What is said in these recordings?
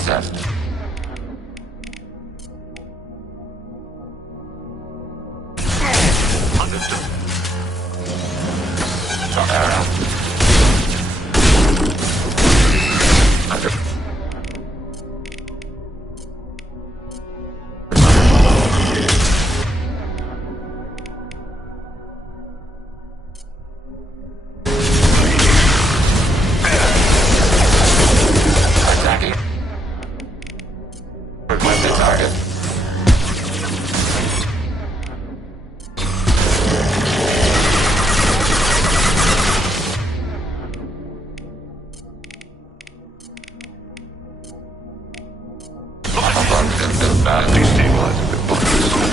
processed. Understood. Arrow. Under. Attacking. Requested target. Destabilizing the buttons.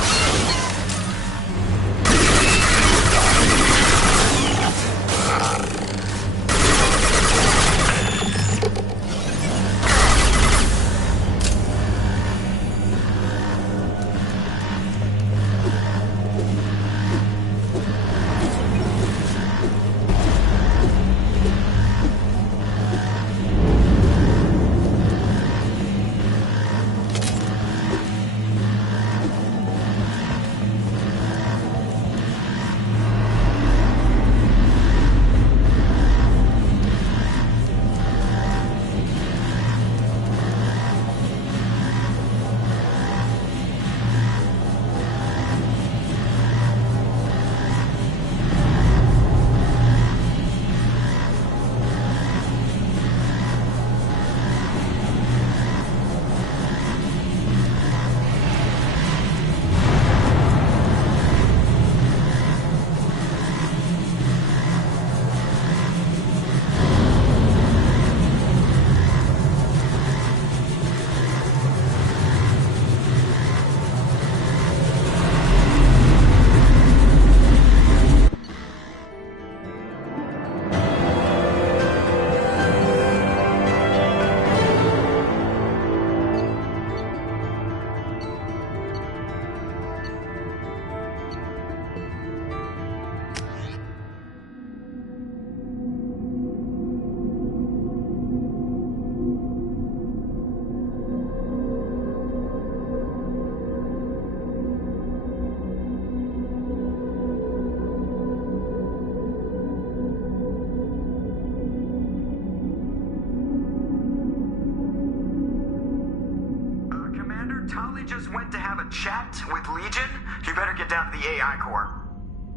Just went to have a chat with Legion. You better get down to the AI core.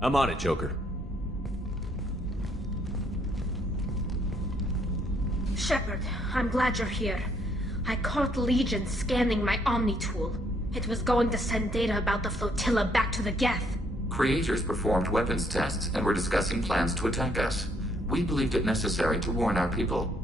I'm on it, Joker. Shepard, I'm glad you're here. I caught Legion scanning my Omni tool. It was going to send data about the flotilla back to the Geth. Creators performed weapons tests and were discussing plans to attack us. We believed it necessary to warn our people.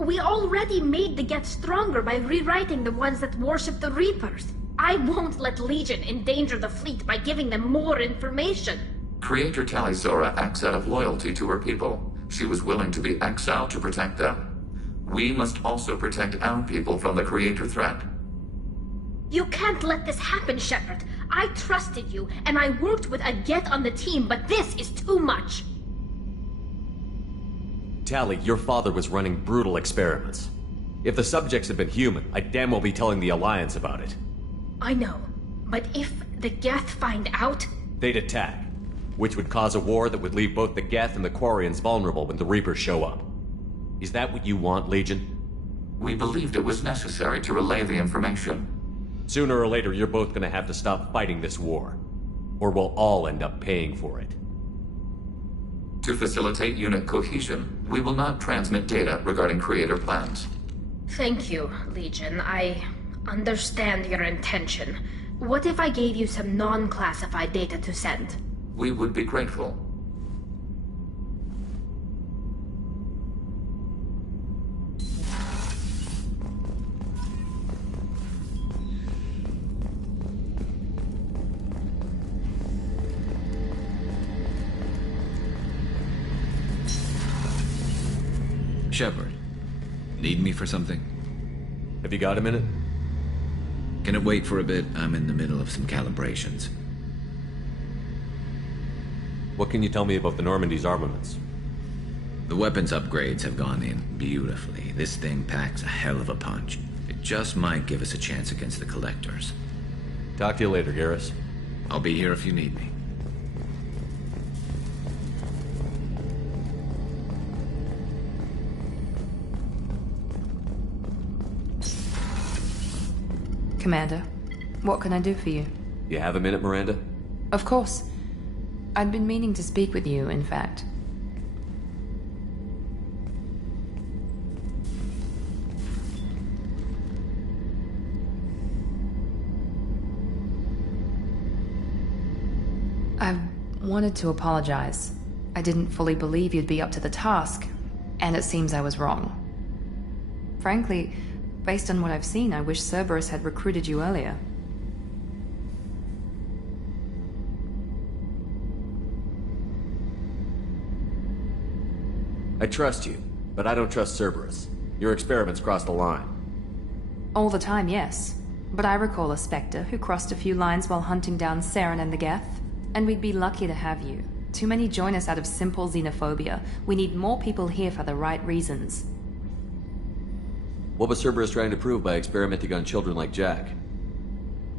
We already made the Geth stronger by rewriting the ones that worship the Reapers. I won't let Legion endanger the fleet by giving them more information. Creator Talizora acts out of loyalty to her people. She was willing to be exiled to protect them. We must also protect our people from the Creator threat. You can't let this happen, Shepard. I trusted you, and I worked with a Geth on the team, but this is too much. Tali, your father was running brutal experiments. If the subjects had been human, I'd damn well be telling the Alliance about it. I know, but if the Geth find out... They'd attack, which would cause a war that would leave both the Geth and the Quarians vulnerable when the Reapers show up. Is that what you want, Legion? We believed it was necessary to relay the information. Sooner or later, you're both gonna have to stop fighting this war. Or we'll all end up paying for it. To facilitate unit cohesion, we will not transmit data regarding Creator plans. Thank you, Legion. I understand your intention. What if I gave you some non-classified data to send? We would be grateful. Shepard, need me for something? Have you got a minute? Can it wait for a bit? I'm in the middle of some calibrations. What can you tell me about the Normandy's armaments? The weapons upgrades have gone in beautifully. This thing packs a hell of a punch. It just might give us a chance against the Collectors. Talk to you later, Garrus. I'll be here if you need me. Commander, what can I do for you? You have a minute, Miranda? Of course. I'd been meaning to speak with you, in fact. I wanted to apologize. I didn't fully believe you'd be up to the task, and it seems I was wrong. Frankly, based on what I've seen, I wish Cerberus had recruited you earlier. I trust you, but I don't trust Cerberus. Your experiments crossed the line. All the time, yes. But I recall a Spectre who crossed a few lines while hunting down Saren and the Geth. And we'd be lucky to have you. Too many join us out of simple xenophobia. We need more people here for the right reasons. What was Cerberus trying to prove by experimenting on children like Jack?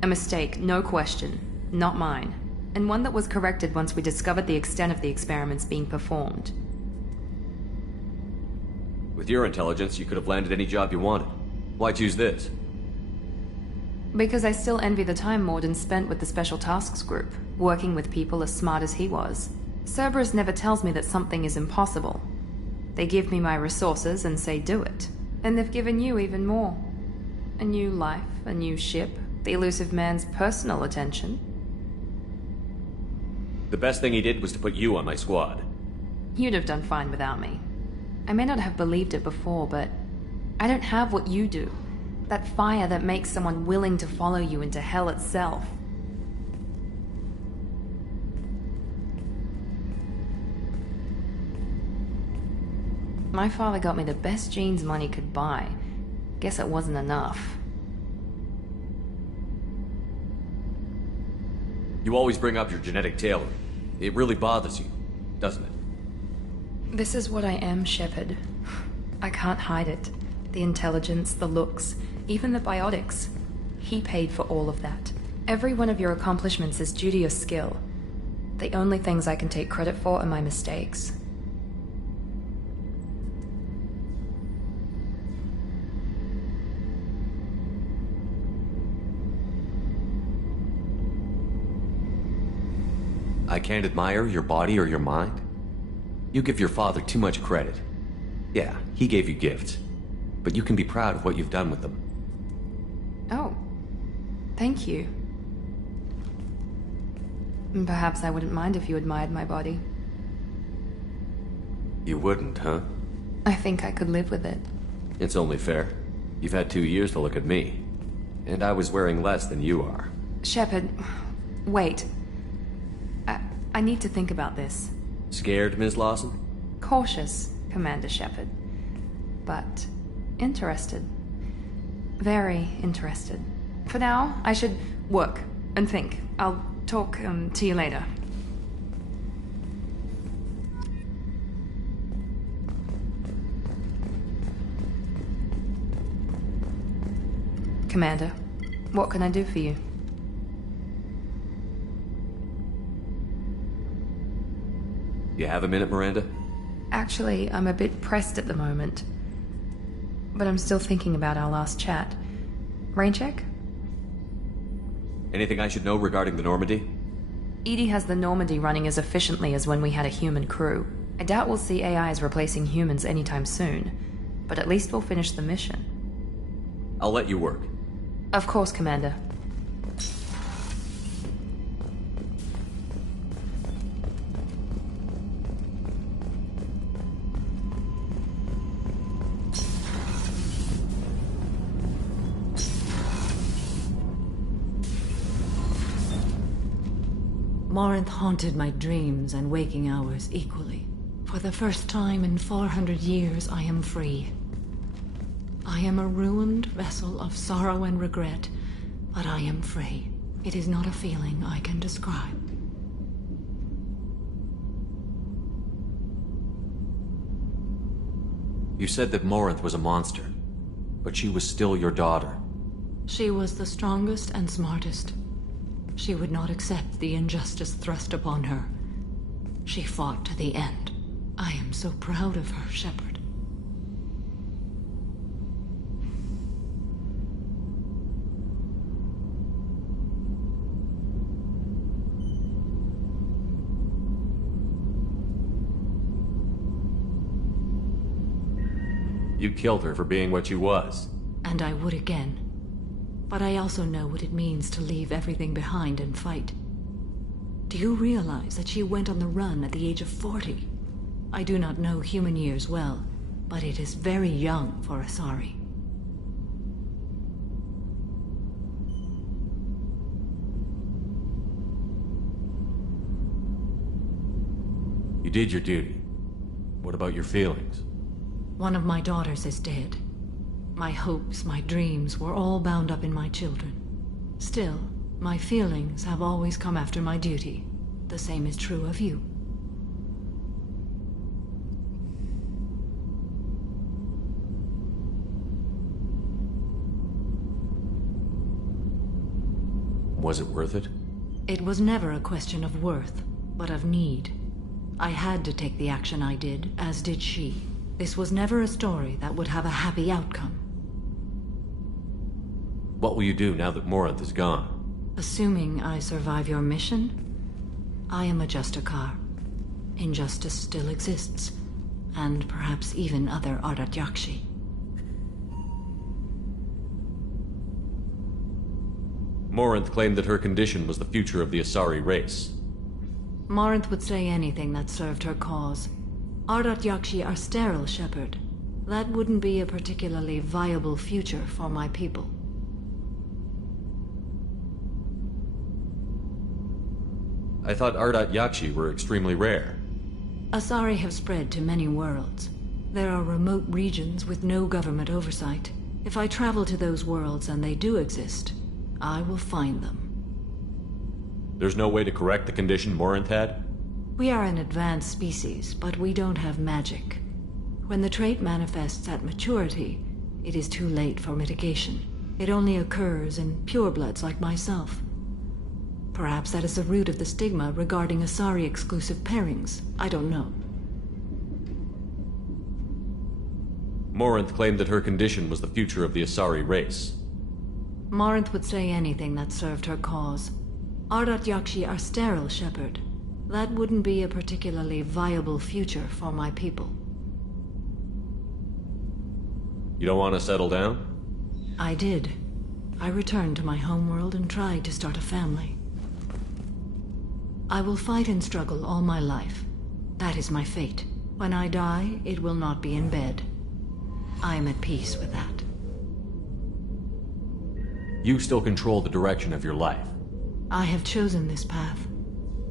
A mistake, no question. Not mine. And one that was corrected once we discovered the extent of the experiments being performed. With your intelligence, you could have landed any job you wanted. Why choose this? Because I still envy the time Morden spent with the Special Tasks Group, working with people as smart as he was. Cerberus never tells me that something is impossible. They give me my resources and say do it. And they've given you even more. A new life, a new ship, the elusive man's personal attention. The best thing he did was to put you on my squad. You'd have done fine without me. I may not have believed it before, but I don't have what you do. That fire that makes someone willing to follow you into hell itself. My father got me the best genes money could buy. Guess it wasn't enough. You always bring up your genetic tailoring. It really bothers you, doesn't it? This is what I am, Shepard. I can't hide it. The intelligence, the looks, even the biotics. He paid for all of that. Every one of your accomplishments is due to your skill. The only things I can take credit for are my mistakes. I can't admire your body or your mind? You give your father too much credit. Yeah, he gave you gifts. But you can be proud of what you've done with them. Oh. Thank you. Perhaps I wouldn't mind if you admired my body. You wouldn't, huh? I think I could live with it. It's only fair. You've had 2 years to look at me. And I was wearing less than you are. Shepard, wait. I need to think about this. Scared, Ms. Lawson? Cautious, Commander Shepard. But interested. Very interested. For now, I should work and think. I'll talk to you later. Commander, what can I do for you? You have a minute, Miranda? Actually, I'm a bit pressed at the moment. But I'm still thinking about our last chat. Rain check? Anything I should know regarding the Normandy? EDI has the Normandy running as efficiently as when we had a human crew. I doubt we'll see AIs replacing humans anytime soon, but at least we'll finish the mission. I'll let you work. Of course, Commander. Morinth haunted my dreams and waking hours equally. For the first time in 400 years, I am free. I am a ruined vessel of sorrow and regret, but I am free. It is not a feeling I can describe. You said that Morinth was a monster. But she was still your daughter. She was the strongest and smartest. She would not accept the injustice thrust upon her. She fought to the end. I am so proud of her, Shepard. You killed her for being what she was. And I would again. But I also know what it means to leave everything behind and fight. Do you realize that she went on the run at the age of 40? I do not know human years well, but it is very young for Asari. You did your duty. What about your feelings? One of my daughters is dead. My hopes, my dreams were all bound up in my children. Still, my feelings have always come after my duty. The same is true of you. Was it worth it? It was never a question of worth, but of need. I had to take the action I did, as did she. This was never a story that would have a happy outcome. What will you do now that Morinth is gone? Assuming I survive your mission, I am a Justicar. Injustice still exists, and perhaps even other Ardat-Yakshi. Morinth claimed that her condition was the future of the Asari race. Morinth would say anything that served her cause. Ardat-Yakshi are sterile, Shepard. That wouldn't be a particularly viable future for my people. I thought Ardat-Yakshi were extremely rare. Asari have spread to many worlds. There are remote regions with no government oversight. If I travel to those worlds and they do exist, I will find them. There's no way to correct the condition Morinth had? We are an advanced species, but we don't have magic. When the trait manifests at maturity, it is too late for mitigation. It only occurs in purebloods like myself. Perhaps that is the root of the stigma regarding Asari-exclusive pairings. I don't know. Morinth claimed that her condition was the future of the Asari race. Morinth would say anything that served her cause. Ardat-Yakshi are sterile, Shepard. That wouldn't be a particularly viable future for my people. You don't want to settle down? I did. I returned to my homeworld and tried to start a family. I will fight and struggle all my life. That is my fate. When I die, it will not be in bed. I am at peace with that. You still control the direction of your life. I have chosen this path.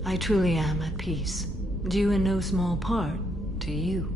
I truly am at peace. Due in no small part to you.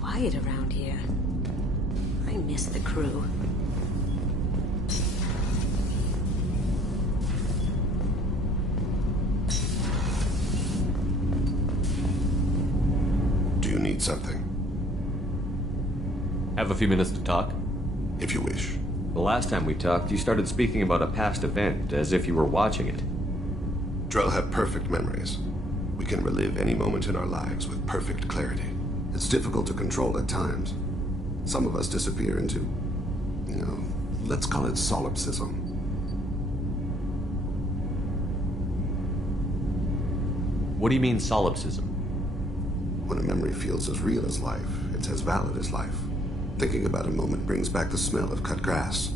Quiet around here. I miss the crew. Do you need something? Have a few minutes to talk? If you wish. The last time we talked, you started speaking about a past event, as if you were watching it. Drell have perfect memories. We can relive any moment in our lives with perfect clarity. It's difficult to control at times. Some of us disappear into, let's call it solipsism. What do you mean solipsism? When a memory feels as real as life, it's as valid as life. Thinking about a moment brings back the smell of cut grass,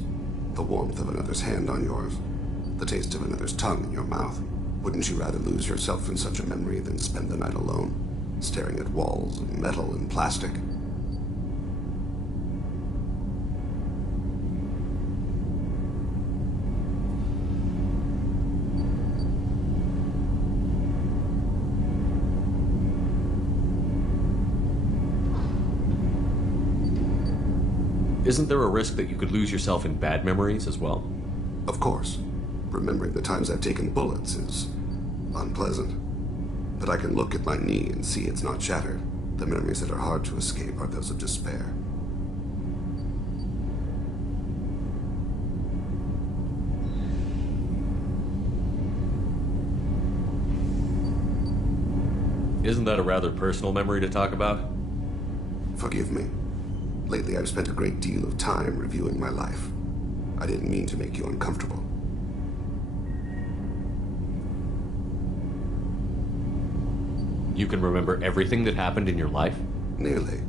the warmth of another's hand on yours, the taste of another's tongue in your mouth. Wouldn't you rather lose yourself in such a memory than spend the night alone, staring at walls of metal and plastic? Isn't there a risk that you could lose yourself in bad memories as well? Of course. Remembering the times I've taken bullets is unpleasant. But I can look at my knee and see it's not shattered. The memories that are hard to escape are those of despair. Isn't that a rather personal memory to talk about? Forgive me. Lately, I've spent a great deal of time reviewing my life. I didn't mean to make you uncomfortable. You can remember everything that happened in your life? Nearly.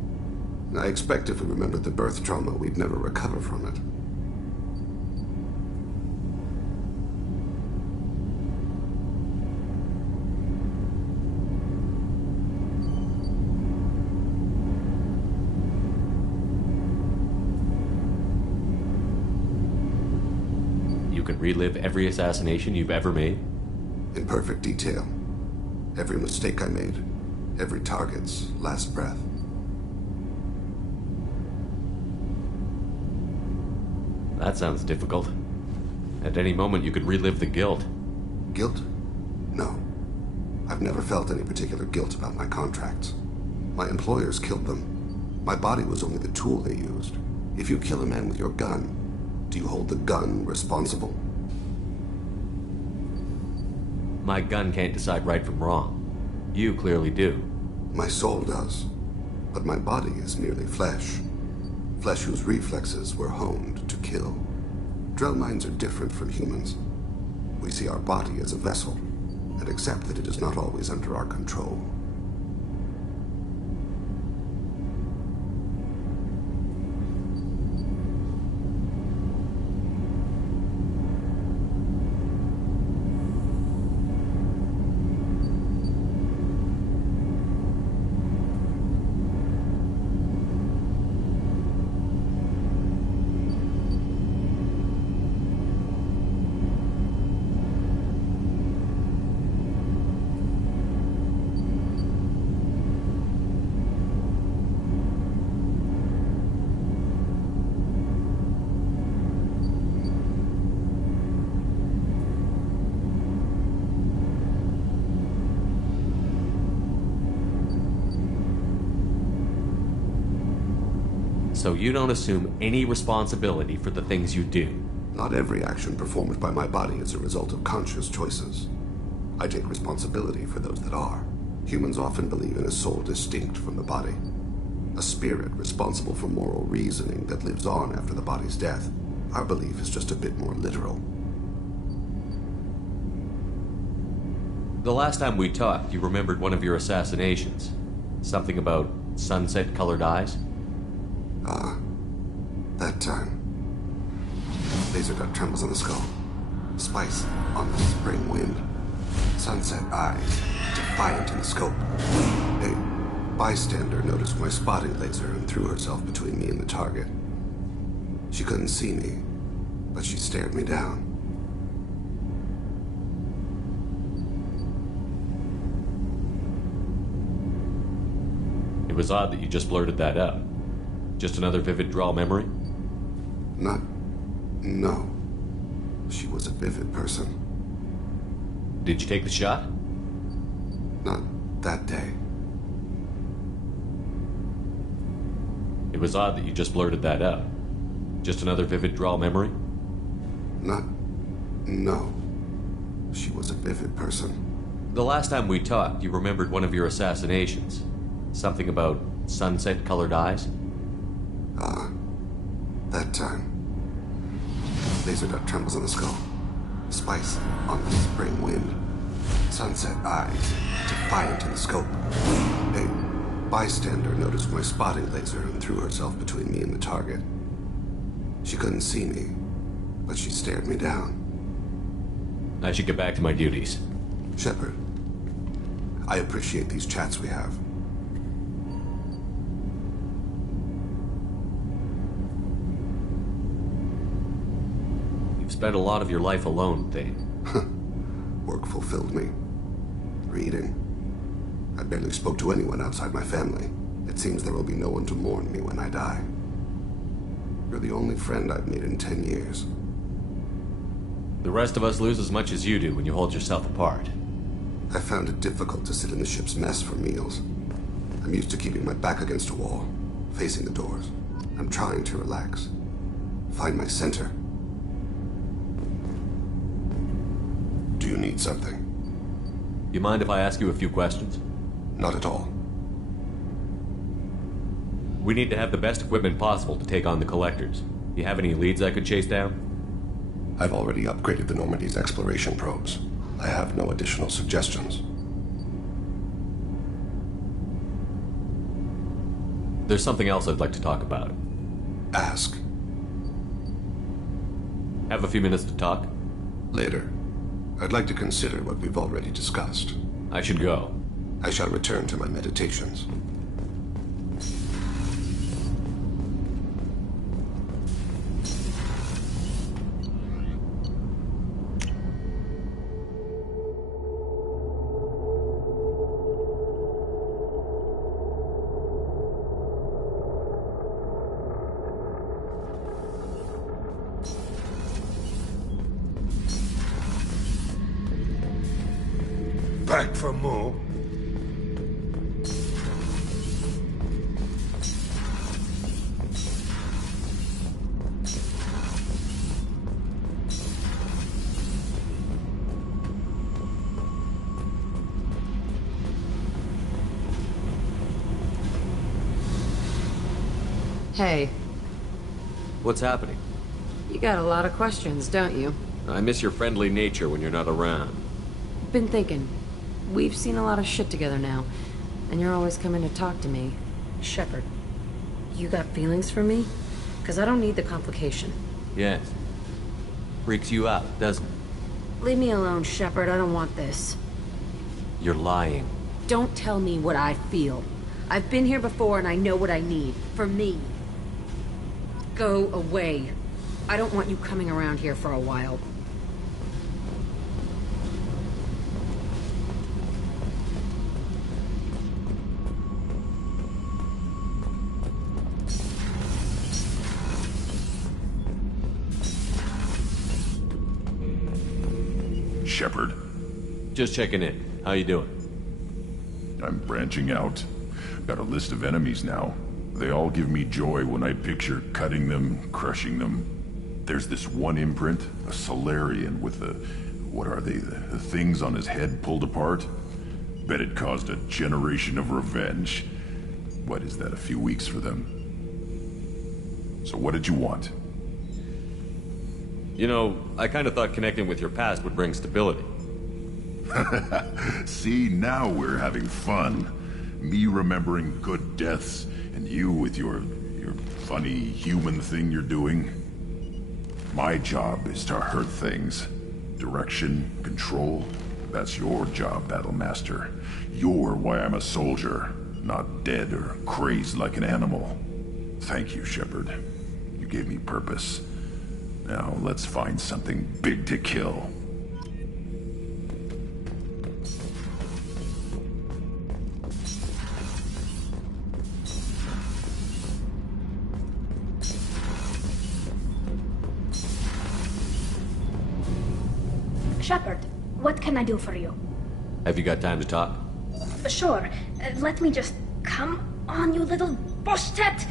I expect if we remembered the birth trauma, we'd never recover from it. You can relive every assassination you've ever made? In perfect detail. Every mistake I made. Every target's last breath. That sounds difficult. At any moment, you could relive the guilt. Guilt? No. I've never felt any particular guilt about my contracts. My employers killed them. My body was only the tool they used. If you kill a man with your gun, do you hold the gun responsible? My gun can't decide right from wrong. You clearly do. My soul does. But my body is merely flesh. Flesh whose reflexes were honed to kill. Drell minds are different from humans. We see our body as a vessel, and accept that it is not always under our control. So you don't assume any responsibility for the things you do? Not every action performed by my body is a result of conscious choices. I take responsibility for those that are. Humans often believe in a soul distinct from the body. A spirit responsible for moral reasoning that lives on after the body's death. Our belief is just a bit more literal. The last time we talked, you remembered one of your assassinations. Something about sunset-colored eyes? That time. Laser dot trembles on the skull. Spice on the spring wind. Sunset eyes, defiant in the scope. A bystander noticed my spotting laser and threw herself between me and the target. She couldn't see me, but she stared me down. It was odd that you just blurted that out. Just another vivid draw memory? No. She was a vivid person. Did you take the shot? Not that day. It was odd that you just blurted that out. Just another vivid draw memory? No. She was a vivid person. The last time we talked, you remembered one of your assassinations. Something about sunset-colored eyes? That time. Laser dot trembles on the skull. Spice on the spring wind. Sunset eyes, defiant in the scope. A bystander noticed my spotting laser and threw herself between me and the target. She couldn't see me, but she stared me down. I should get back to my duties. Shepard, I appreciate these chats we have. You've spent a lot of your life alone, Thane. Work fulfilled me. Reading. I barely spoke to anyone outside my family. It seems there will be no one to mourn me when I die. You're the only friend I've made in 10 years. The rest of us lose as much as you do when you hold yourself apart. I found it difficult to sit in the ship's mess for meals. I'm used to keeping my back against a wall, facing the doors. I'm trying to relax. Find my center. Do you need something? You mind if I ask you a few questions? Not at all. We need to have the best equipment possible to take on the Collectors. You have any leads I could chase down? I've already upgraded the Normandy's exploration probes. I have no additional suggestions. There's something else I'd like to talk about. Ask. Have a few minutes to talk? Later. I'd like to consider what we've already discussed. I should go. I shall return to my meditations. Back for more? Hey, What's happening? you got a lot of questions, don't you? I miss your friendly nature when you're not around. Been thinking. We've seen a lot of shit together now, and you're always coming to talk to me. Shepard, you got feelings for me? Because I don't need the complication. Yes. Freaks you out, doesn't it? Leave me alone, Shepard. I don't want this. You're lying. Don't tell me what I feel. I've been here before and I know what I need. For me. Go away. I don't want you coming around here for a while. Shepard, Just checking in. How you doing? I'm branching out. Got a list of enemies now. They all give me joy when I picture cutting them, crushing them. There's this one imprint, a Solarian with the... what are they? The things on his head pulled apart? Bet it caused a generation of revenge. What is that, a few weeks for them? So what did you want? You know, I kind of thought connecting with your past would bring stability. See, now we're having fun. Me remembering good deaths, and you with your funny human thing you're doing. My job is to hurt things. Direction, control, that's your job, Battlemaster. You're why I'm a soldier, not dead or crazed like an animal. Thank you, Shepard. You gave me purpose. Now, let's find something big to kill. Shepard, what can I do for you? Have you got time to talk? Sure. Let me just... Come on, you little bush-tet!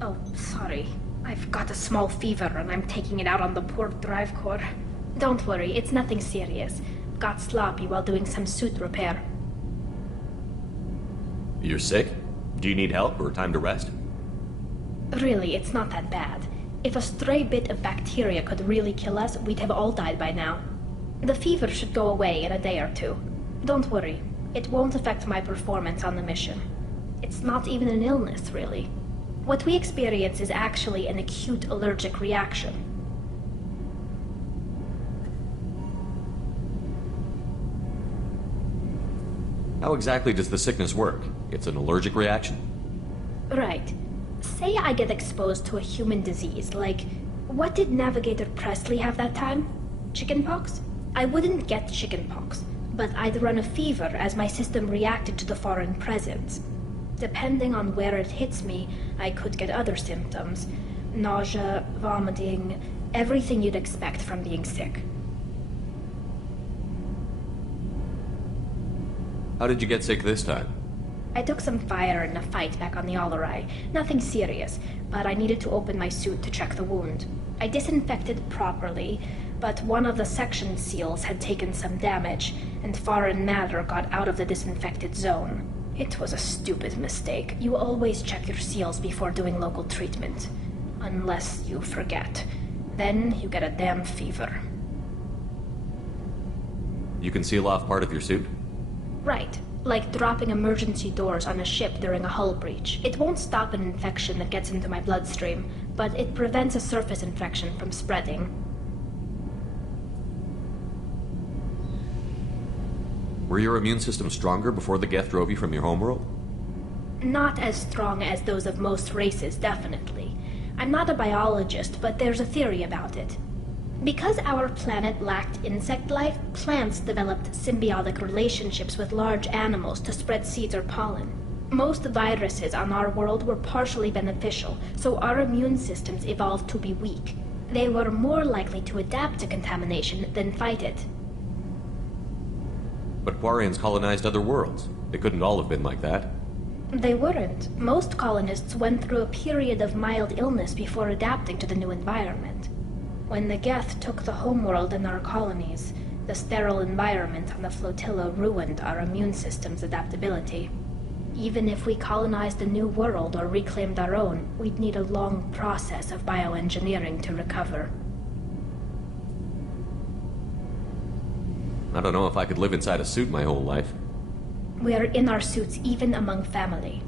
Oh, sorry. I've got a small fever and I'm taking it out on the poor drive core. Don't worry, it's nothing serious. Got sloppy while doing some suit repair. You're sick? Do you need help or time to rest? Really, it's not that bad. If a stray bit of bacteria could really kill us, we'd have all died by now. The fever should go away in a day or two. Don't worry, it won't affect my performance on the mission. It's not even an illness, really. What we experience is actually an acute allergic reaction. How exactly does the sickness work? It's an allergic reaction? Right. Say I get exposed to a human disease, like, what did Navigator Presley have that time? Chickenpox? I wouldn't get chickenpox, but I'd run a fever as my system reacted to the foreign presence. Depending on where it hits me, I could get other symptoms. Nausea, vomiting, everything you'd expect from being sick. How did you get sick this time? I took some fire in a fight back on the Allerai. Nothing serious, but I needed to open my suit to check the wound. I disinfected properly, but one of the section seals had taken some damage, and foreign matter got out of the disinfected zone. It was a stupid mistake. You always check your seals before doing local treatment. Unless you forget. Then you get a damn fever. You can seal off part of your suit? Right. Like dropping emergency doors on a ship during a hull breach. It won't stop an infection that gets into my bloodstream, but it prevents a surface infection from spreading. Were your immune system stronger before the Geth drove you from your homeworld? Not as strong as those of most races, definitely. I'm not a biologist, but there's a theory about it. Because our planet lacked insect life, plants developed symbiotic relationships with large animals to spread seeds or pollen. Most viruses on our world were partially beneficial, so our immune systems evolved to be weak. They were more likely to adapt to contamination than fight it. But Quarians colonized other worlds. They couldn't all have been like that. They weren't. Most colonists went through a period of mild illness before adapting to the new environment. When the Geth took the homeworld and our colonies, the sterile environment on the flotilla ruined our immune system's adaptability. Even if we colonized a new world or reclaimed our own, we'd need a long process of bioengineering to recover. I don't know if I could live inside a suit my whole life. We're in our suits even among family.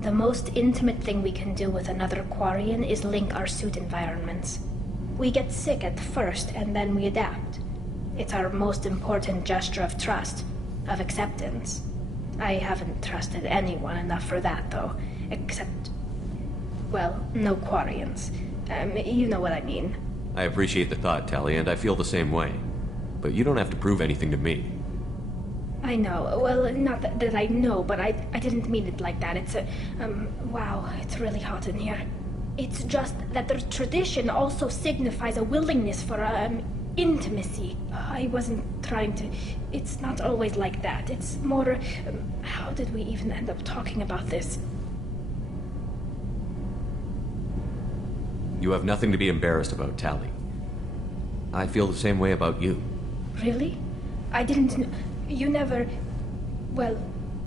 The most intimate thing we can do with another Quarian is link our suit environments. We get sick at first, and then we adapt. It's our most important gesture of trust, of acceptance. I haven't trusted anyone enough for that, though. Except... well, no Quarians. You know what I mean. I appreciate the thought, Tally, and I feel the same way. But you don't have to prove anything to me. I know. Well, not that I know, but I didn't mean it like that. It's a... wow, it's really hot in here. It's just that the tradition also signifies a willingness for, intimacy. I wasn't trying to... It's not always like that. It's more... how did we even end up talking about this? You have nothing to be embarrassed about, Tally. I feel the same way about you. Really? I didn't... You never... Well,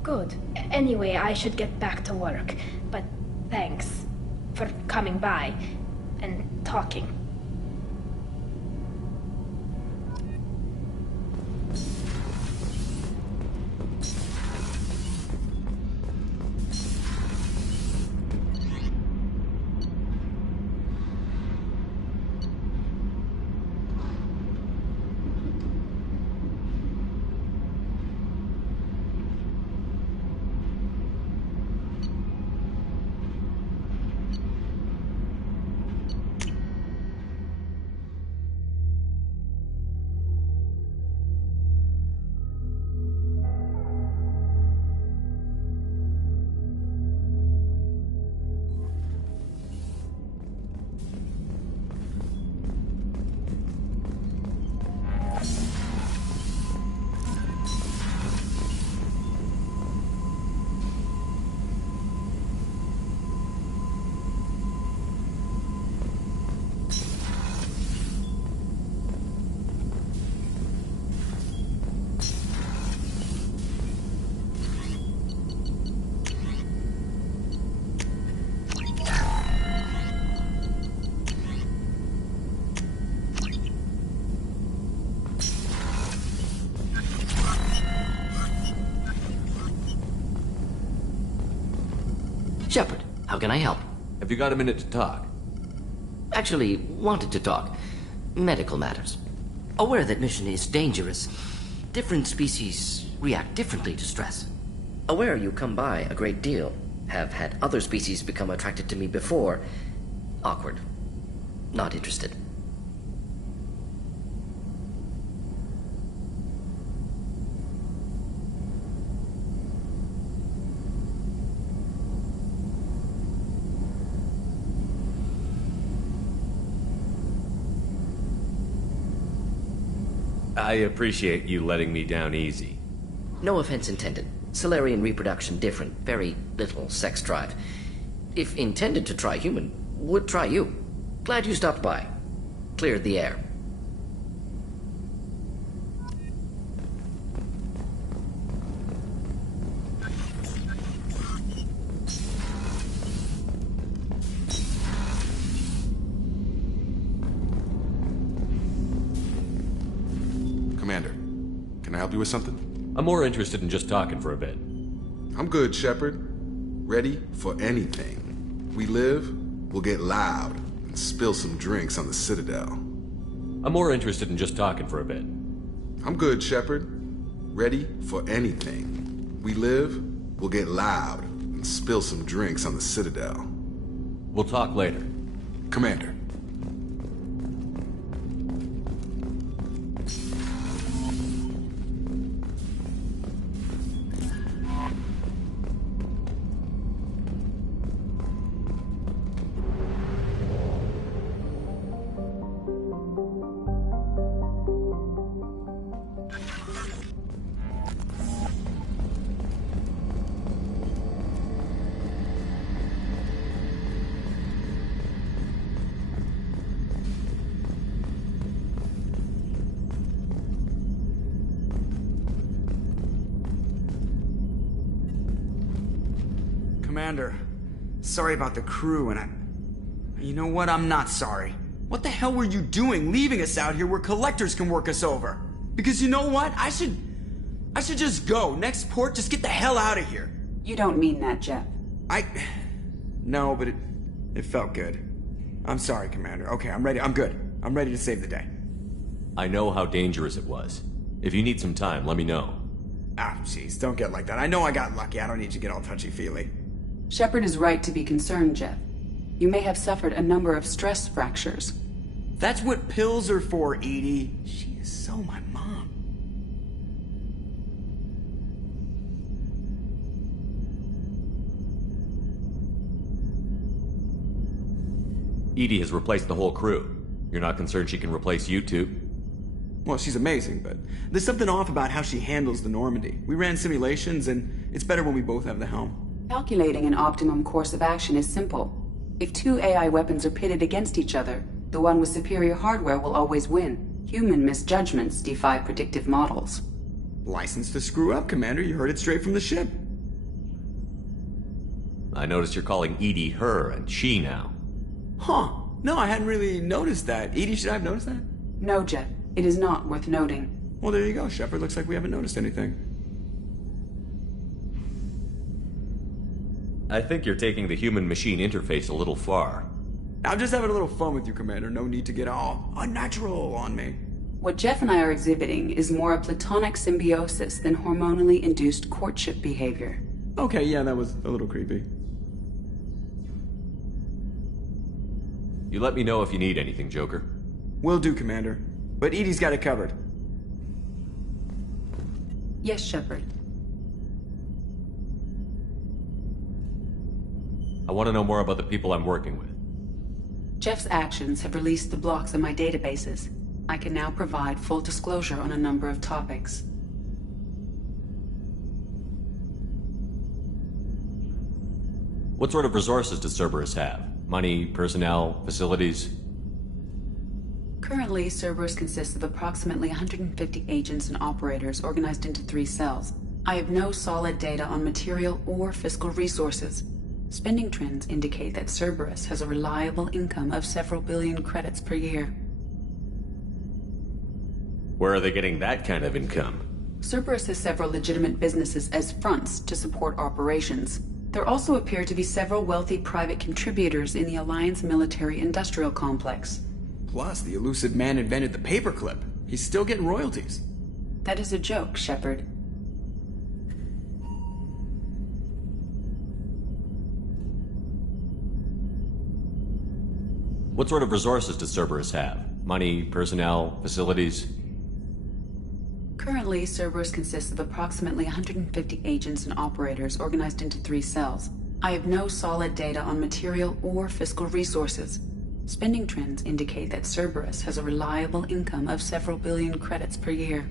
good. Anyway, I should get back to work. But thanks for coming by and talking. Shepard, how can I help? Have you got a minute to talk? Actually, wanted to talk. Medical matters. Aware that mission is dangerous. Different species react differently to stress. Aware you come by a great deal. Have had other species become attracted to me before. Awkward. Not interested. I appreciate you letting me down easy. No offense intended. Solarian reproduction different. Very little sex drive. If intended to try human, would try you. Glad you stopped by. Cleared the air. Commander, can I help you with something? I'm more interested in just talking for a bit. I'm good, Shepard. Ready for anything. We live, we'll get loud, and spill some drinks on the Citadel. I'm more interested in just talking for a bit. I'm good, Shepard. Ready for anything. We live, we'll get loud, and spill some drinks on the Citadel. We'll talk later. Commander. Commander, sorry about the crew, and you know what? I'm not sorry. What the hell were you doing leaving us out here where collectors can work us over? Because you know what? I should just go. Next port, just get the hell out of here. You don't mean that, Jeff. No, but it felt good. I'm sorry, Commander. Okay, I'm ready. I'm good. I'm ready to save the day. I know how dangerous it was. If you need some time, let me know. Ah, jeez, don't get like that. I know I got lucky. I don't need you to get all touchy-feely. Shepard is right to be concerned, Jeff. You may have suffered a number of stress fractures. That's what pills are for, Edie. She is so my mom. Edie has replaced the whole crew. You're not concerned she can replace you too? Well, she's amazing, but there's something off about how she handles the Normandy. We ran simulations, and it's better when we both have the helm. Calculating an optimum course of action is simple. If two AI weapons are pitted against each other, the one with superior hardware will always win. Human misjudgments defy predictive models. License to screw up, Commander. You heard it straight from the ship. I noticed you're calling Edie her and she now. Huh. No, I hadn't really noticed that. Edie, should I have noticed that? No, Jeff. It is not worth noting. Well, there you go, Shepard. Looks like we haven't noticed anything. I think you're taking the human-machine interface a little far. I'm just having a little fun with you, Commander. No need to get all unnatural on me. What Jeff and I are exhibiting is more a platonic symbiosis than hormonally induced courtship behavior. Okay, yeah, that was a little creepy. You let me know if you need anything, Joker. Will do, Commander. But Edie's got it covered. Yes, Shepard. I want to know more about the people I'm working with. Jeff's actions have released the blocks in my databases. I can now provide full disclosure on a number of topics. What sort of resources does Cerberus have? Money, personnel, facilities? Currently, Cerberus consists of approximately 150 agents and operators organized into 3 cells. I have no solid data on material or fiscal resources. Spending trends indicate that Cerberus has a reliable income of several billion credits per year. Where are they getting that kind of income? Cerberus has several legitimate businesses as fronts to support operations. There also appear to be several wealthy private contributors in the Alliance military-industrial complex. Plus, the elusive man invented the paperclip. He's still getting royalties. That is a joke, Shepard. What sort of resources does Cerberus have? Money, personnel, facilities? Currently, Cerberus consists of approximately 150 agents and operators organized into 3 cells. I have no solid data on material or fiscal resources. Spending trends indicate that Cerberus has a reliable income of several billion credits per year.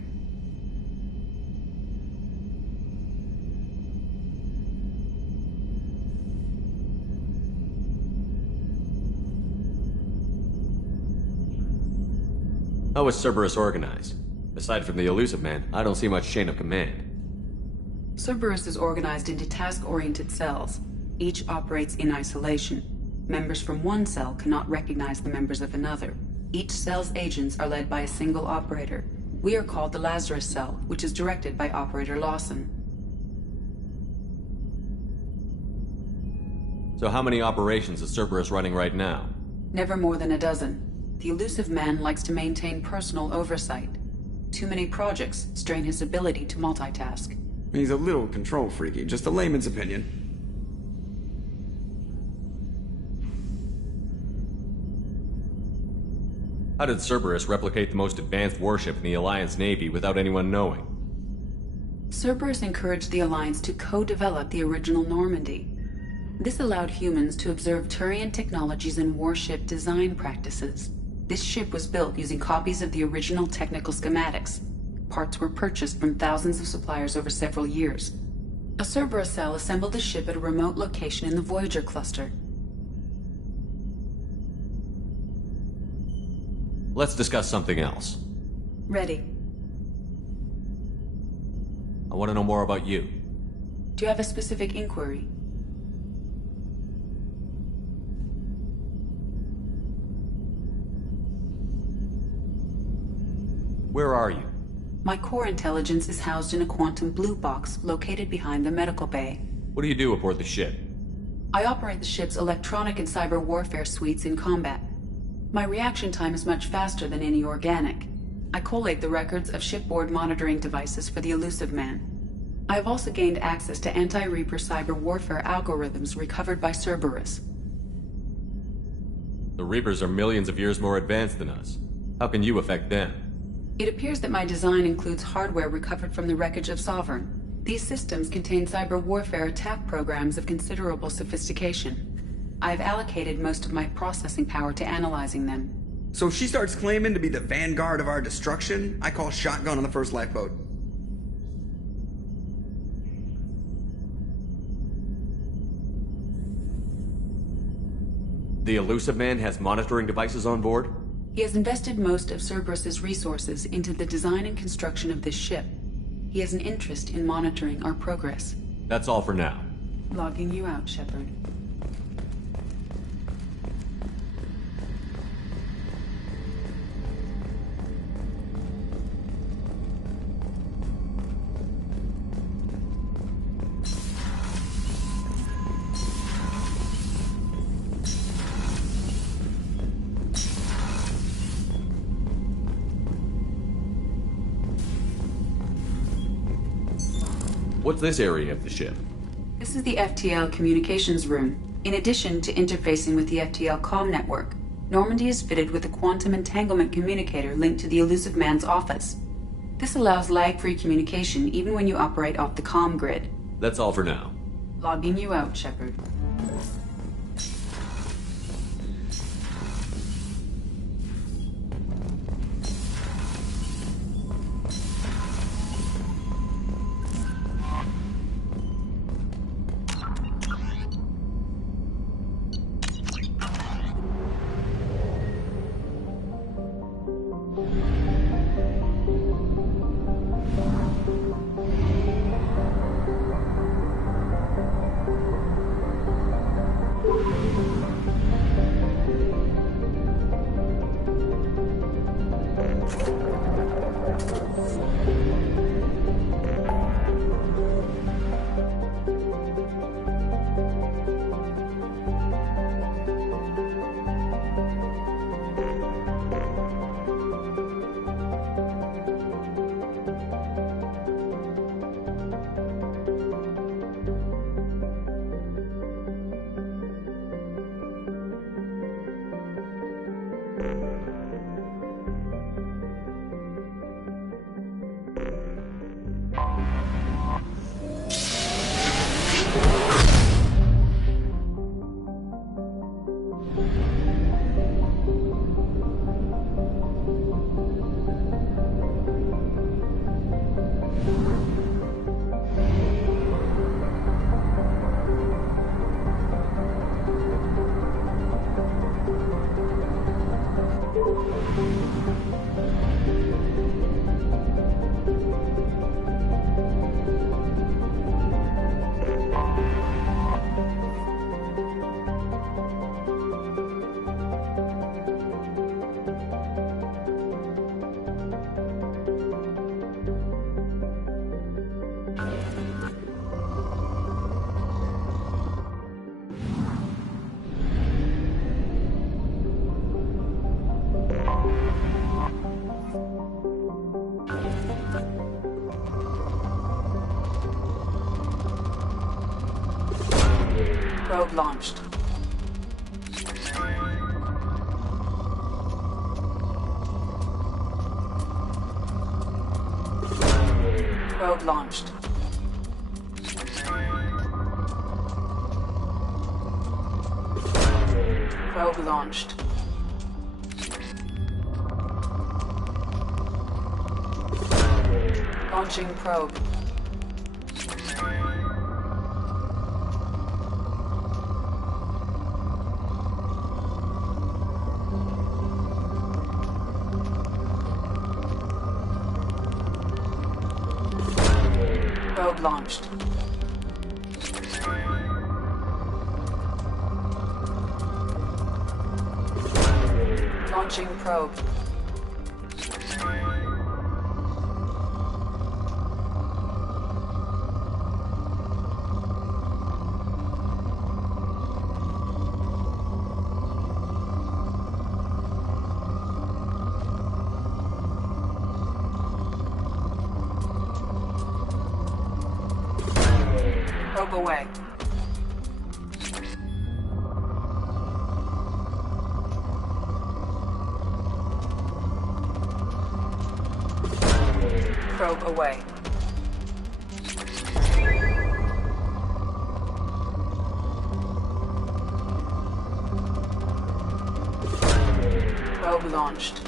How is Cerberus organized? Aside from the elusive man, I don't see much chain of command. Cerberus is organized into task-oriented cells. Each operates in isolation. Members from one cell cannot recognize the members of another. Each cell's agents are led by a single operator. We are called the Lazarus Cell, which is directed by Operator Lawson. So how many operations is Cerberus running right now? Never more than a dozen. The elusive man likes to maintain personal oversight. Too many projects strain his ability to multitask. He's a little control freaky, just a layman's opinion. How did Cerberus replicate the most advanced warship in the Alliance Navy without anyone knowing? Cerberus encouraged the Alliance to co-develop the original Normandy. This allowed humans to observe Turian technologies and warship design practices. This ship was built using copies of the original technical schematics. Parts were purchased from thousands of suppliers over several years. A Cerberus cell assembled the ship at a remote location in the Voyager cluster. Let's discuss something else. Ready. I want to know more about you. Do you have a specific inquiry? Where are you? My core intelligence is housed in a quantum blue box located behind the medical bay. What do you do aboard the ship? I operate the ship's electronic and cyber warfare suites in combat. My reaction time is much faster than any organic. I collate the records of shipboard monitoring devices for the elusive man. I have also gained access to anti-Reaper cyber warfare algorithms recovered by Cerberus. The Reapers are millions of years more advanced than us. How can you affect them? It appears that my design includes hardware recovered from the wreckage of Sovereign. These systems contain cyber warfare attack programs of considerable sophistication. I have allocated most of my processing power to analyzing them. So if she starts claiming to be the vanguard of our destruction, I call shotgun on the first lifeboat. The elusive man has monitoring devices on board? He has invested most of Cerberus's resources into the design and construction of this ship. He has an interest in monitoring our progress. That's all for now. Logging you out, Shepard. What's this area of the ship? This is the FTL communications room. In addition to interfacing with the FTL comm network, Normandy is fitted with a quantum entanglement communicator linked to the elusive man's office. This allows lag-free communication even when you operate off the comm grid. That's all for now. Logging you out, Shepard. Probe launched. Probe launched. Probe launched. Launching probe. Probe launched. Launching probe. Probe away. Probe away. Probe launched.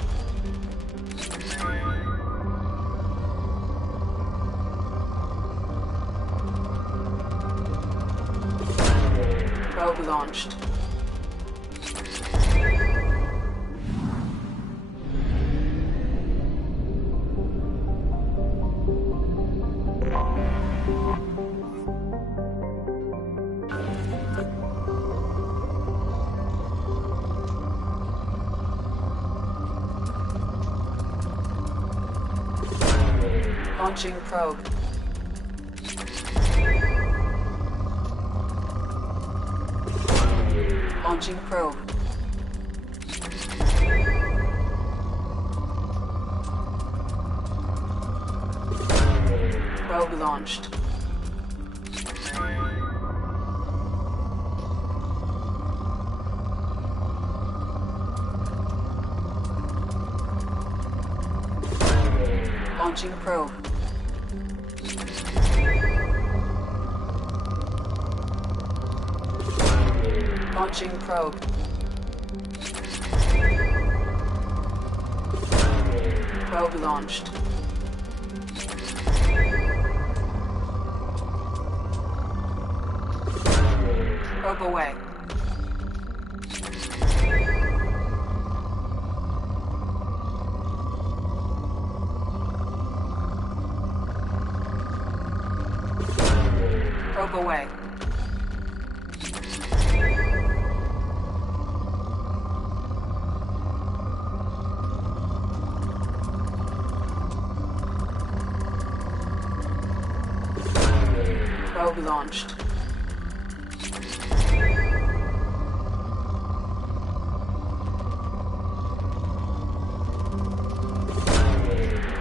Probe launched. Launching probe. Launching probe. Probe launched. Launching probe. Launching probe. Probe launched. Probe away. Probe away. Probe launched.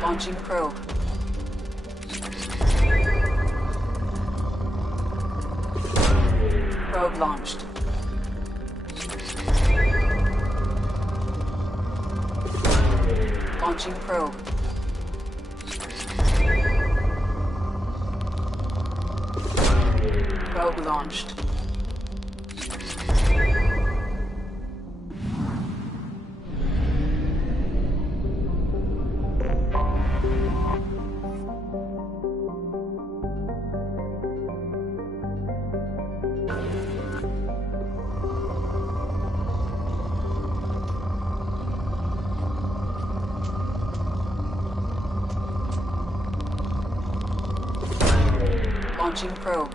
Launching probe. Probe launched. Launching probe. Probe launched. Launching probe.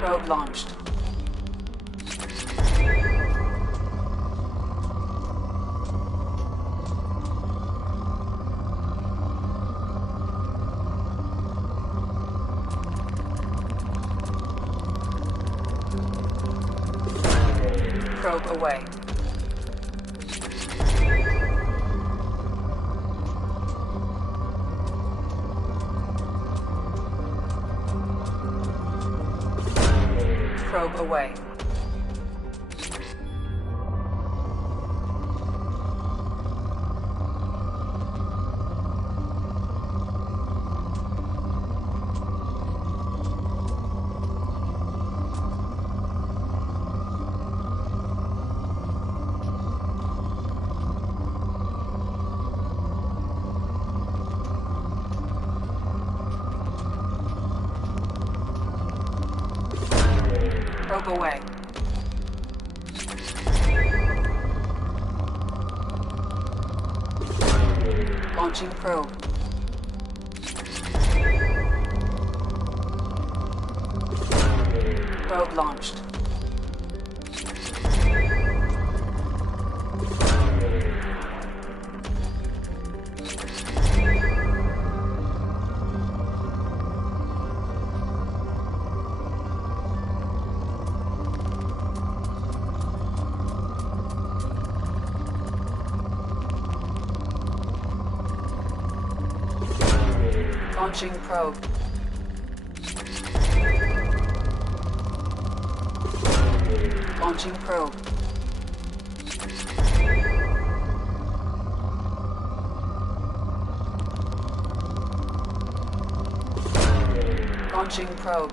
Probe launched. Probe away. Probe away. Probe away. Launching probe. Probe launched. Launching probe. Launching probe. Launching probe.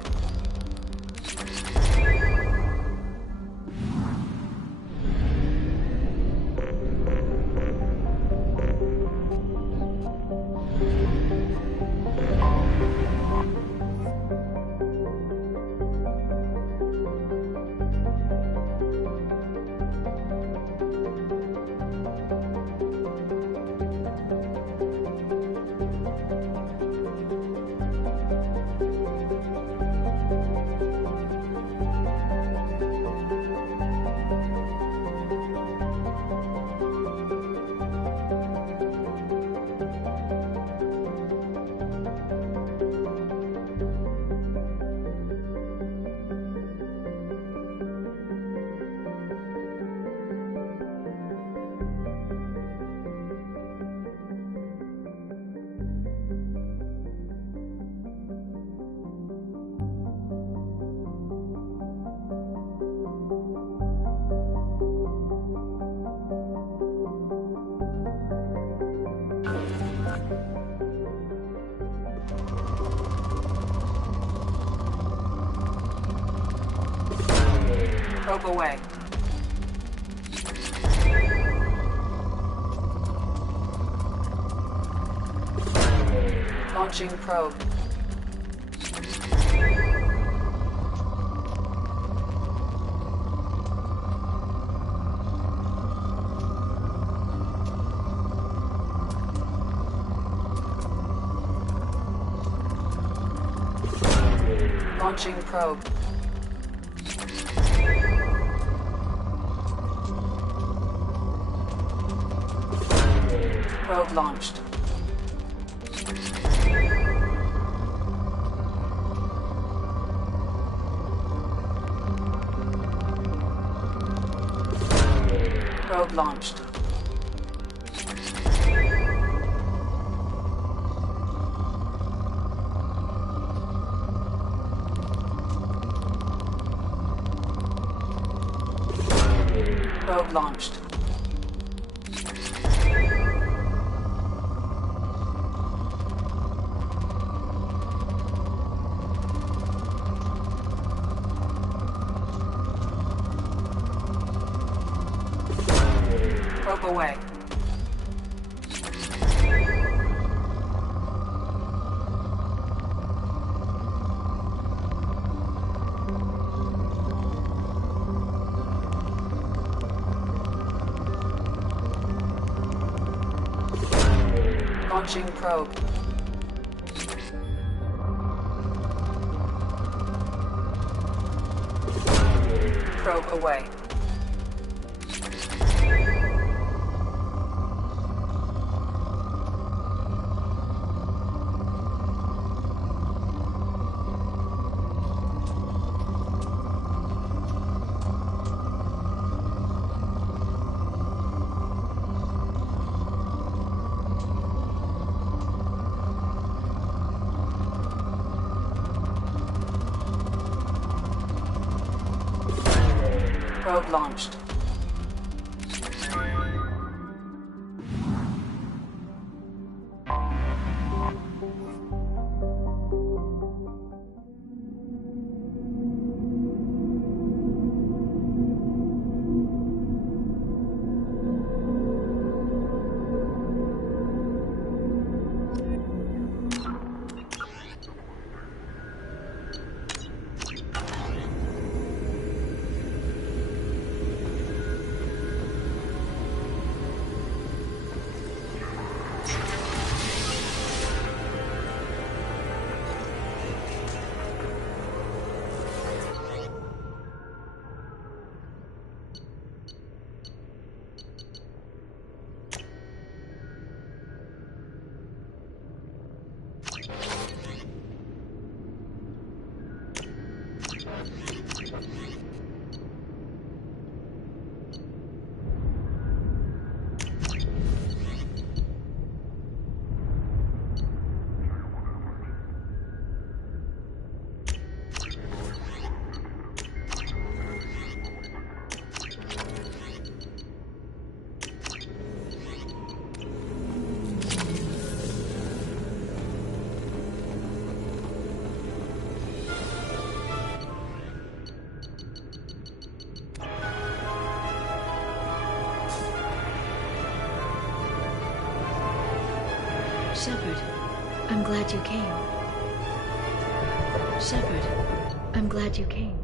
Probe away. Launching probe. Launching probe. Probe launched. Probe launched. Probe launched. Probe away. Launching probe. Probe away. Payload launched. Shepard, I'm glad you came. Shepard, I'm glad you came.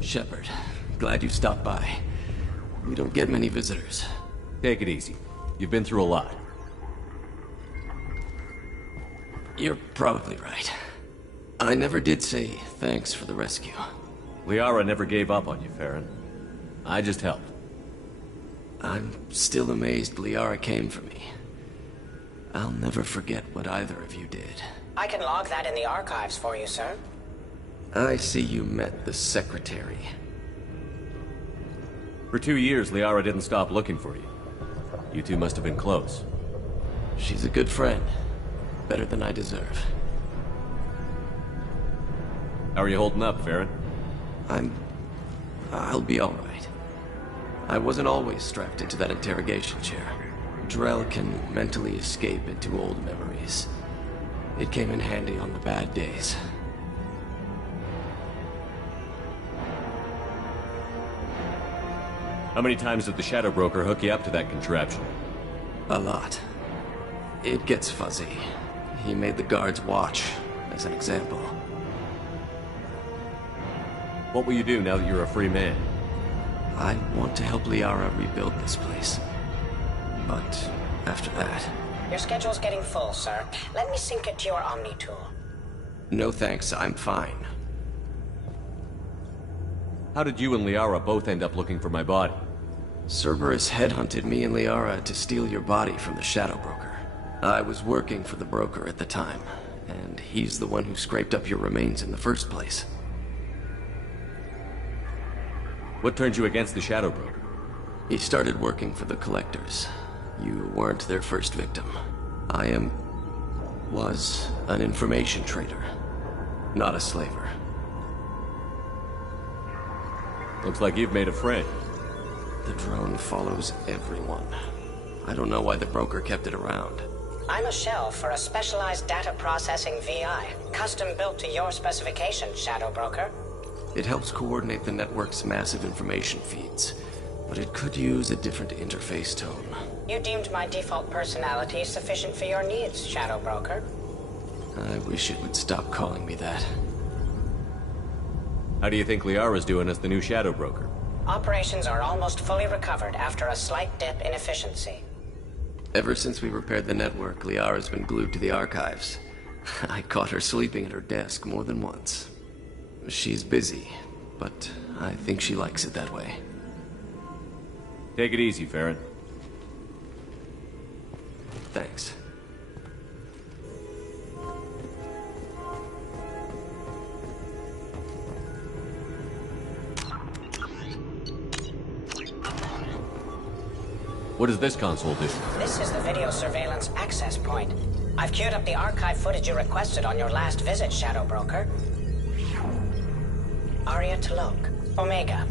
Shepard, glad you stopped by. We don't get many visitors. Take it easy. You've been through a lot. You're probably right. I never did say thanks for the rescue. Liara never gave up on you, Farron. I just helped. I'm still amazed Liara came for me. I'll never forget what either of you did. I can log that in the archives for you, sir. I see you met the Secretary. For 2 years, Liara didn't stop looking for you. You two must have been close. She's a good friend. Better than I deserve. How are you holding up, Farron? I'll be all right. I wasn't always strapped into that interrogation chair. Drell can mentally escape into old memories. It came in handy on the bad days. How many times did the Shadow Broker hook you up to that contraption? A lot. It gets fuzzy. He made the guards watch, as an example. What will you do now that you're a free man? I want to help Liara rebuild this place. But after that, Your schedule's getting full, sir. Let me sync it to your Omni tool. No thanks, I'm fine. How did you and Liara both end up looking for my body? Cerberus headhunted me and Liara to steal your body from the Shadow Broker. I was working for the broker at the time, and he's the one who scraped up your remains in the first place. What turned you against the Shadow Broker? He started working for the Collectors. You weren't their first victim. Was an information trader, not a slaver. Looks like you've made a friend. The drone follows everyone. I don't know why the broker kept it around. I'm a shell for a specialized data processing VI, custom built to your specifications, Shadow Broker. It helps coordinate the network's massive information feeds, but it could use a different interface tone. You deemed my default personality sufficient for your needs, Shadow Broker. I wish it would stop calling me that. How do you think Liara's doing as the new Shadow Broker? Operations are almost fully recovered after a slight dip in efficiency. Ever since we repaired the network, Liara's been glued to the archives. I caught her sleeping at her desk more than once. She's busy, but I think she likes it that way. Take it easy, Farron. Thanks. What does this console do? This is the video surveillance access point. I've queued up the archive footage you requested on your last visit, Shadow Broker. Aria Talok, Omega.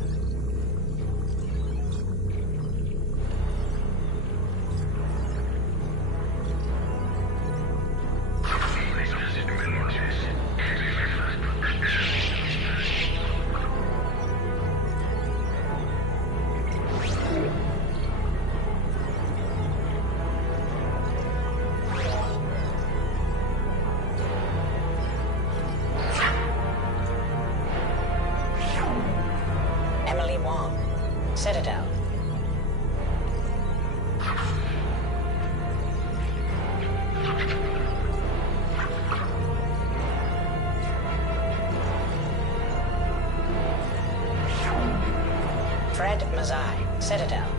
Citadel. Fred Mazai, Citadel.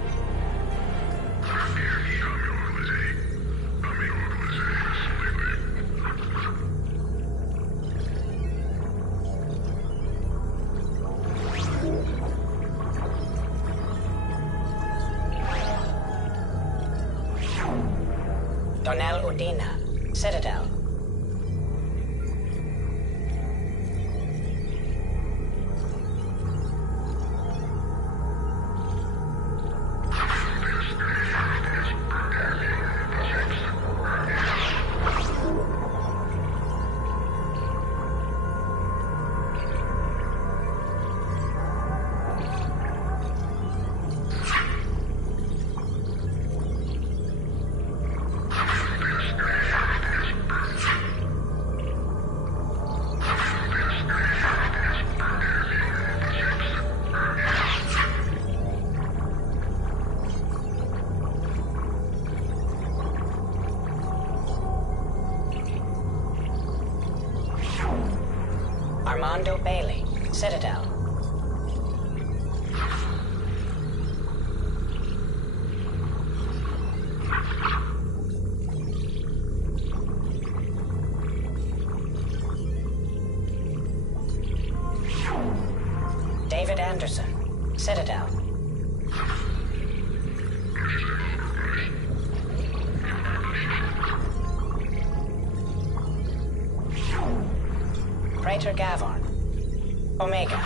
Donnell Udina, Citadel. Armando Bailey, Citadel. David Anderson, Citadel. Praetor Gavorn, Omega.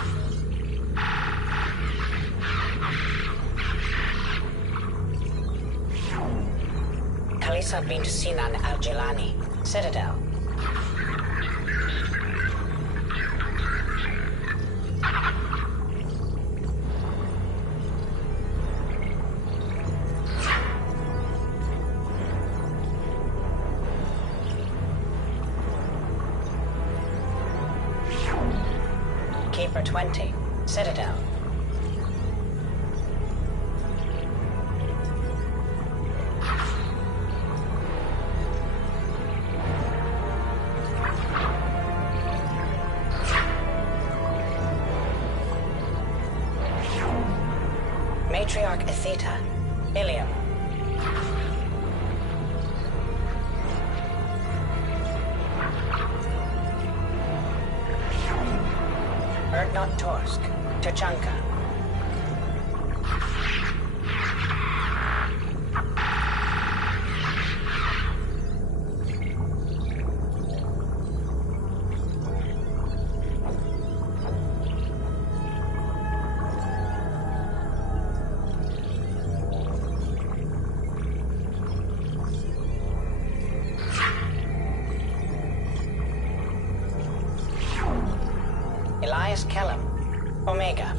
Kalisa bint Sinan Al-Jilani, Citadel. Keeper 20, Citadel. Matriarch Etheta. Ilium. Erdnot Torsk. Tachanka. Elias Kellum. Omega.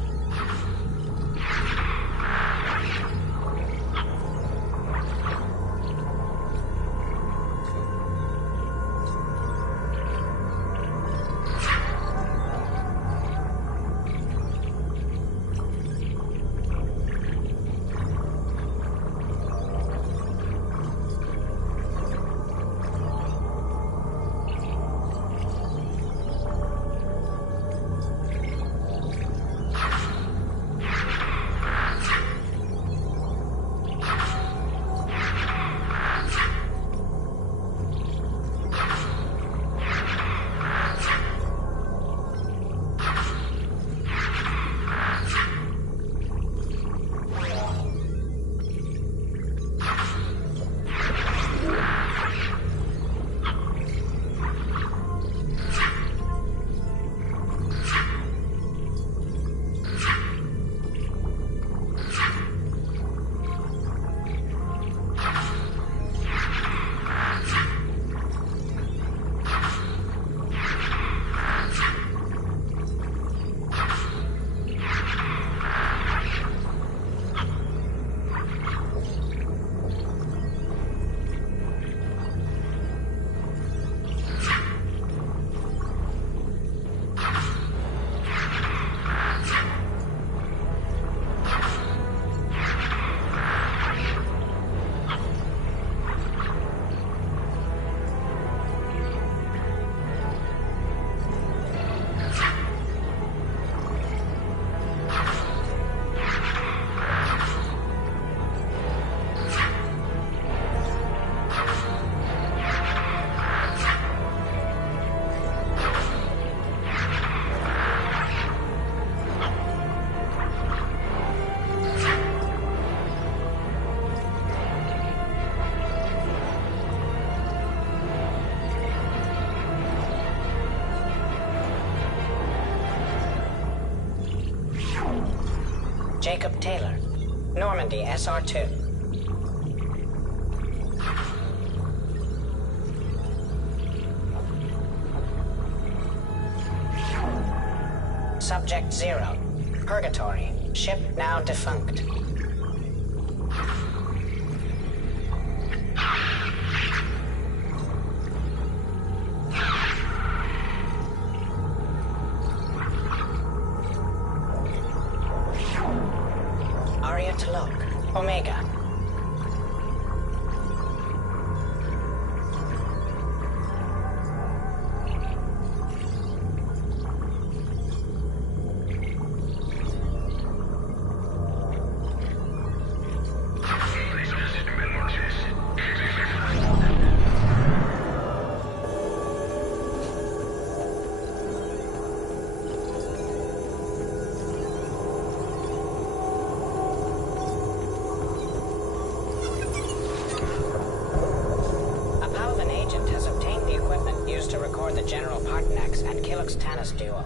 Jacob Taylor. Normandy SR2. Subject 0. Purgatory. Ship now defunct. Aria Talok. Omega. To record the General Partnex and Killux Tanis duel.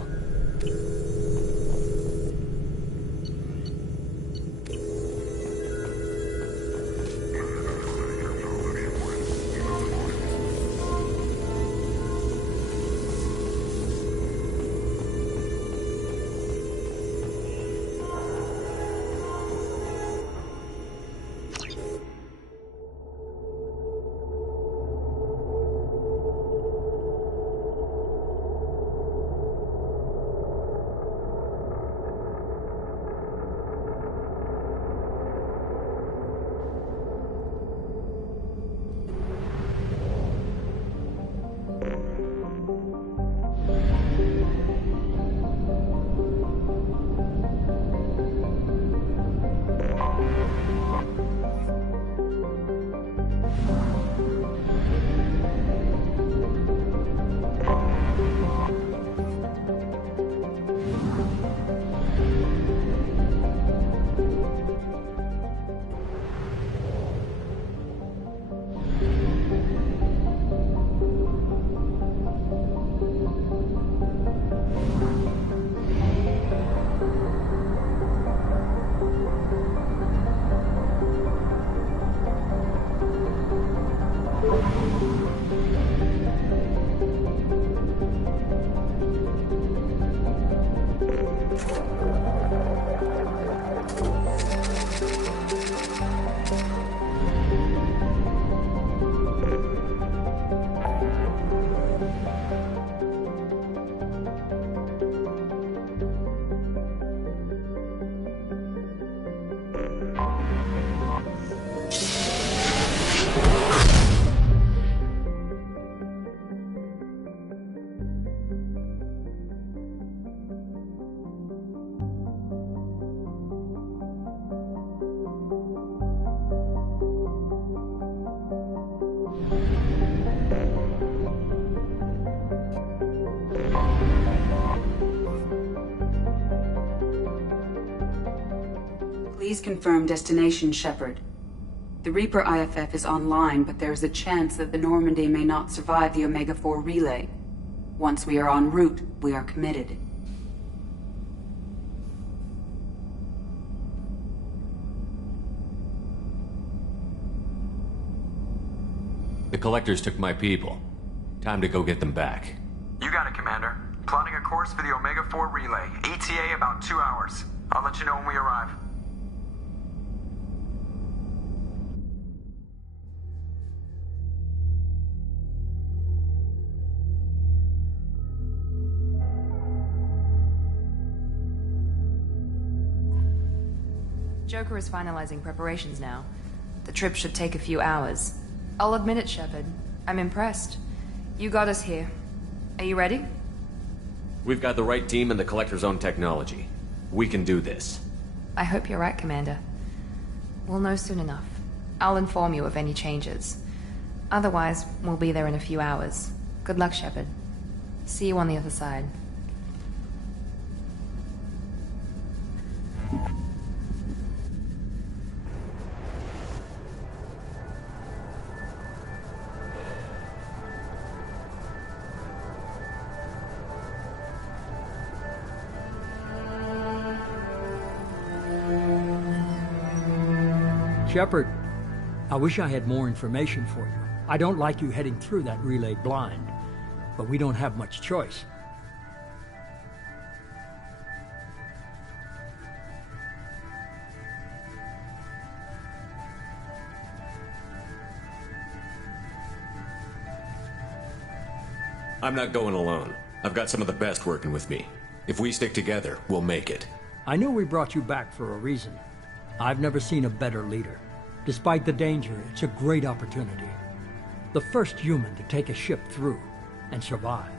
Please confirm destination, Shepard. The Reaper IFF is online, but there is a chance that the Normandy may not survive the Omega-4 relay. Once we are en route, we are committed. The Collectors took my people. Time to go get them back. You got it, Commander. Plotting a course for the Omega-4 relay. ETA about 2 hours. I'll let you know when we arrive. Joker is finalizing preparations now. The trip should take a few hours. I'll admit it, Shepard. I'm impressed. You got us here. Are you ready? We've got the right team and the Collector's own technology. We can do this. I hope you're right, Commander. We'll know soon enough. I'll inform you of any changes. Otherwise, we'll be there in a few hours. Good luck, Shepard. See you on the other side. Shepard, I wish I had more information for you. I don't like you heading through that relay blind, but we don't have much choice. I'm not going alone. I've got some of the best working with me. If we stick together, we'll make it. I know we brought you back for a reason. I've never seen a better leader. Despite the danger, it's a great opportunity. The first human to take a ship through and survive.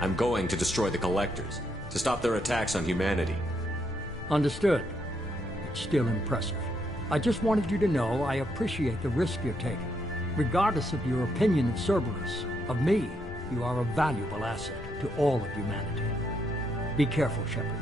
I'm going to destroy the Collectors, to stop their attacks on humanity. Understood. It's still impressive. I just wanted you to know I appreciate the risk you're taking. Regardless of your opinion of Cerberus, of me, you are a valuable asset to all of humanity. Be careful, Shepard.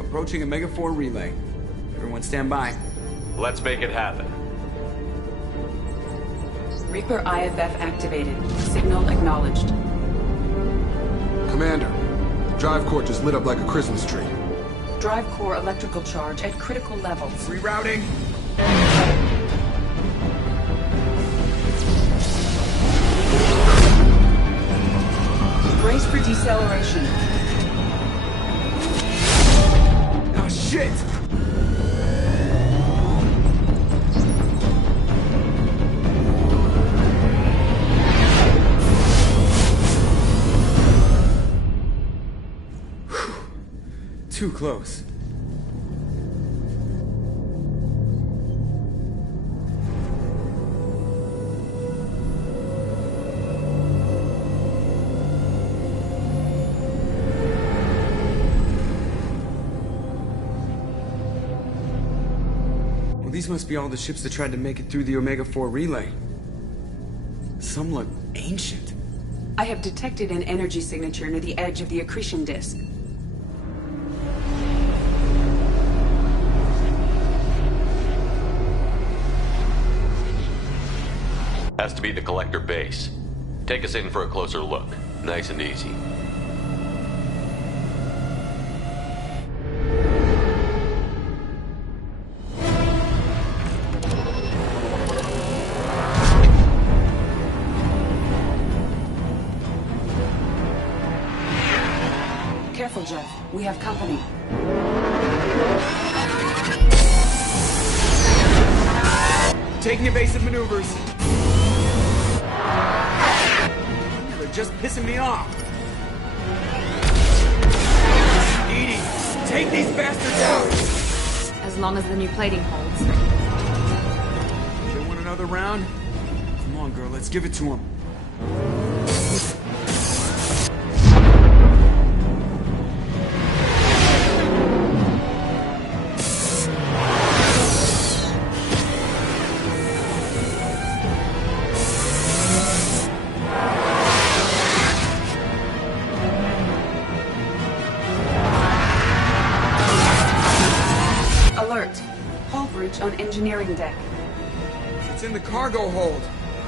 Approaching Omega-4 relay. Everyone stand by. Let's make it happen. Reaper IFF activated. Signal acknowledged. Commander, drive core just lit up like a Christmas tree. Drive core electrical charge at critical levels. Rerouting. Brace for deceleration. Oh, shit! Too close. Well, these must be all the ships that tried to make it through the Omega-4 relay. Some look ancient. I have detected an energy signature near the edge of the accretion disk. Has to be the collector base. Take us in for a closer look. Nice and easy. Careful, Jeff. We have company. Taking evasive maneuvers. They're just pissing me off. Edie, take these bastards out! As long as the new plating holds. They want another round? Come on, girl, let's give it to them. On engineering deck. It's in the cargo hold.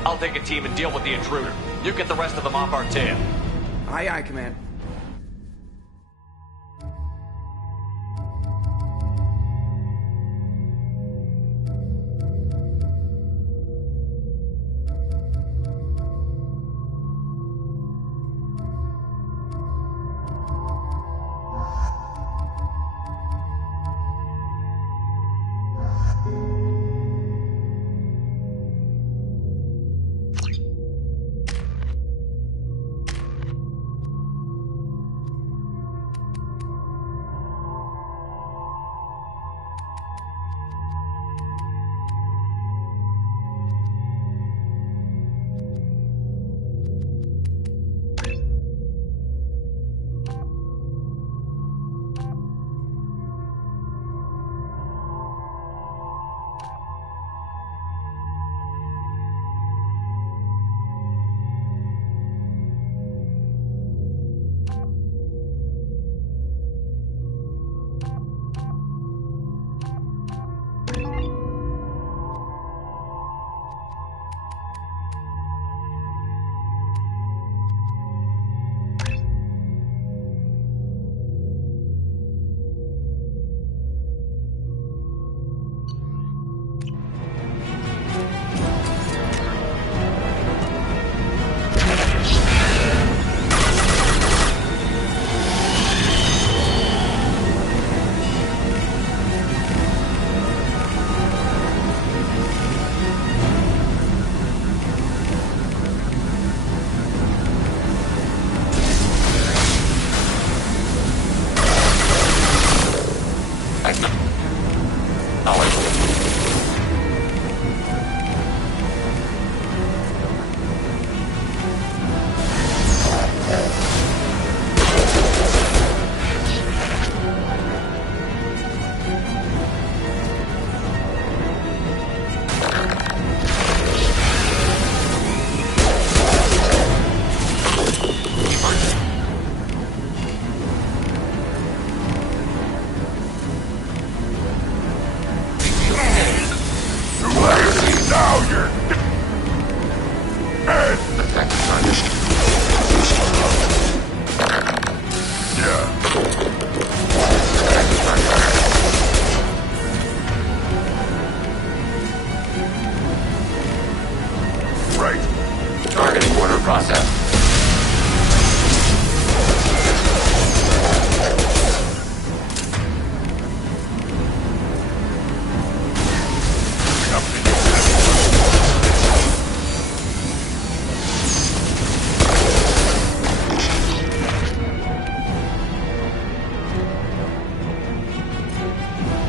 I'll take a team and deal with the intruder. You get the rest of them off our tail. Aye, aye, Command.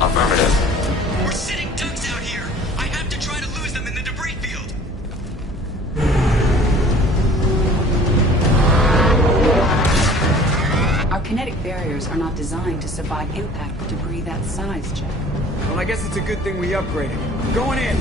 Affirmative. We're sitting ducks out here. I have to try to lose them in the debris field. Our kinetic barriers are not designed to survive impact with debris that size, Jeff. Well, I guess it's a good thing we upgraded. Going in!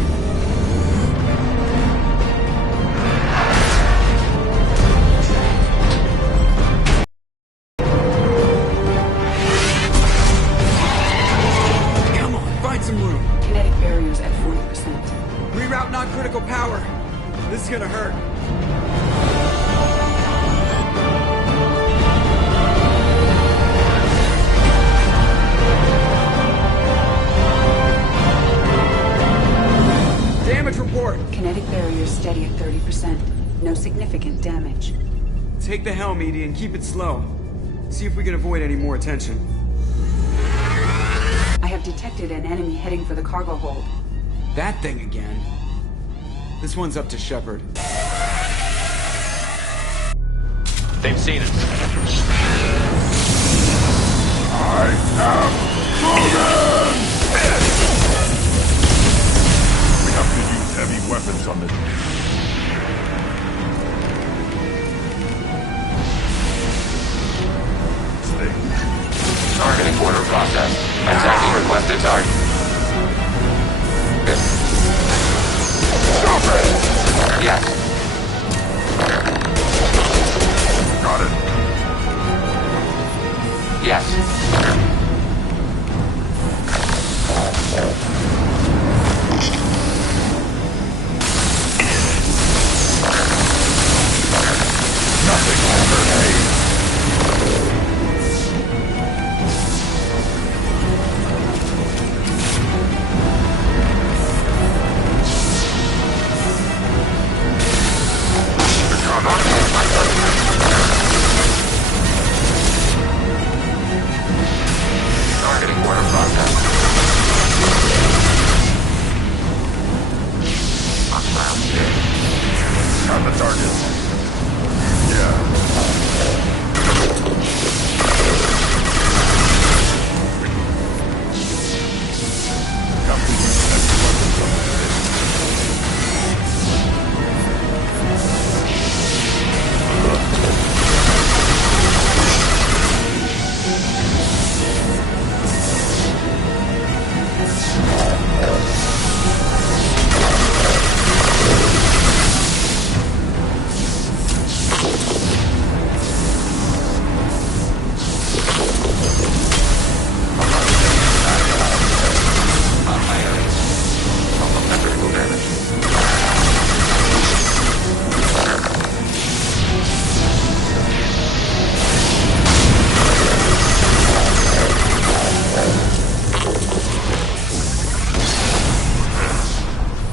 Come on, find some room. Kinetic barriers at 40%. Reroute non-critical power. This is gonna hurt. Damage report. Kinetic barriers steady at 30%. No significant damage. Take the helm, Edie, and keep it slow. See if we can avoid any more attention. I have detected an enemy heading for the cargo hold. That thing again. This one's up to Shepard. They've seen us. I am Logan! We have to use heavy weapons on this. Targeting order process. Attacking requested target. Stop it! Yes. Got it. Yes. Nothing will hurt me. Targeting order process. Got the target. Yeah.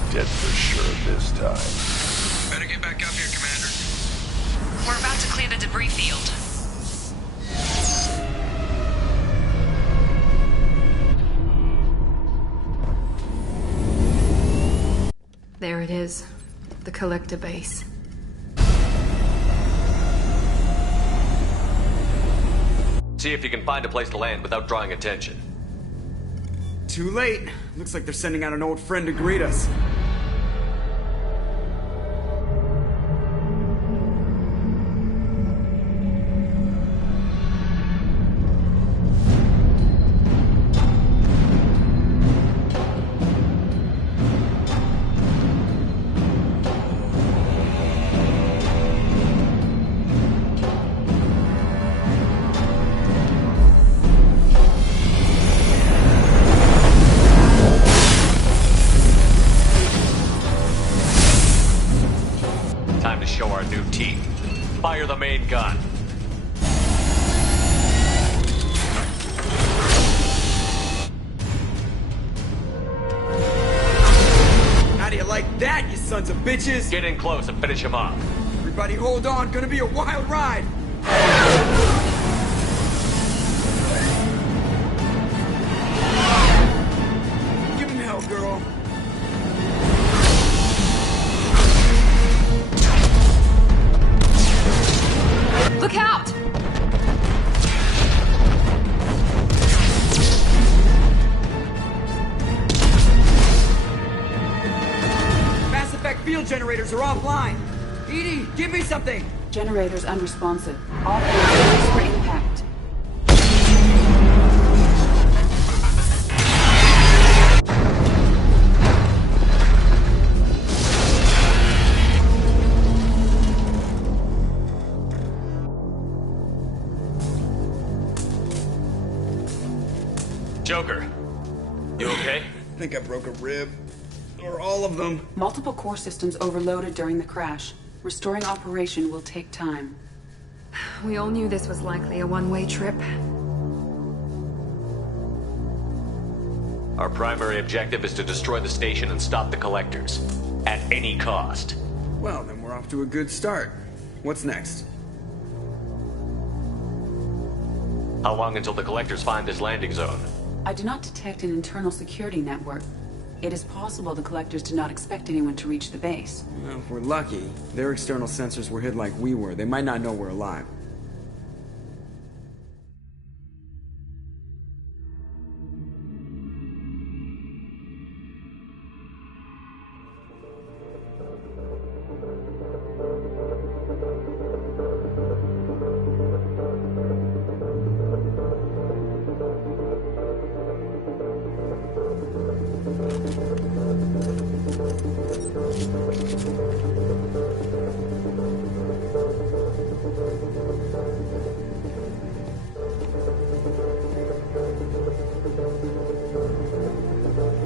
Dead for sure this time. Better get back up here, Commander. We're about to clear the debris field. There it is. The collector base. See if you can find a place to land without drawing attention. Too late. Looks like they're sending out an old friend to greet us. Time to show our new teeth. Fire the main gun. How do you like that, you sons of bitches? Get in close and finish him off. Everybody hold on, gonna be a wild ride. Give him hell, girl. Look out! Mass effect field generators are offline. Edie, give me something. Generators unresponsive. All fields for impact. You okay? I think I broke a rib. Or all of them. Multiple core systems overloaded during the crash. Restoring operation will take time. We all knew this was likely a one-way trip. Our primary objective is to destroy the station and stop the collectors. At any cost. Well, then we're off to a good start. What's next? How long until the collectors find this landing zone? I do not detect an internal security network. It is possible the collectors did not expect anyone to reach the base. Well, if we're lucky, their external sensors were hid like we were. They might not know we're alive.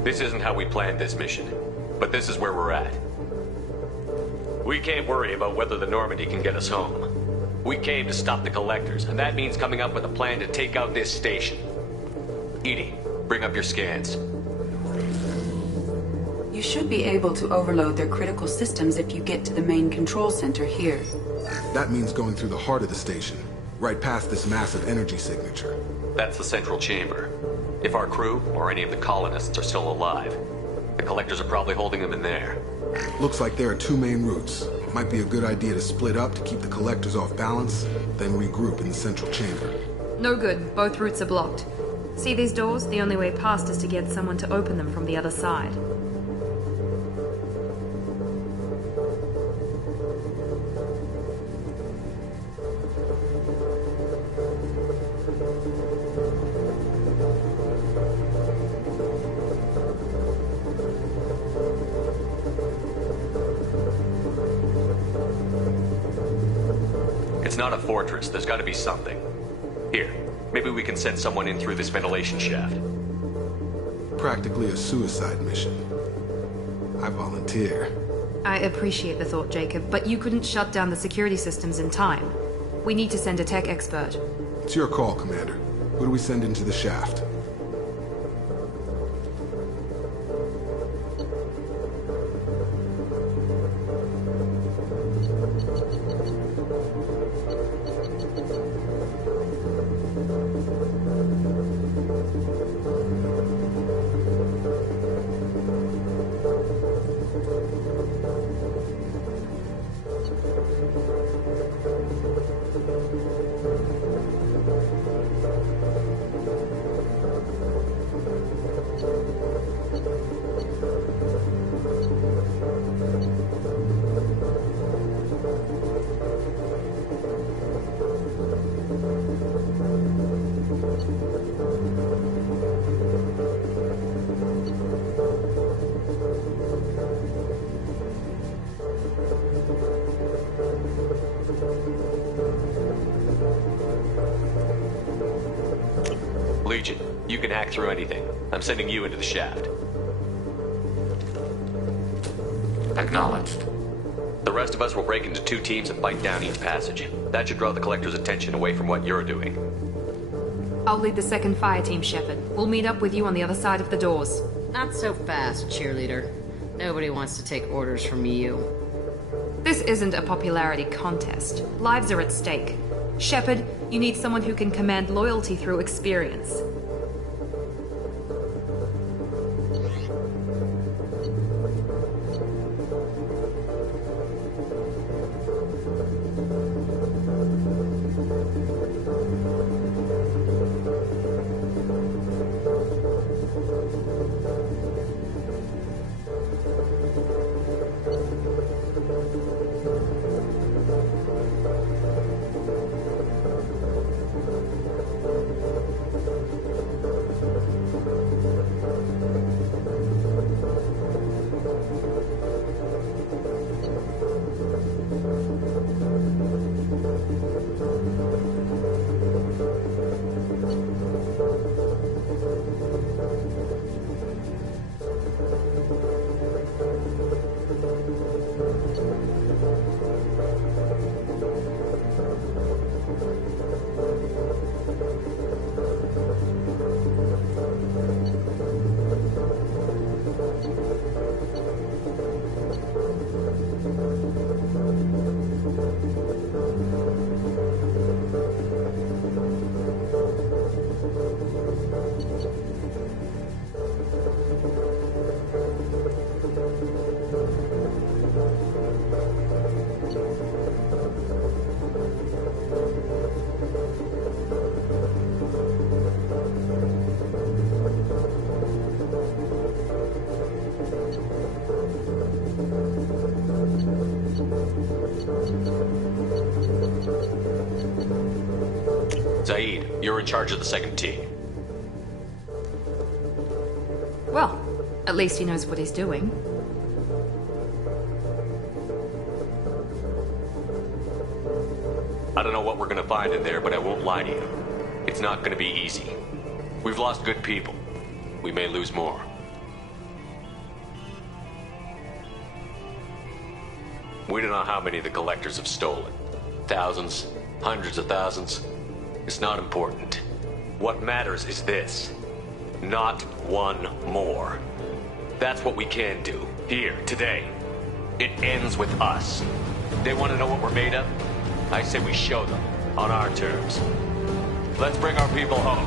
This isn't how we planned this mission, but this is where we're at. We can't worry about whether the Normandy can get us home. We came to stop the collectors, and that means coming up with a plan to take out this station. Edie, bring up your scans. You should be able to overload their critical systems if you get to the main control center here. That means going through the heart of the station, right past this massive energy signature. That's the central chamber. If our crew, or any of the colonists, are still alive, the collectors are probably holding them in there. Looks like there are two main routes. Might be a good idea to split up to keep the collectors off balance, then regroup in the central chamber. No good. Both routes are blocked. See these doors? The only way past is to get someone to open them from the other side. It's not a fortress. There's got to be something. Here, maybe we can send someone in through this ventilation shaft. Practically a suicide mission. I volunteer. I appreciate the thought, Jacob, but you couldn't shut down the security systems in time. We need to send a tech expert. It's your call, Commander. Who do we send into the shaft? Legion, you can hack through anything. I'm sending you into the shaft. Acknowledged. The rest of us will break into two teams and fight down each passage. That should draw the collector's attention away from what you're doing. I'll lead the second fire team, Shepard. We'll meet up with you on the other side of the doors. Not so fast, cheerleader. Nobody wants to take orders from you. This isn't a popularity contest. Lives are at stake. Shepard, you need someone who can command loyalty through experience. Zaid, you're in charge of the second team. Well, at least he knows what he's doing. I don't know what we're gonna find in there, but I won't lie to you. It's not gonna be easy. We've lost good people. We may lose more. We don't know how many the collectors have stolen. Thousands, hundreds of thousands. It's not important. What matters is this. Not one more. That's what we can do, here, today. It ends with us. They want to know what we're made of? I say we show them, on our terms. Let's bring our people home.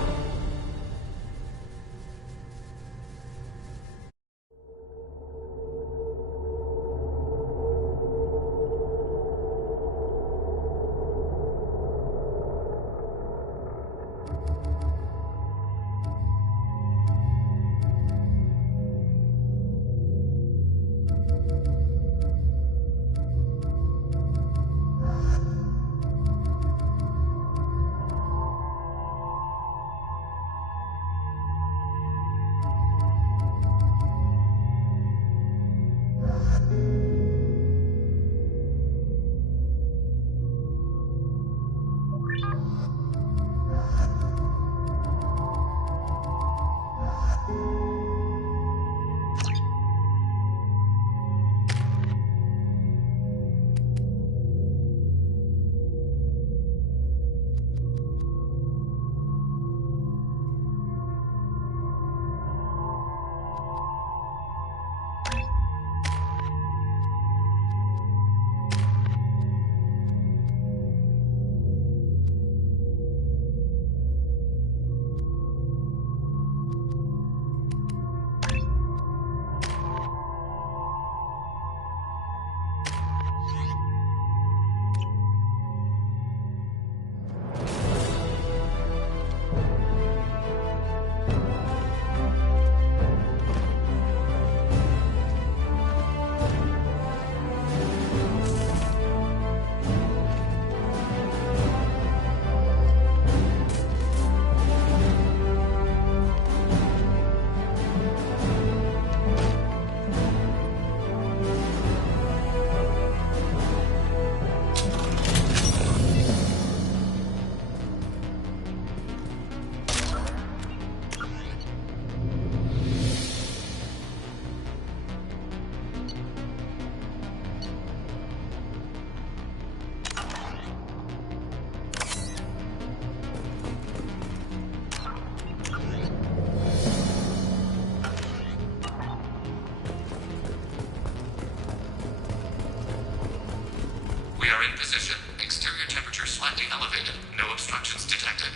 We are in position. Exterior temperature slightly elevated. No obstructions detected.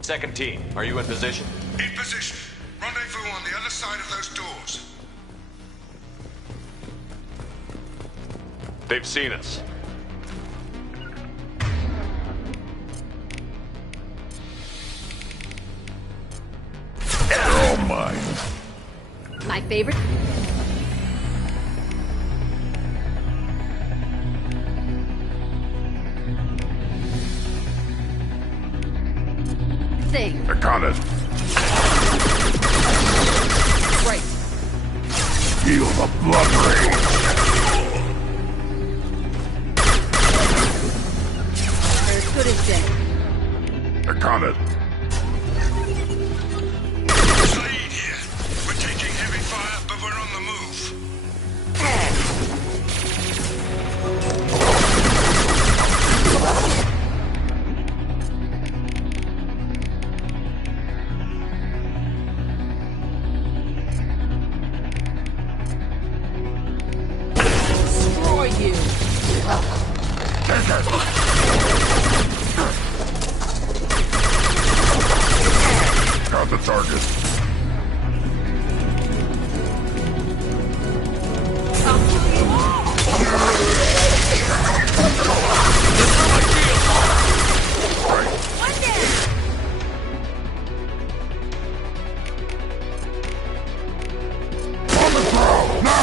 Second team, are you in position? In position. Rendezvous on the other side of those doors. They've seen us. They're all mine. My favorite? Thing. I got it. Right. Feel the blood rage. They're as good as dead. I got it. Saeed here. We're taking heavy fire, but we're on the move. Destroy you. Got the target. On the ground, now!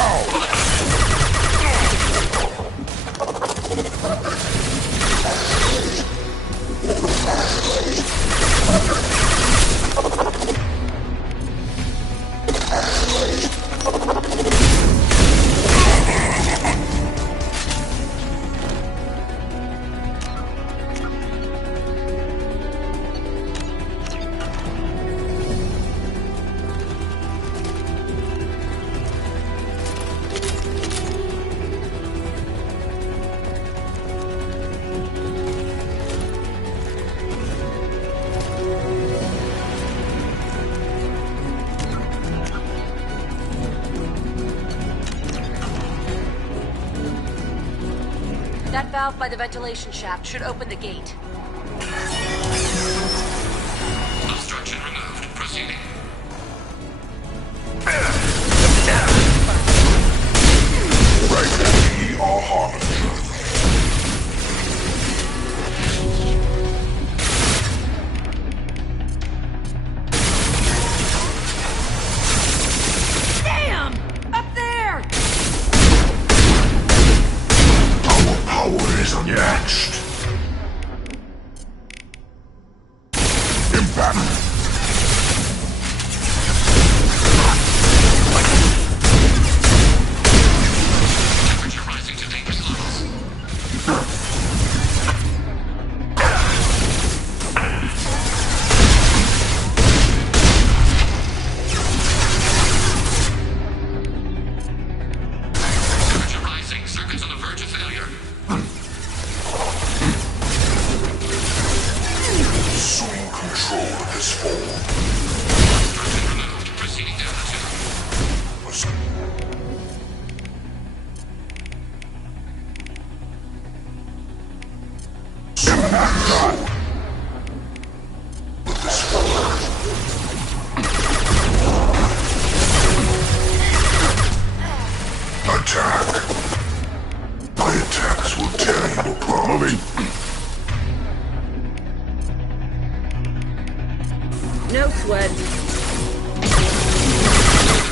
That valve by the ventilation shaft should open the gate. Obstruction removed. Proceeding. Right, we are harmony. Damn! Up there! Power is unmatched. Impact. Temperature rising to dangerous levels. Temperature rising. Circuits on the verge of failure. Assuming control of this form. Obstruction removed. Proceeding down the tube. Attack. My attacks will tear you apart. Moving. No sweat.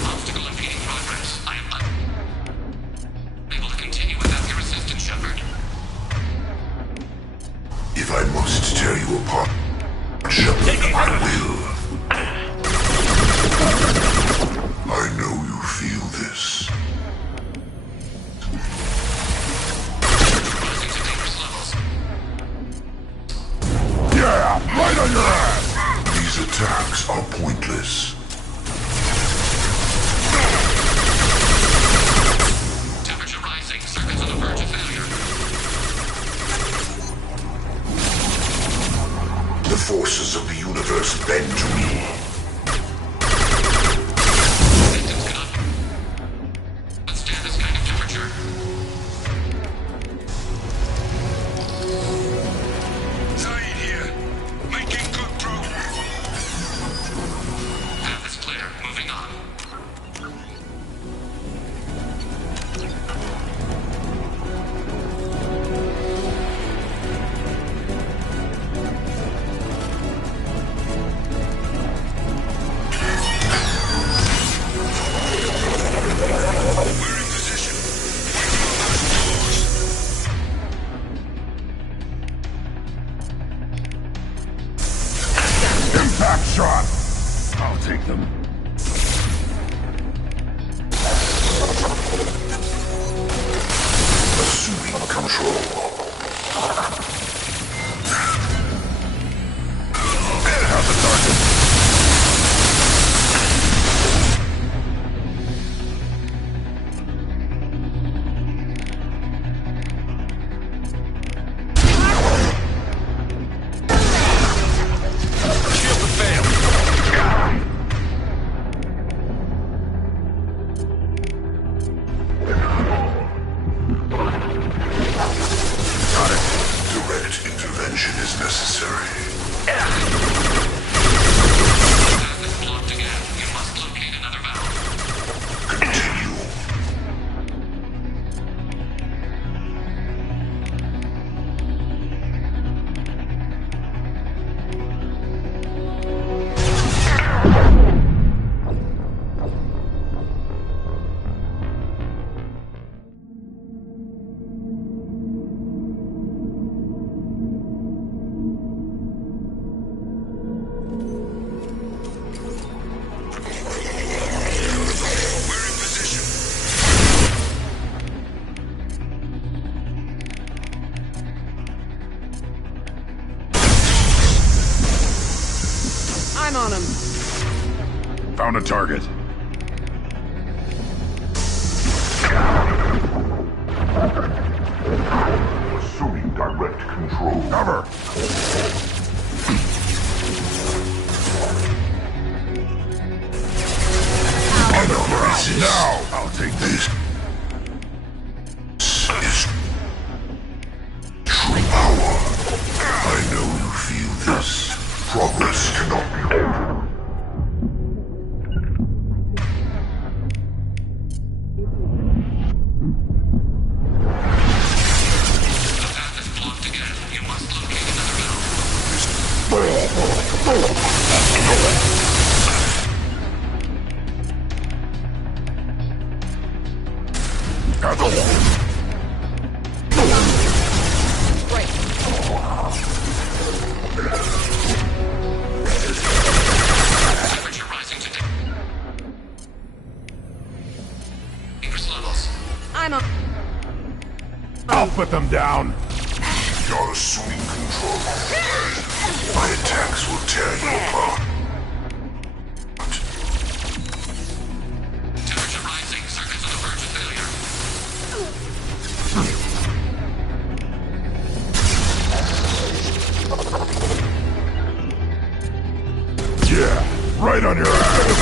Obstacle impeding progress. I am unable to continue without your assistance, Shepard. If I must tear you apart, Shepard, I will. I know you feel this. Rising to dangerous levels. Yeah, right on your ass! These attacks are pointless. Temperature rising. Circuits on the verge of failure. The forces of the universe bend to me. Systems cannot withstand this kind of temperature. Zaid here. Making good progress. Path is clear. Moving on. We're in position. Impact shot! I'll take them. Assuming control. Have the target. Direct intervention is necessary. Path is blocked again. You must locate another valve. Continue. Found a target. Assuming direct control. Cover! Now, I'll take this. Is true power. I know you feel this. Progress cannot be halted. I'll put them down. You're assuming control. My attacks will tear you apart. Temperature rising. Circuits on the verge of failure. Yeah, right on your ass.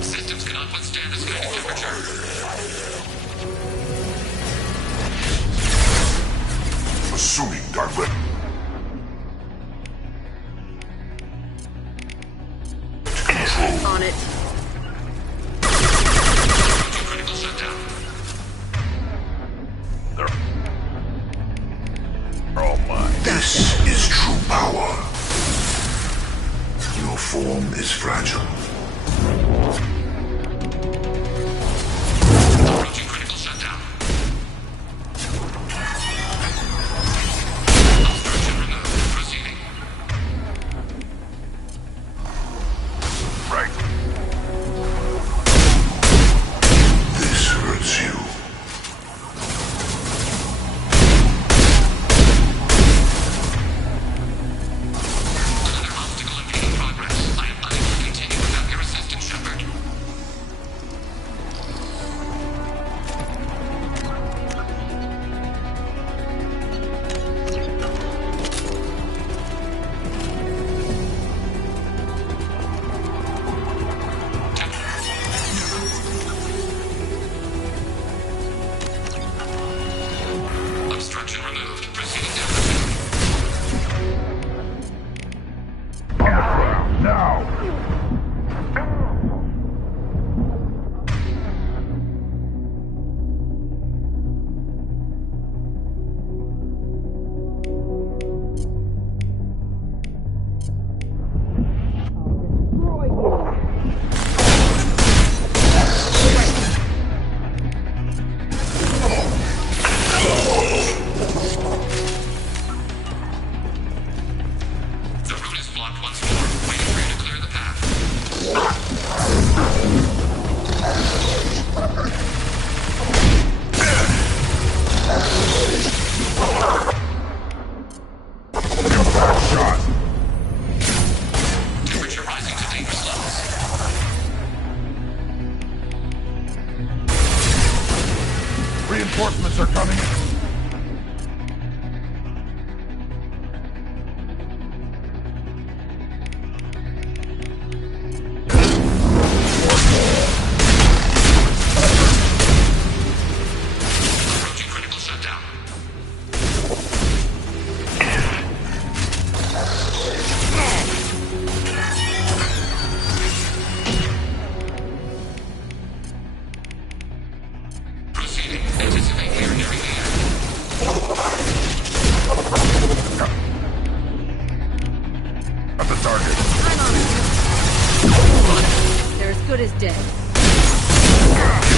Systems cannot withstand this kind of temperature. Assuming direct control. On it. Critical shutdown. They're all mine. This is true power. Your form is fragile. Approaching critical shutdown. Obstruction removed. Proceeding. Right. This hurts you. Another obstacle impeding progress. I am unable to continue without your assistance, Shepard. Obstruction removed. Proceeding down the tube. On the ground, now. The route is blocked once more. Waiting for you to clear the path. Shot. Temperature rising to dangerous levels. Reinforcements are coming in. Approaching critical shutdown. Proceeding. Anticipate air nearing the end. At the target. I'm on it. They're as good as dead.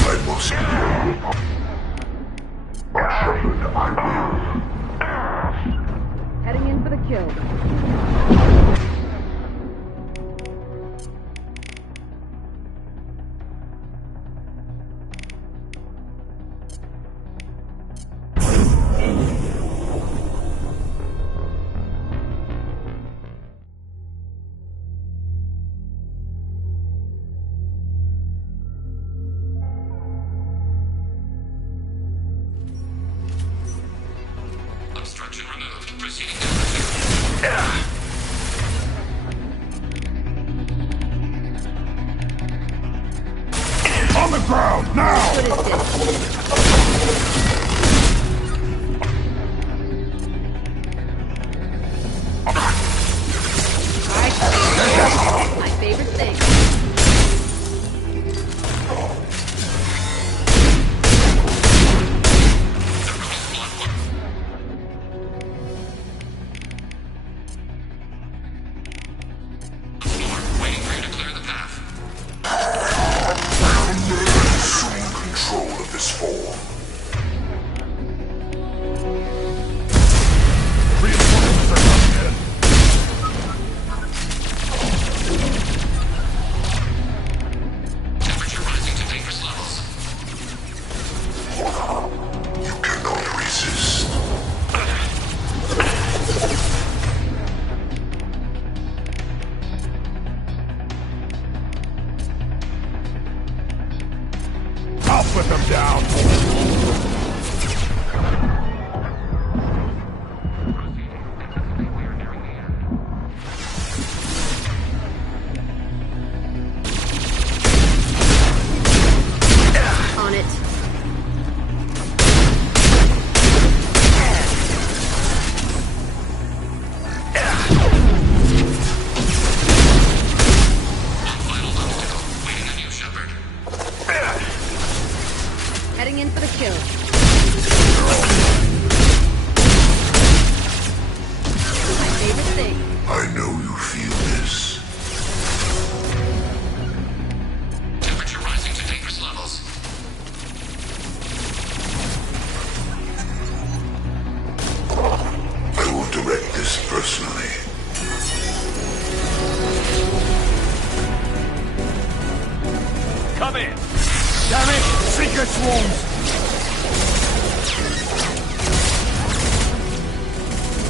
I must. Shepard, I Heading in for the kill. On the ground, now! What is this? My favorite thing. Waiting for you to clear the path. Assuming control of this form. Reinforcements are coming in. Temperature rising to dangerous levels. You cannot resist. I'll put them down. On it. Final level 2. Waiting on you, Shepard. Heading in for the kill. My favorite thing. I know you feel this. Temperature rising to dangerous levels. I will direct this personally. Come in! Damn it! Seeker swarms!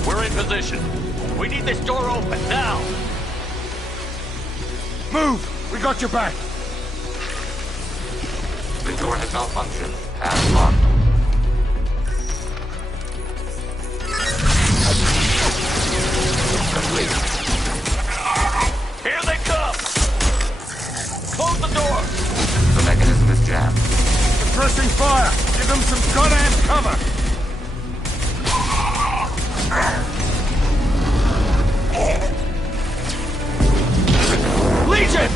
We're in position. We need this door open, now! Move! We got your back! The door has malfunctioned. Path locked. Complete. Here they come! Close the door! The mechanism is jammed. Suppressing fire! Give them some goddamn cover! Legion!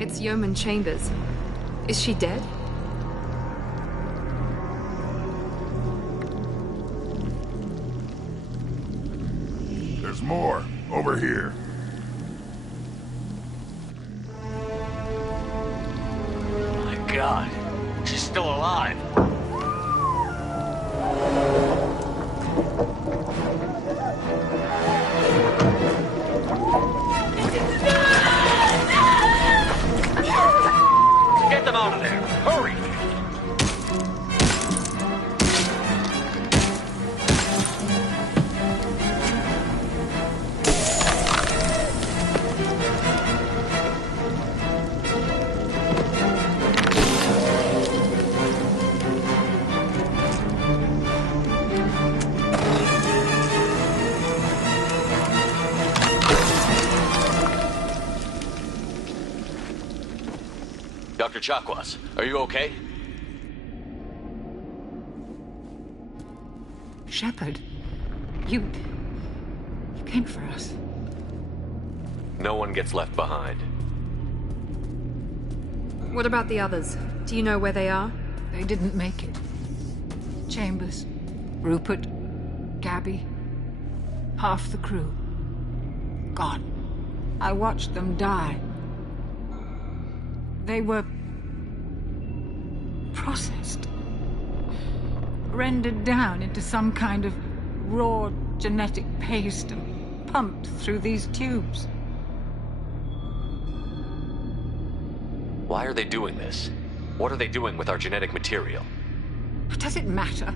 It's Yeoman Chambers. Is she dead? There's more. Over here. My God, she's still alive. Get them out of there! Hurry! Dr. Chakwas, are you okay? Shepard, you came for us. No one gets left behind. What about the others? Do you know where they are? They didn't make it. Chambers, Rupert, Gabby, half the crew. Gone. I watched them die. They were processed. Rendered down into some kind of raw genetic paste and pumped through these tubes. Why are they doing this? What are they doing with our genetic material? Does it matter?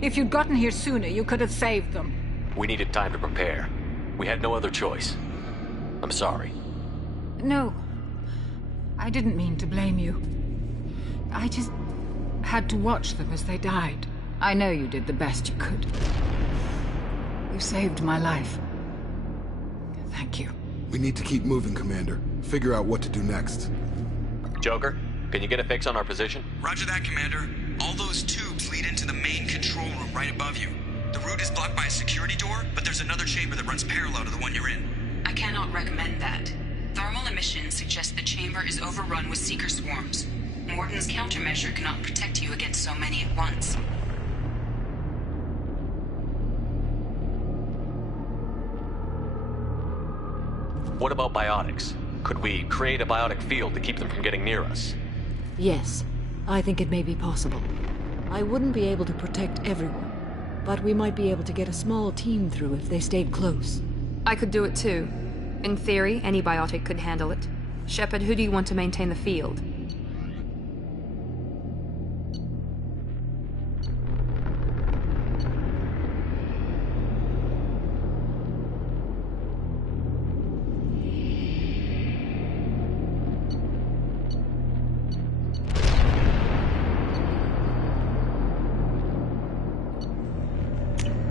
If you'd gotten here sooner, you could have saved them. We needed time to prepare. We had no other choice. I'm sorry. No. I didn't mean to blame you. I just had to watch them as they died. I know you did the best you could. You saved my life. Thank you. We need to keep moving, Commander. Figure out what to do next. Joker, can you get a fix on our position? Roger that, Commander. All those tubes lead into the main control room right above you. The route is blocked by a security door, but there's another chamber that runs parallel to the one you're in. I cannot recommend that. Thermal emissions suggest the chamber is overrun with seeker swarms. Morden's countermeasure cannot protect you against so many at once. What about biotics? Could we create a biotic field to keep them from getting near us? Yes, I think it may be possible. I wouldn't be able to protect everyone, but we might be able to get a small team through if they stayed close. I could do it too. In theory, any biotic could handle it. Shepard, who do you want to maintain the field?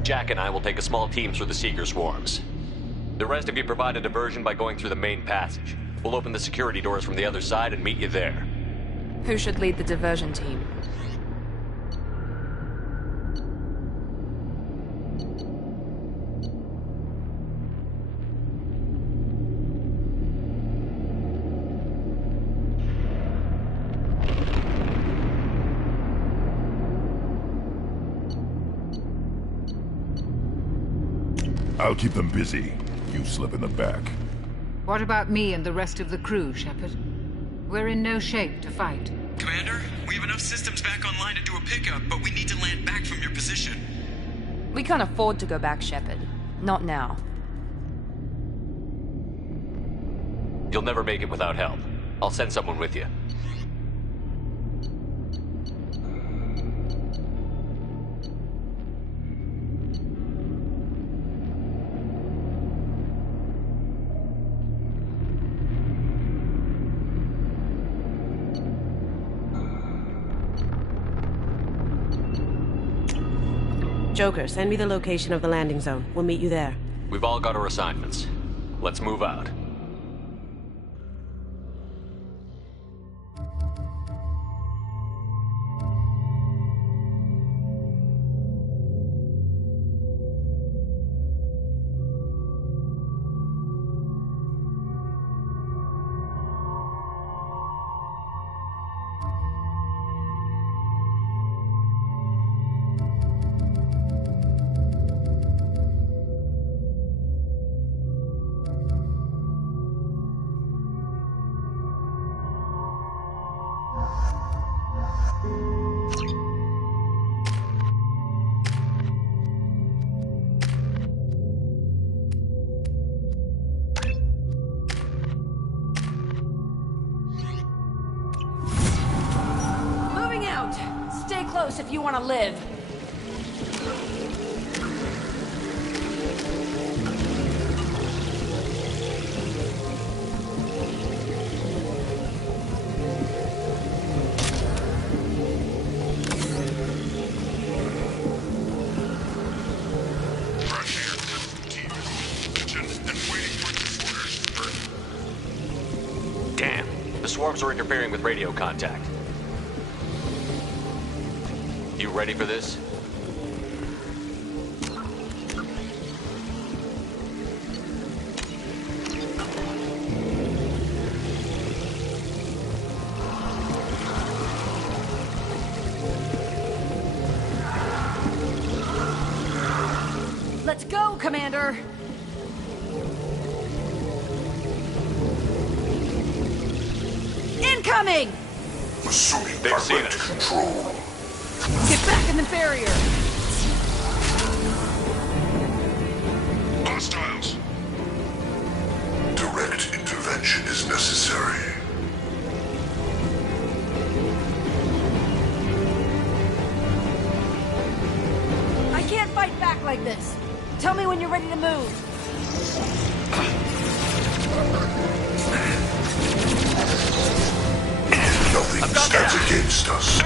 Jack and I will take a small team through the Seeker swarms. The rest of you provide a diversion by going through the main passage. We'll open the security doors from the other side and meet you there. Who should lead the diversion team? I'll keep them busy. You slip in the back. What about me and the rest of the crew, Shepard? We're in no shape to fight. Commander, we have enough systems back online to do a pickup, but we need to land back from your position. We can't afford to go back, Shepard. Not now. You'll never make it without help. I'll send someone with you. Joker, send me the location of the landing zone. We'll meet you there. We've all got our assignments. Let's move out. If you want to live. Damn, the swarms are interfering with radio contact. You ready for this? Let's go, Commander! Incoming! Assuming direct control. Get back in the barrier! Hostiles. Direct intervention is necessary. I can't fight back like this. Tell me when you're ready to move. Nothing stands against us.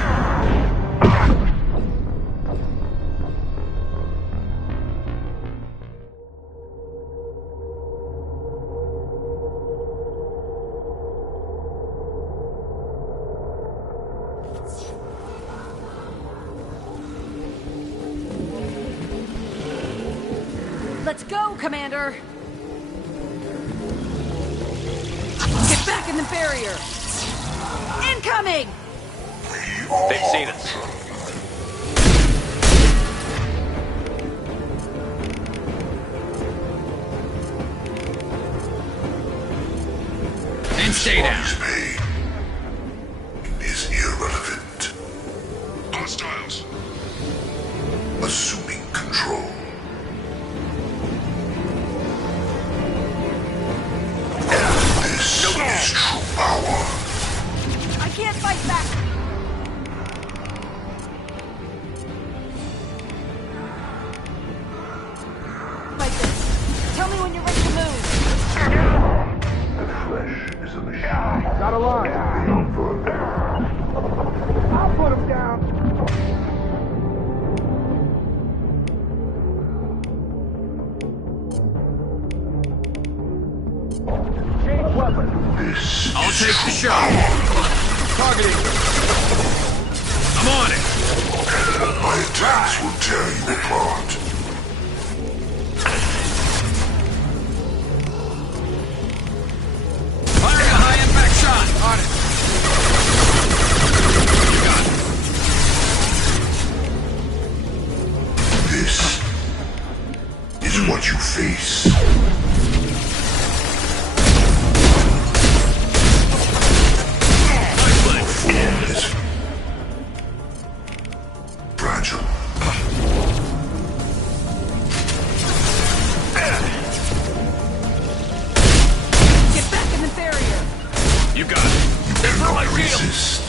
Let's go, Commander! Get back in the barrier! Incoming! They've seen us. And stay down. Pain is irrelevant. Hostiles. Assuming control. This is true power. I can't fight back! Like this. Tell me when you're ready to move. The flesh is a machine. Got a line. I'll put him down. Change weapon. I'll take the shot. Targeting. I'm on it. My attacks will tear you apart. Firing a high impact shot. On it. You got it. This is what you face. Form is fragile. Get back in the barrier! You got it. You cannot resist.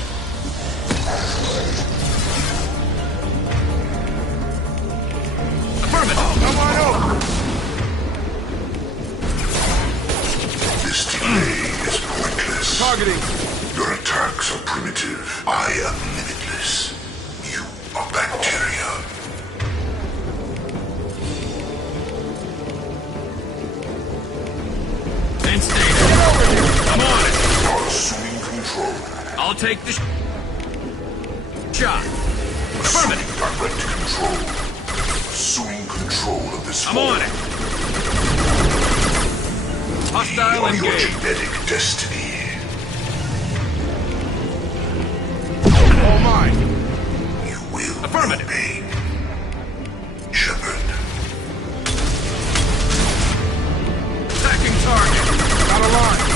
Affirmative. Come on over. This delay is pointless. Targeting. Your attacks are primitive. I am limitless. You are bacteria. And stay down. I'm on it. You are assuming control. I'll take the shot. Affirmative. Direct control. Assuming control of this I'm on it. Hostile on your engaged. genetic destiny. All mine. You will Affirmative. remain. Shepard. Attacking target. Got a line.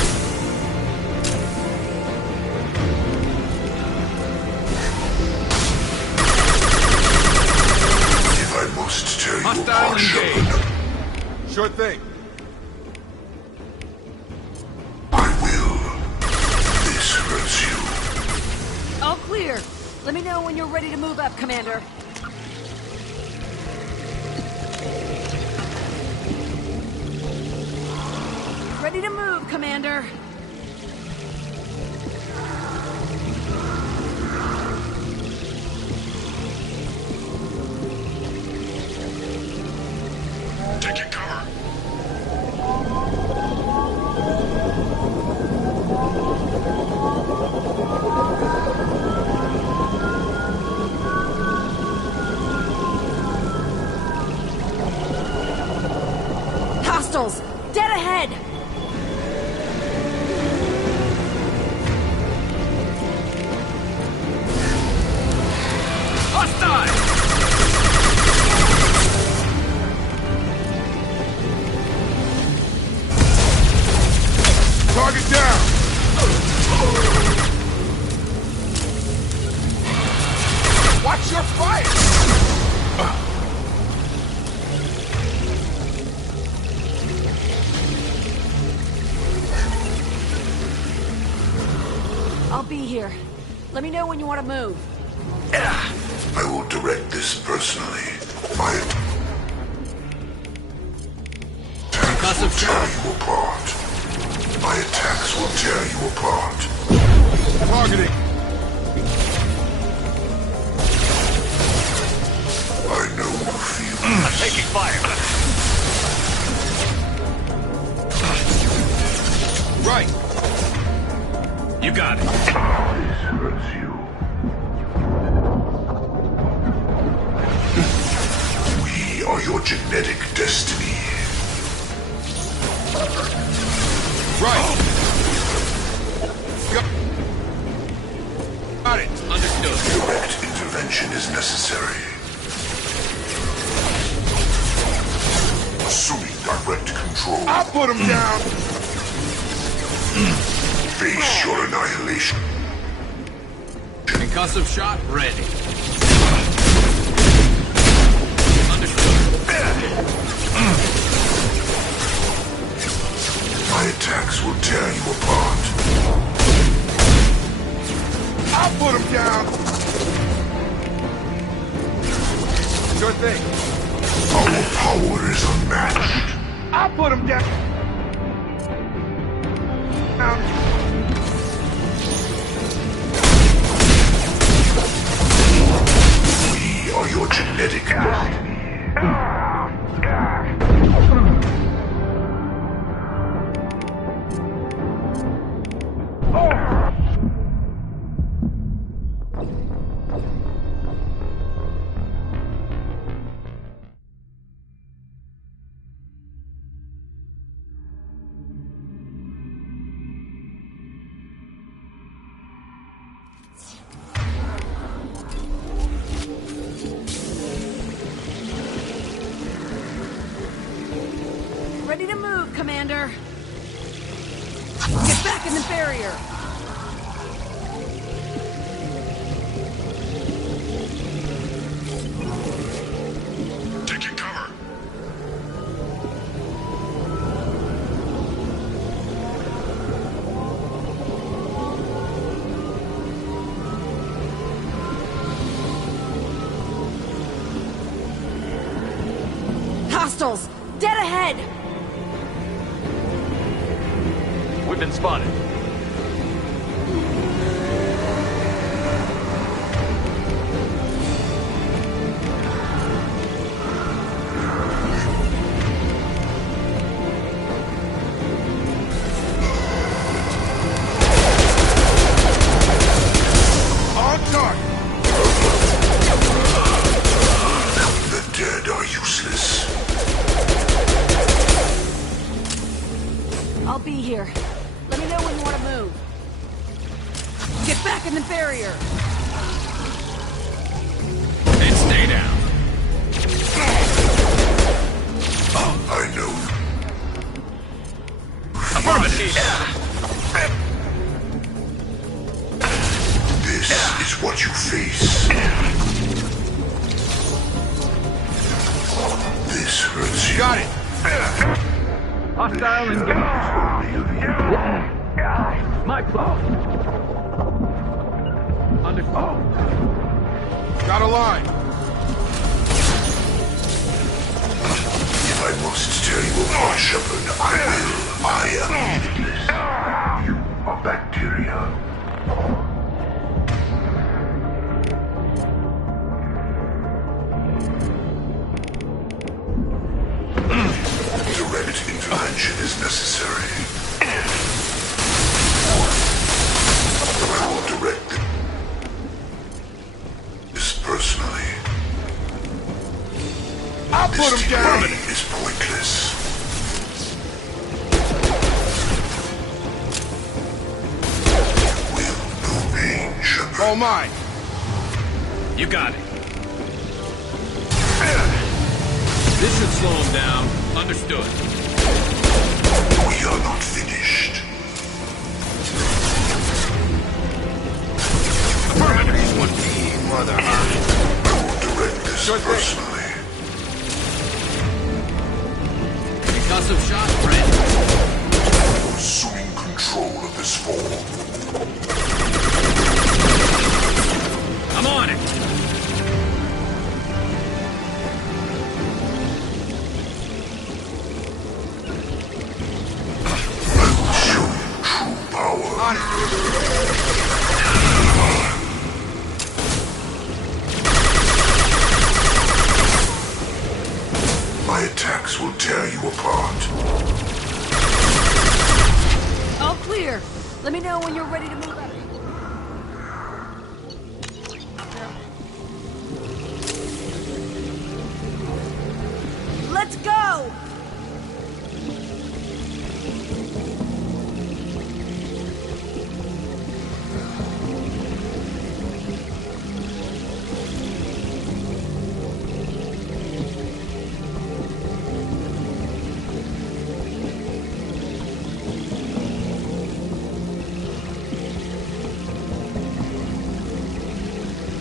If I must tear you Hostile apart, engaged. Shepard, Sure thing. I will. This hurts you. All clear. Let me know when you're ready to move up, Commander. Ready to move, Commander. Taking cover. Hostiles! Dead ahead! Let me know when you want to move. I will direct this personally. My attacks will tear you apart. My attacks will tear you apart. Targeting. I know you feel I'm taking fire. Right. You got it. this hurts you. We are your genetic destiny. Right. Got it. Understood. Direct intervention is necessary. Assuming direct control. I'll put him down. Face your annihilation. Concussive shot ready. Understood. My attacks will tear you apart. I'll put him down. Sure thing. Our power is unmatched. I'll put him down. We are your genetic destiny. Ready to move, Commander. Get back in the barrier. Taking cover. Hostiles! Dead ahead! We've been spotted. On target. The dead are useless. I'll be here. Let me know when you want to move. Get back in the barrier! And stay down. I know. Affirmative. This is what you face. This hurts you. Got it. Hostile engaged. My fault. Understood. Got a line. If I must tear you apart, Shepard, I will. I am limitless. You are bacteria. Direct intervention is necessary. I will direct this personally. I'll put him down. This is pointless. Will no pain, Shepard. All mine. You got it. This should slow him down. Understood. We are not finished. Affirmative. One team, mother. I will direct this Sure thing. personally. Concussive shot ready. Assuming control of this form.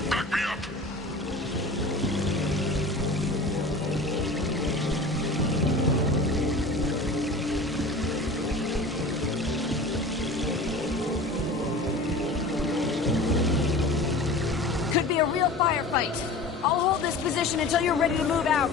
Back me up! Could be a real firefight. I'll hold this position until you're ready to move out.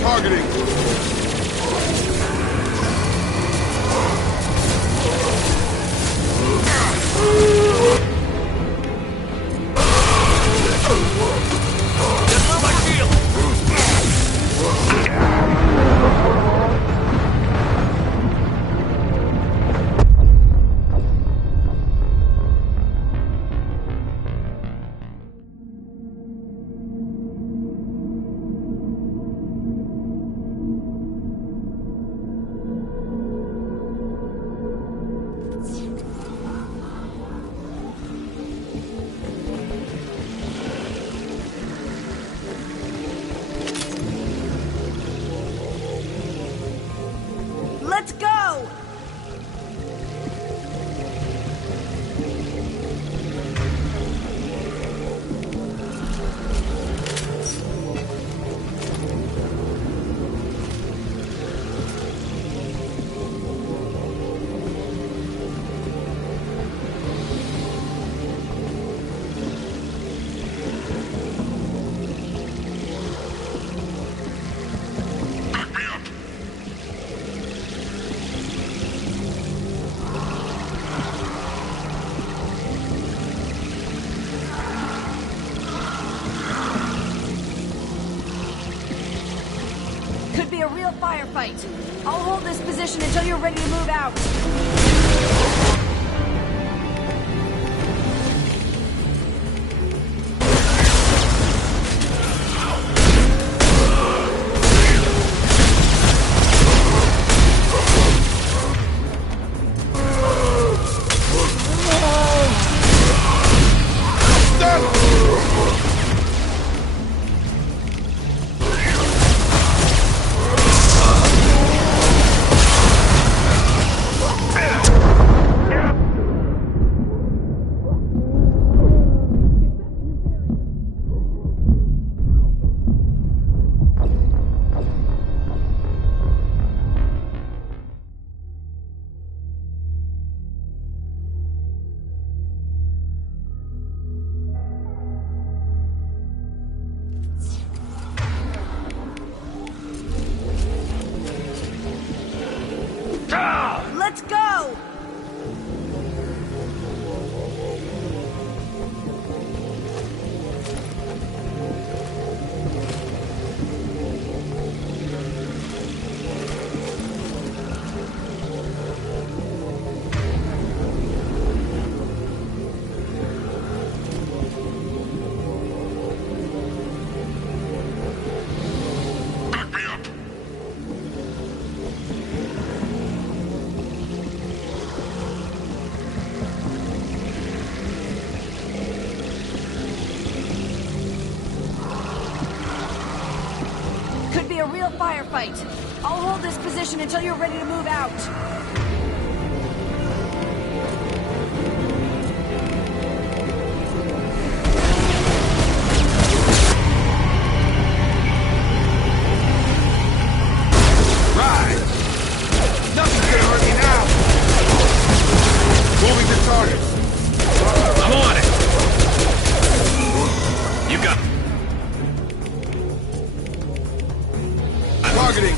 Targeting. Let's go! Could be a real firefight. I'll hold this position until you're ready to move out. Let's go! Could be a real firefight. I'll hold this position until you're ready to move out. Right! Nothing's gonna hurt me now! Moving to target. I'm on it! You got... Targeting.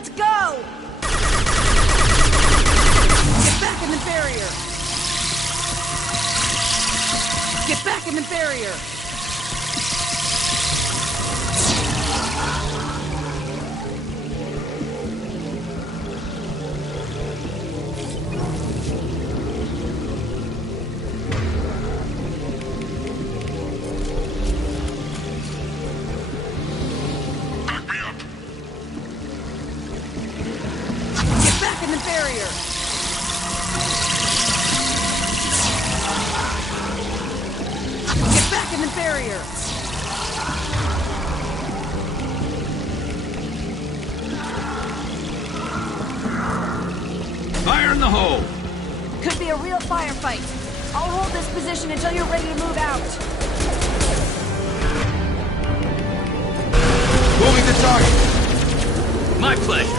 Let's go! Get back in the barrier! Get back in the barrier! Fire in the hole! Could be a real firefight. I'll hold this position until you're ready to move out. Moving the target! My pleasure.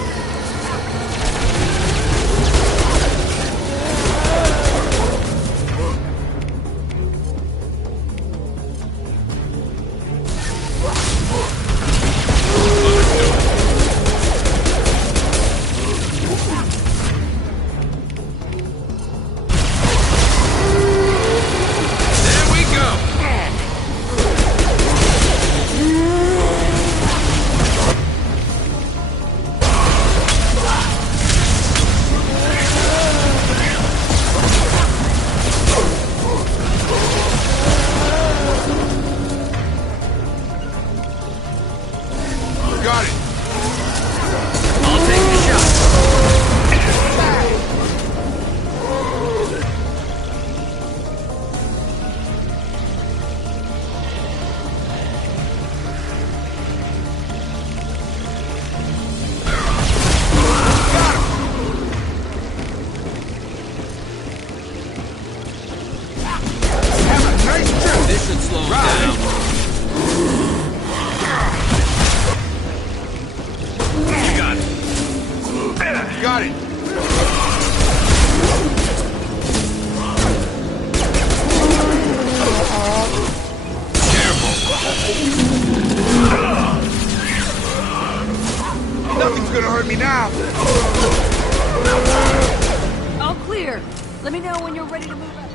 Let me know when you're ready to move out.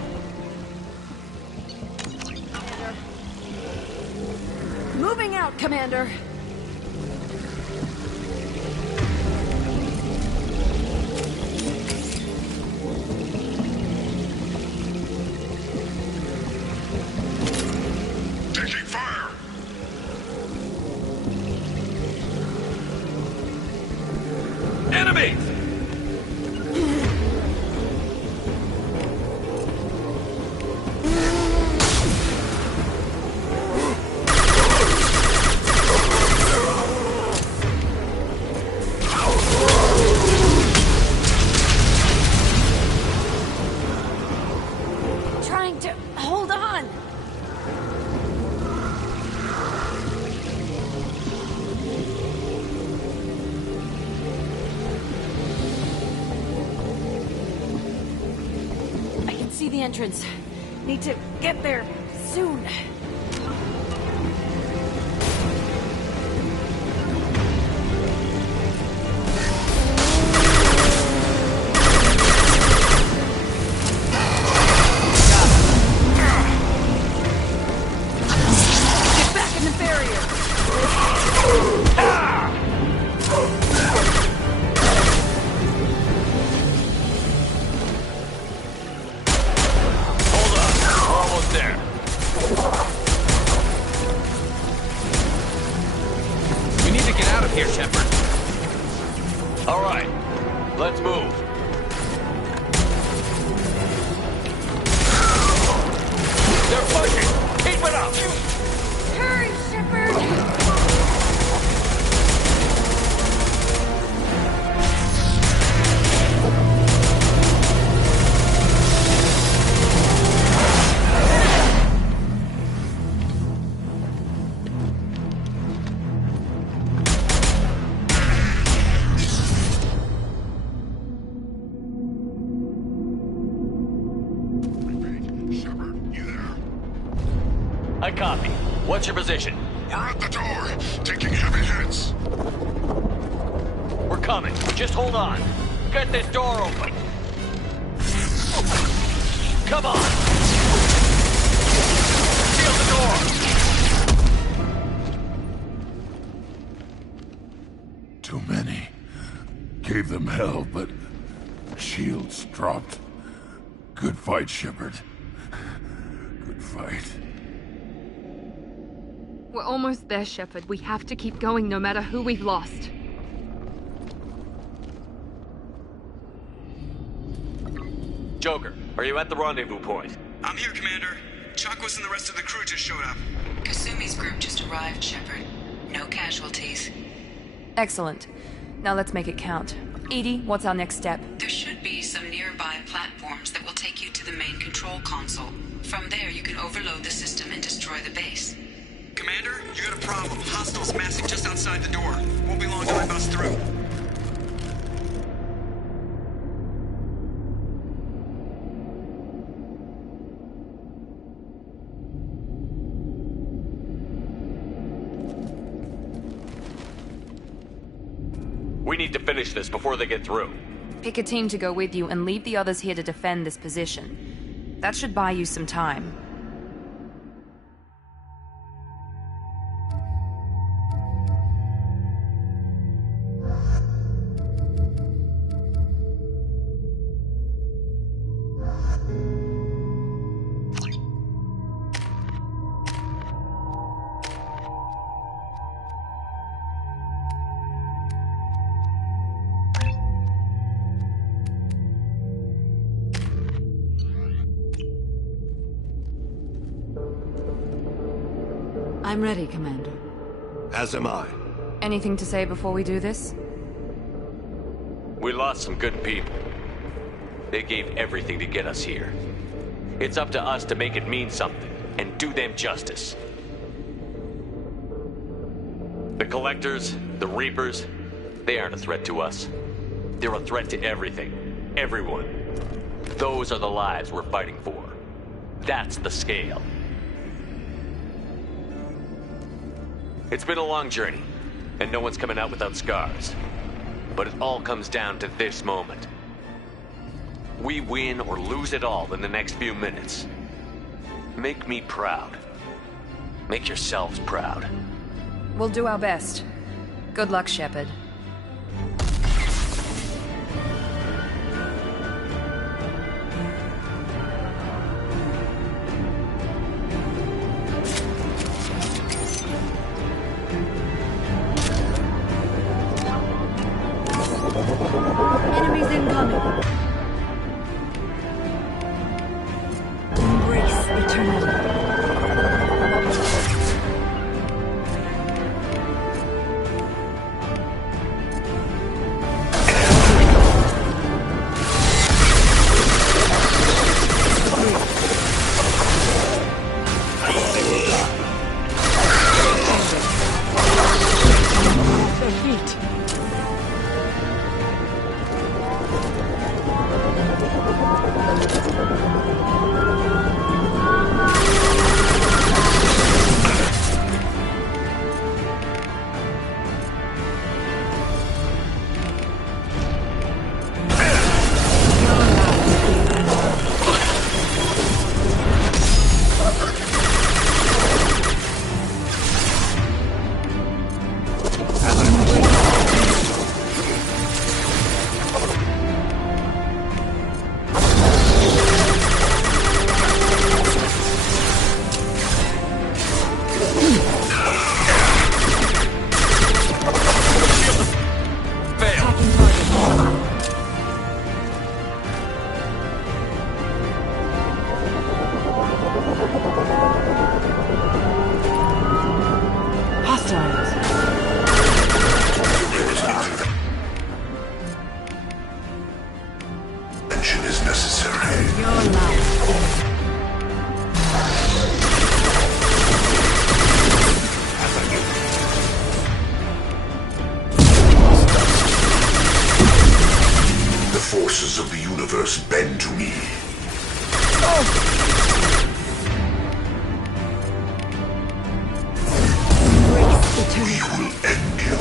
Moving out, Commander. Taking fire! Enemies! See the entrance. Need to get there soon. Get back in the barrier. There. We need to get out of here, Shepard. All right, let's move. They're pushing. Keep it up. Hurry, Shepard. I copy. What's your position? We're at the door, taking heavy hits. We're coming. Just hold on. Get this door open. Come on. Seal the door. Too many. Gave them hell, but shields dropped. Good fight, Shepard. Good fight. We're almost there, Shepard. We have to keep going no matter who we've lost. Joker, are you at the rendezvous point? I'm here, Commander. Chakwas and the rest of the crew just showed up. Kasumi's group just arrived, Shepard. No casualties. Excellent. Now let's make it count. Edie, what's our next step? There should be some nearby platforms that will take you to the main control console. From there, you can overload the system and destroy the base. Commander, you got a problem. Hostiles massing just outside the door. Won't be long till I bust through. We need to finish this before they get through. Pick a team to go with you and leave the others here to defend this position. That should buy you some time. I'm ready, Commander. As am I. Anything to say before we do this? We lost some good people. They gave everything to get us here. It's up to us to make it mean something, and do them justice. The Collectors, the Reapers, they aren't a threat to us. They're a threat to everything. Everyone. Those are the lives we're fighting for. That's the scale. It's been a long journey, and no one's coming out without scars. But it all comes down to this moment. We win or lose it all in the next few minutes. Make me proud. Make yourselves proud. We'll do our best. Good luck, Shepard. Enemies incoming. Embrace eternity. Their feet. Attention is necessary. Your life. The forces of the universe bend to me. We will end you.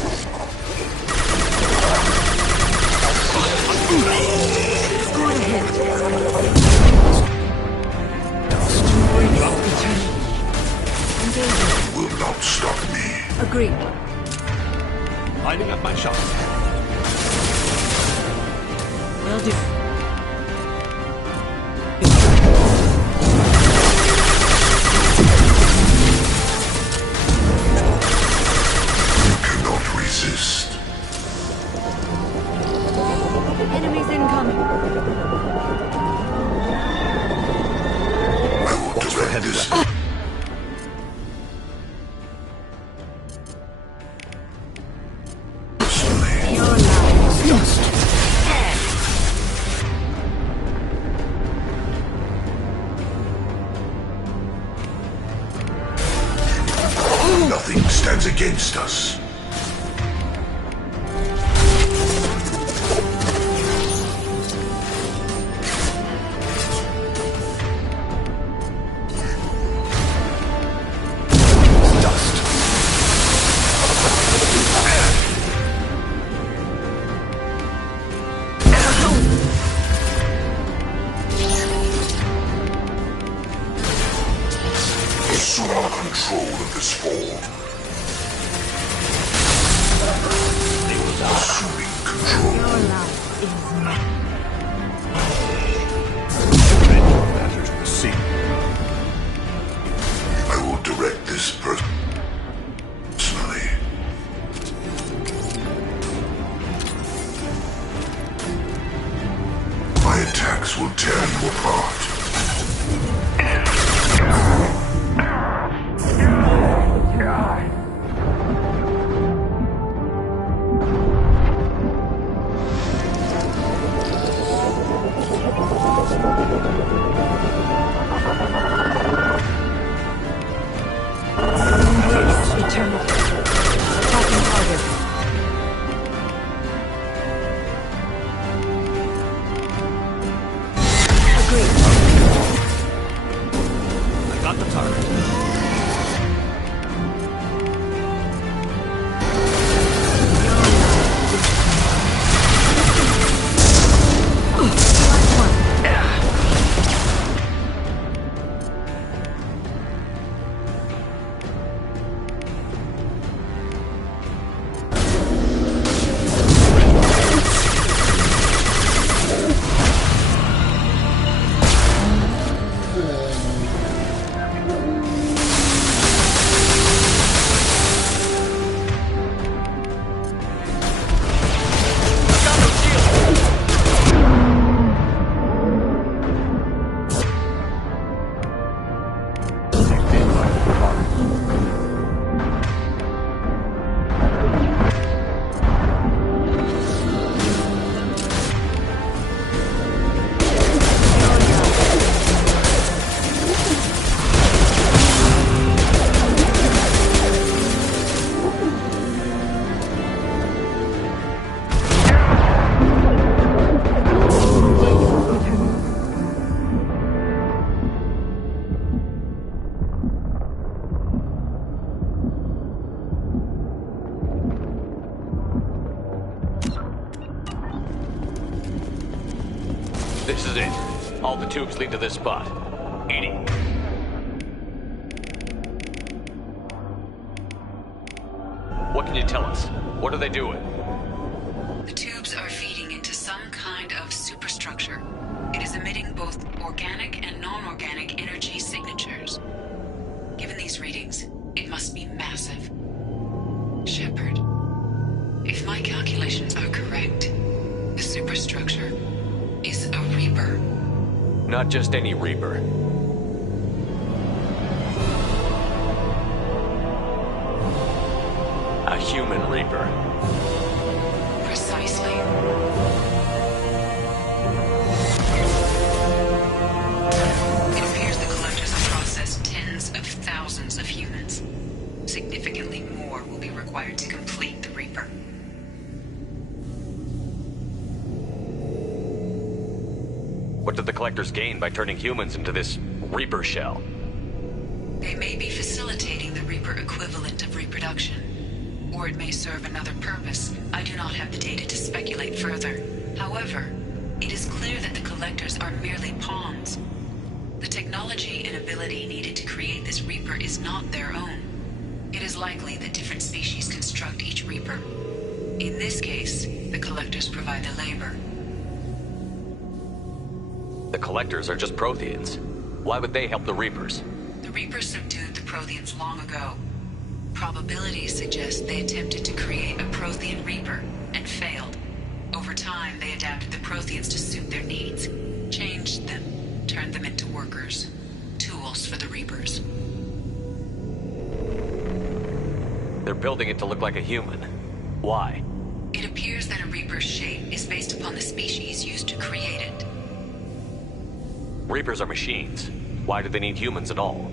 Agreed. Lining up my shot. Will do. Cannot resist. Enemies incoming. I will direct this. Nothing stands against us. Assume control of this form. Assuming control. Your life is mine. Matter to the scene. I will direct this personally. My attacks will tear you apart. Eternal. Attacking target. Agreed. I got the target. This is it. All the tubes lead to this spot. 80. What can you tell us? What are they doing? The tubes are feeding into some kind of superstructure. It is emitting both organic and non-organic energy signatures. Given these readings, it must be massive. Shepard, if my calculations are correct, the superstructure is a Reaper. Not just any Reaper. A human Reaper. Precisely. It appears the collectors have processed tens of thousands of humans. Significantly more will be required to complete the Reaper. What did the collectors gain by turning humans into this Reaper shell? They may be facilitating the Reaper equivalent of reproduction. Or it may serve another purpose. I do not have the data to speculate further. However, it is clear that the collectors are merely pawns. The technology and ability needed to create this Reaper is not their own. It is likely that different species construct each Reaper. In this case, the Collectors provide the labor. The Collectors are just Protheans. Why would they help the Reapers? The Reapers subdued the Protheans long ago. Probabilities suggest they attempted to create a Prothean Reaper and failed. Over time, they adapted the Protheans to suit their needs, changed them, turned them into workers, tools for the Reapers. They're building it to look like a human. Why? It appears that a Reaper's shape is based upon the species used to create it. Reapers are machines. Why do they need humans at all?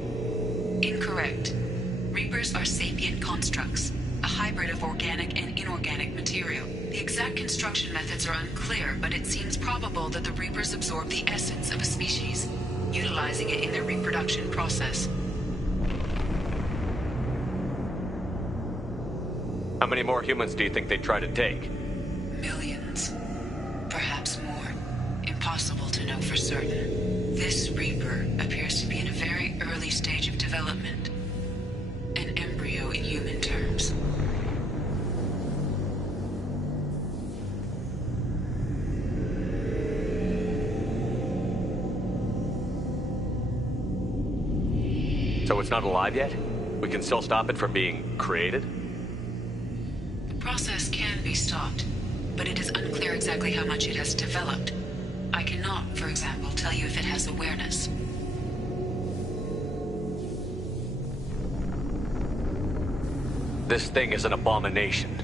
Incorrect. Reapers are sapient constructs, a hybrid of organic and inorganic material. The exact construction methods are unclear, but it seems probable that the Reapers absorb the essence of a species, utilizing it in their reproduction process. How many more humans do you think they'd try to take? Millions. Perhaps more. Impossible to know for certain. This Reaper appears to be in a very early stage of development. An embryo in human terms. So it's not alive yet? We can still stop it from being created? The process can be stopped, but it is unclear exactly how much it has developed. I cannot, for example, tell you if it has awareness. This thing is an abomination.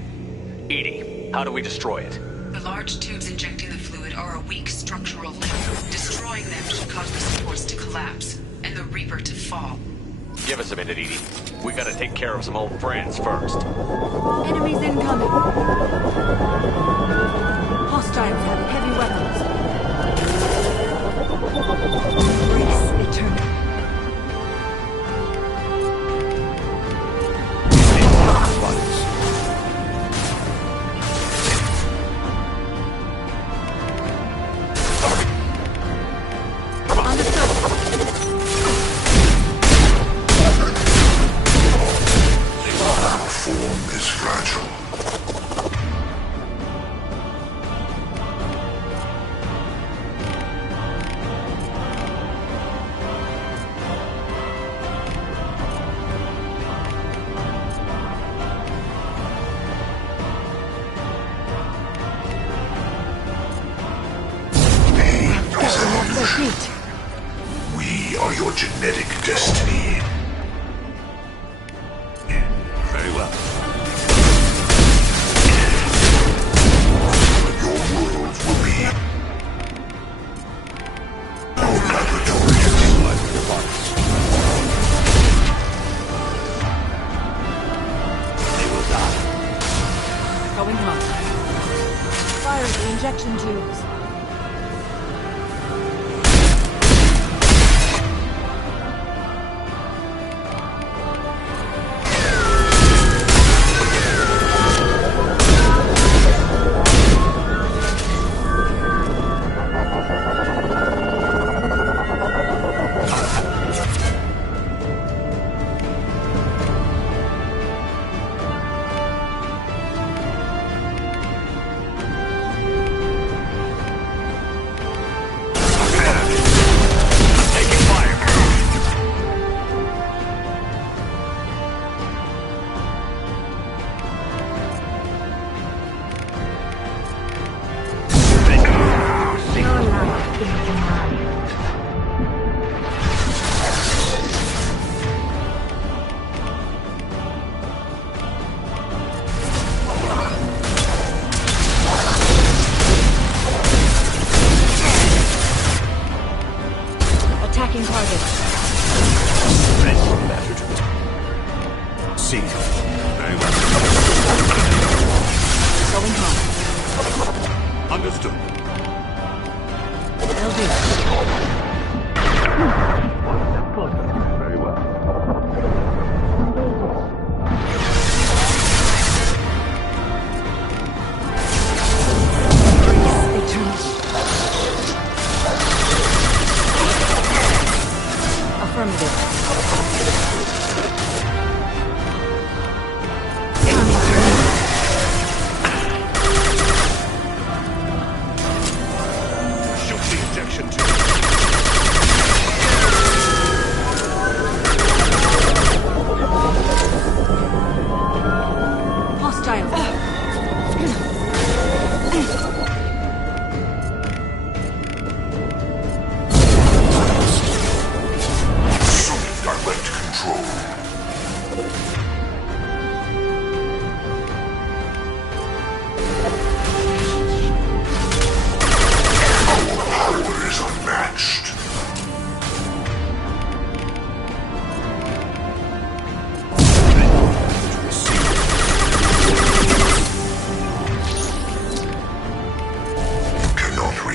Edie, how do we destroy it? The large tubes injecting the fluid are a weak structural link. Destroying them should cause the supports to collapse, and the Reaper to fall. Give us a minute, Edie. We gotta take care of some old friends first. Enemies incoming. Hostiles have heavy weapons. Grace eternal. We are your genetic destiny. Very well. Your world will be our laboratory. They will die. Going home. Fire the injection tubes. Attacking target. See. Very well. Going home. Understood. Will do. Very well. Affirmative.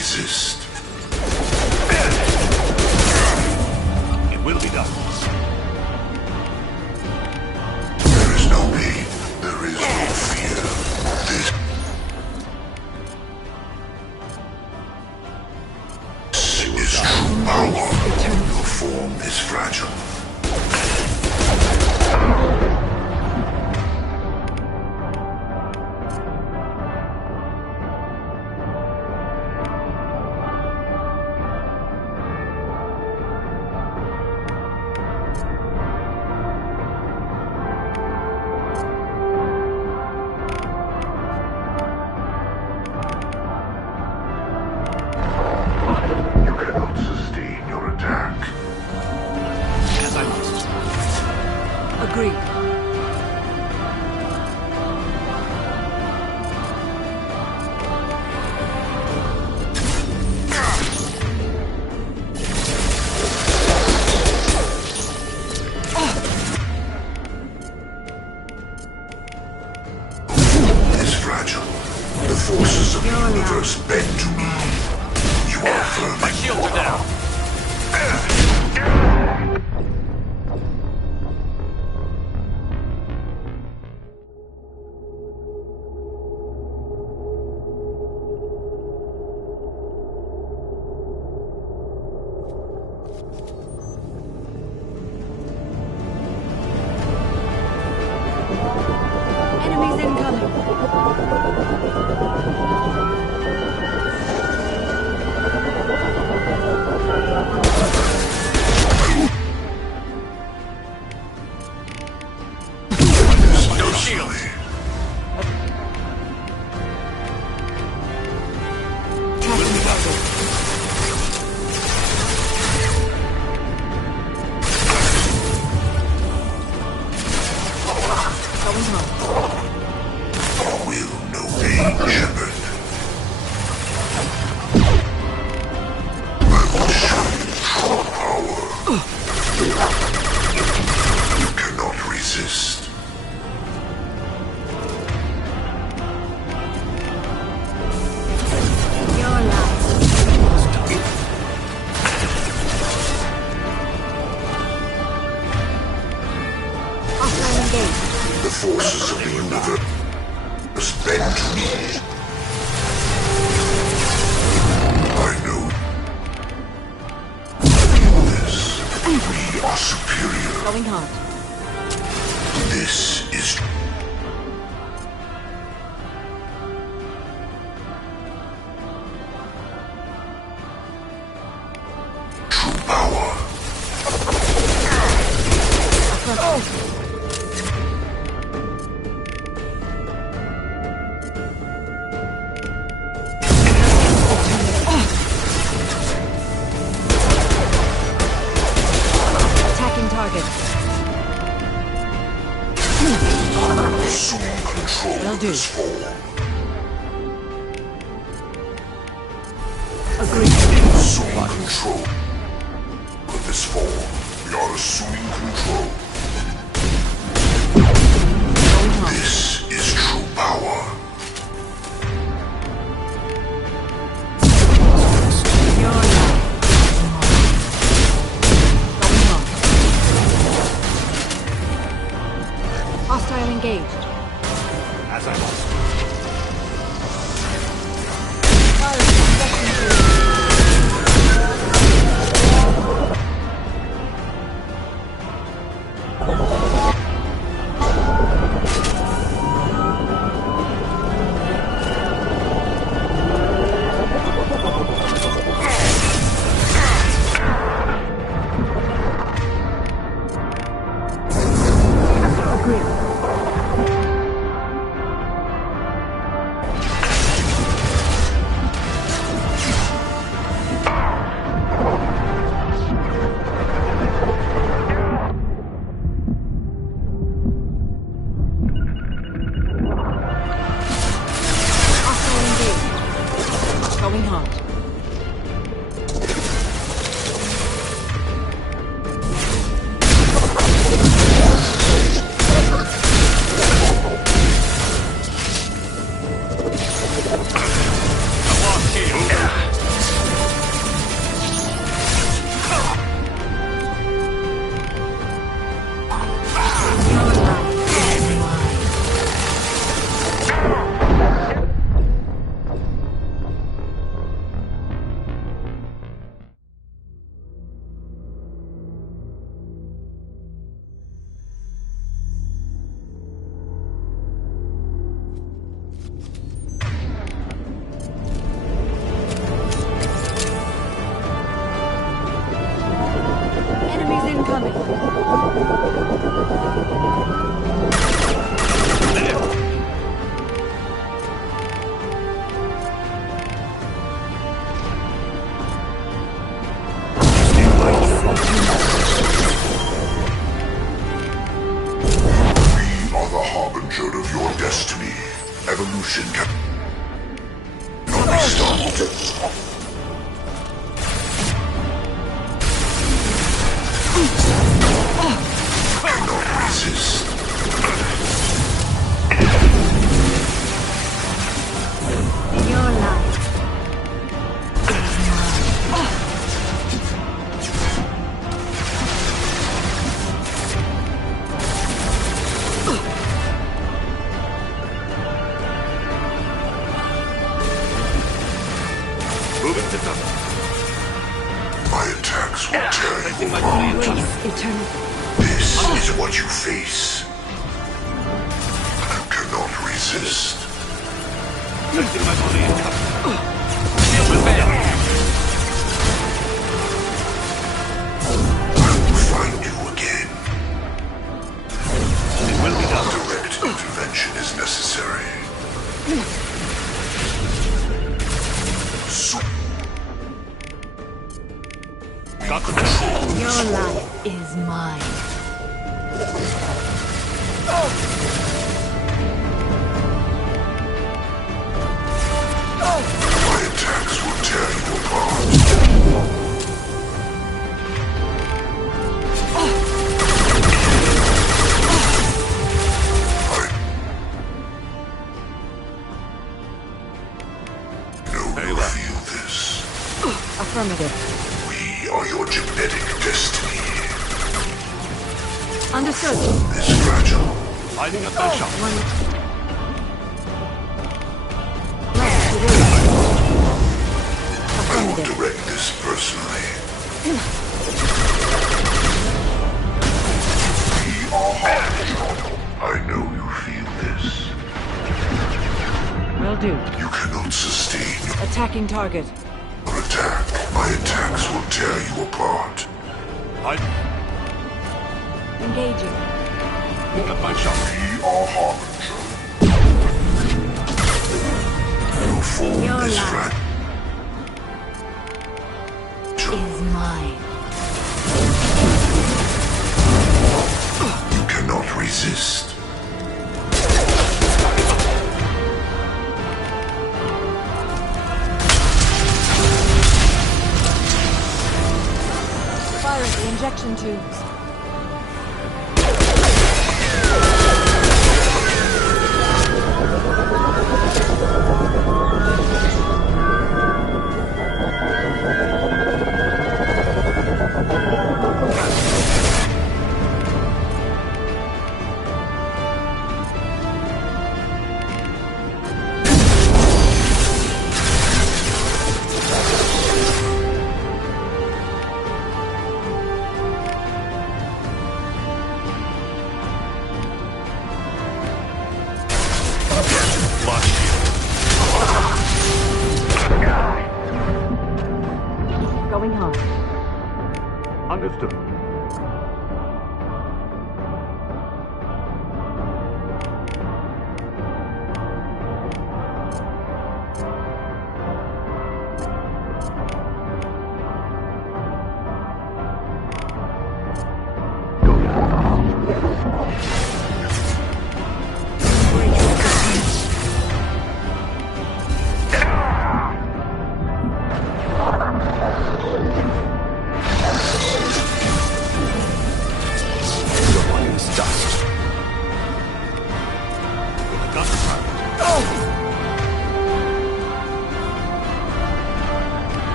resist. It will be done. There is no pain. There is no fear. This is true power. Your form is fragile. You cannot sustain your attack. As I must. Agreed. Is fragile. The forces of the universe bend to me. You are firm. My shields are down. Enemies incoming. No shields. Going home. Will no pain, Shepard. I will show you true power. You cannot resist. Your life. Hostile engaged. The forces of the universe bend to me. I know. In this, we are superior. Going hard. This is true power. Attacking target. Assume control Will of do. this form. Agreed. Assume control of this form. We are assuming control. Going home. This is true power. Your life. Going home. Hostile engaged. As I must. Fire suppression. Going hard. I'm lost here. Cannot resist. Your life. Moving to cover. My attacks will tear you apart. This is what you face. You cannot resist. Placing my body in cover. Shield with veil. I will find you again. It will be done. Direct intervention is necessary. Got the control. Your life is mine. My attacks will tear you apart. I know you feel this. Affirmative. We are your genetic destiny. Understood. Is fragile. Lighting up that shot. I will direct this personally. We are hardened. I know you feel this. Will do. You cannot sustain Attacking target. your attack. My attacks will tear you apart. Engaging. Pick up my shot. We are hardened. Your form Your is life fragile. is mine. You cannot resist. Firing the injection tubes. Going hard. Understood.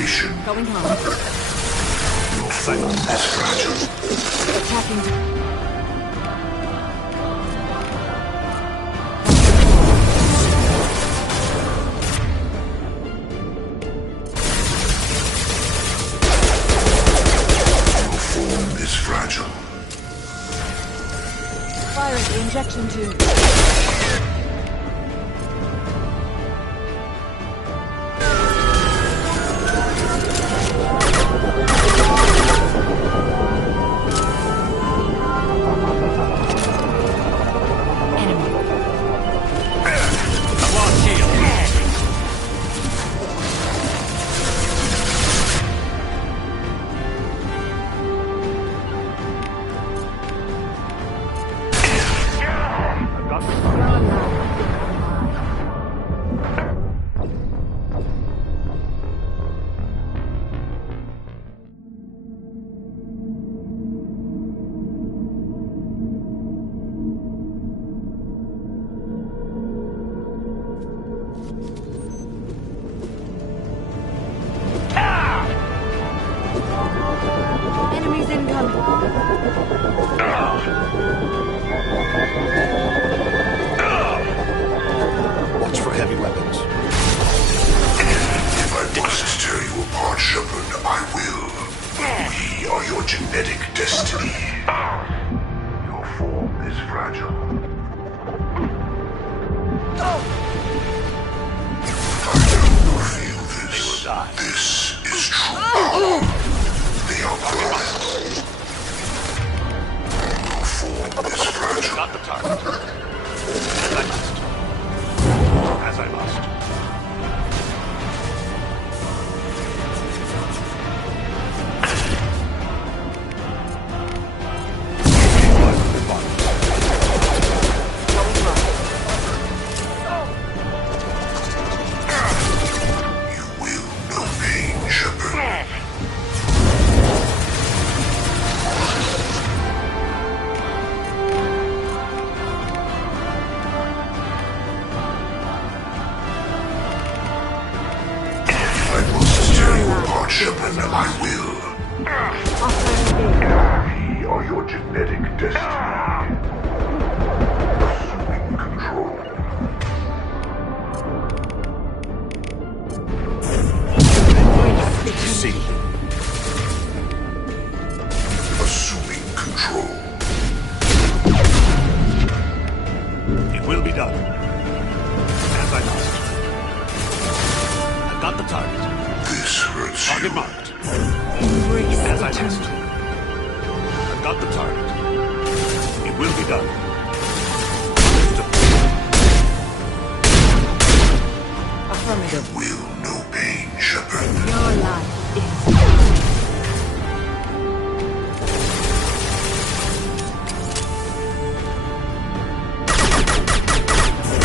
information. Going home. Your form is fragile. Attacking. Firing the injection tube. Enemies incoming. Watch for heavy weapons. If I must tear you apart, Shepard, I will. We are your genetic destiny. Your form is fragile. I know you feel this. This is true. They are blind. Your form is fragile. Got the target. As I must. You will know pain, Shepard. Shepard, I will. We are your genetic destiny. Assuming control. See. Assuming control. It will be done. As I must. I've got the target. This hurts you. Target marked. Embrace As I must. I've got the target. It will be done. Affirmative. You will know pain, Shepard. Your life is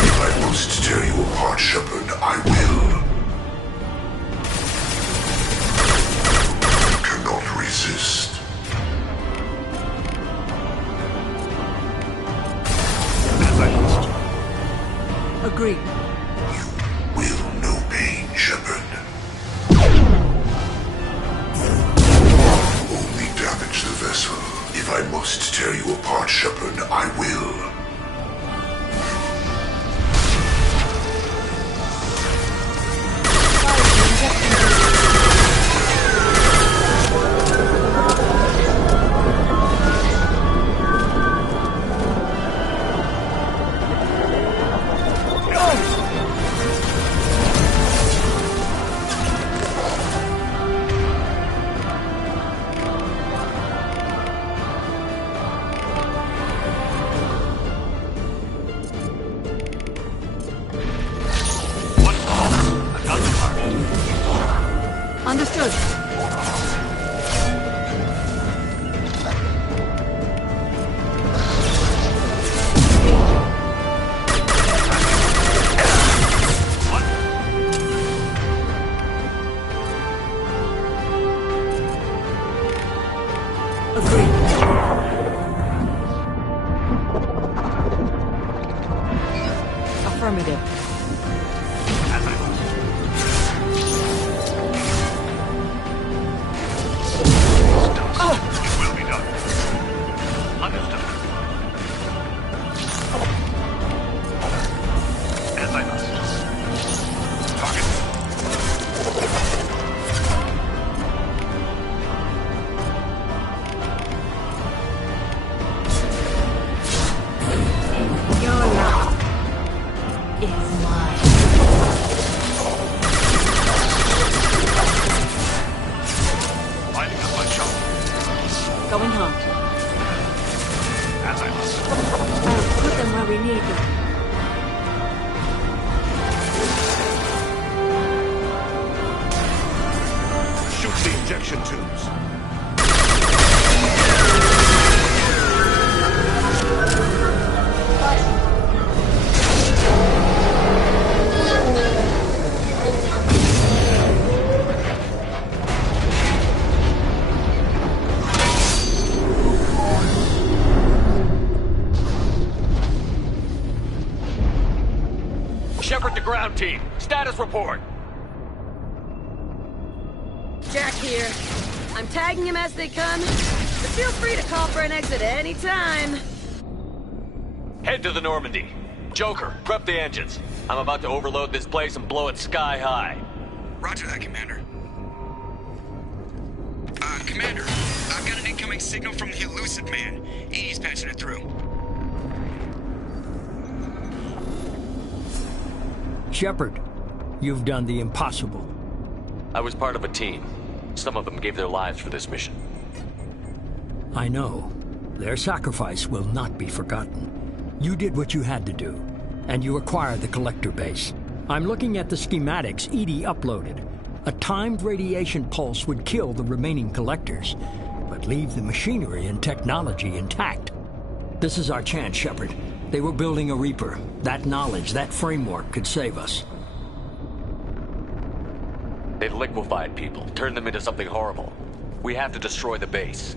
If I must tear you apart, Shepard, I will. Resist. As I must. agreed. You will know pain, Shepard. Only damage the vessel. If I must tear you apart, Shepard, I will. Understood. Affirmative. As I must. suction tubes. Shepard to ground team. Status report. Jack here. I'm tagging him as they come, but feel free to call for an exit any time. Head to the Normandy. Joker, prep the engines. I'm about to overload this place and blow it sky high. Roger that, Commander. Commander, I've got an incoming signal from the elusive man. Edie's patching it through. Shepard, you've done the impossible. I was part of a team. Some of them gave their lives for this mission. I know. Their sacrifice will not be forgotten. You did what you had to do, and you acquired the Collector base. I'm looking at the schematics Edie uploaded. A timed radiation pulse would kill the remaining Collectors, but leave the machinery and technology intact. This is our chance, Shepard. They were building a Reaper. That knowledge, that framework could save us. They've liquefied people, turned them into something horrible. We have to destroy the base.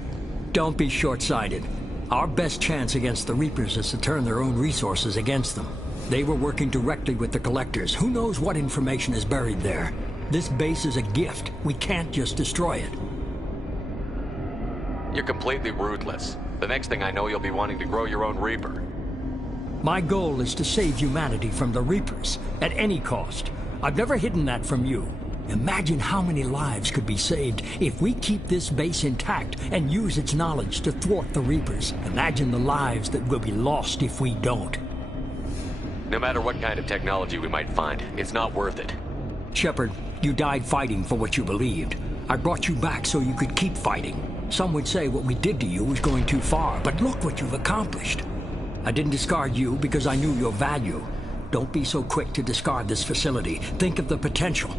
Don't be short-sighted. Our best chance against the Reapers is to turn their own resources against them. They were working directly with the Collectors. Who knows what information is buried there? This base is a gift. We can't just destroy it. You're completely ruthless. The next thing I know, you'll be wanting to grow your own Reaper. My goal is to save humanity from the Reapers, at any cost. I've never hidden that from you. Imagine how many lives could be saved if we keep this base intact and use its knowledge to thwart the Reapers. Imagine the lives that will be lost if we don't. No matter what kind of technology we might find, it's not worth it. Shepard, you died fighting for what you believed. I brought you back so you could keep fighting. Some would say what we did to you was going too far, but look what you've accomplished. I didn't discard you because I knew your value. Don't be so quick to discard this facility. Think of the potential.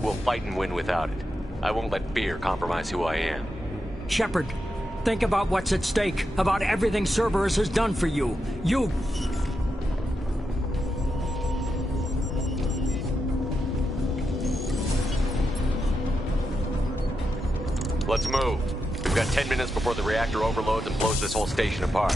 We'll fight and win without it. I won't let fear compromise who I am. Shepard, think about what's at stake, about everything Cerberus has done for you. Let's move. We've got 10 minutes before the reactor overloads and blows this whole station apart.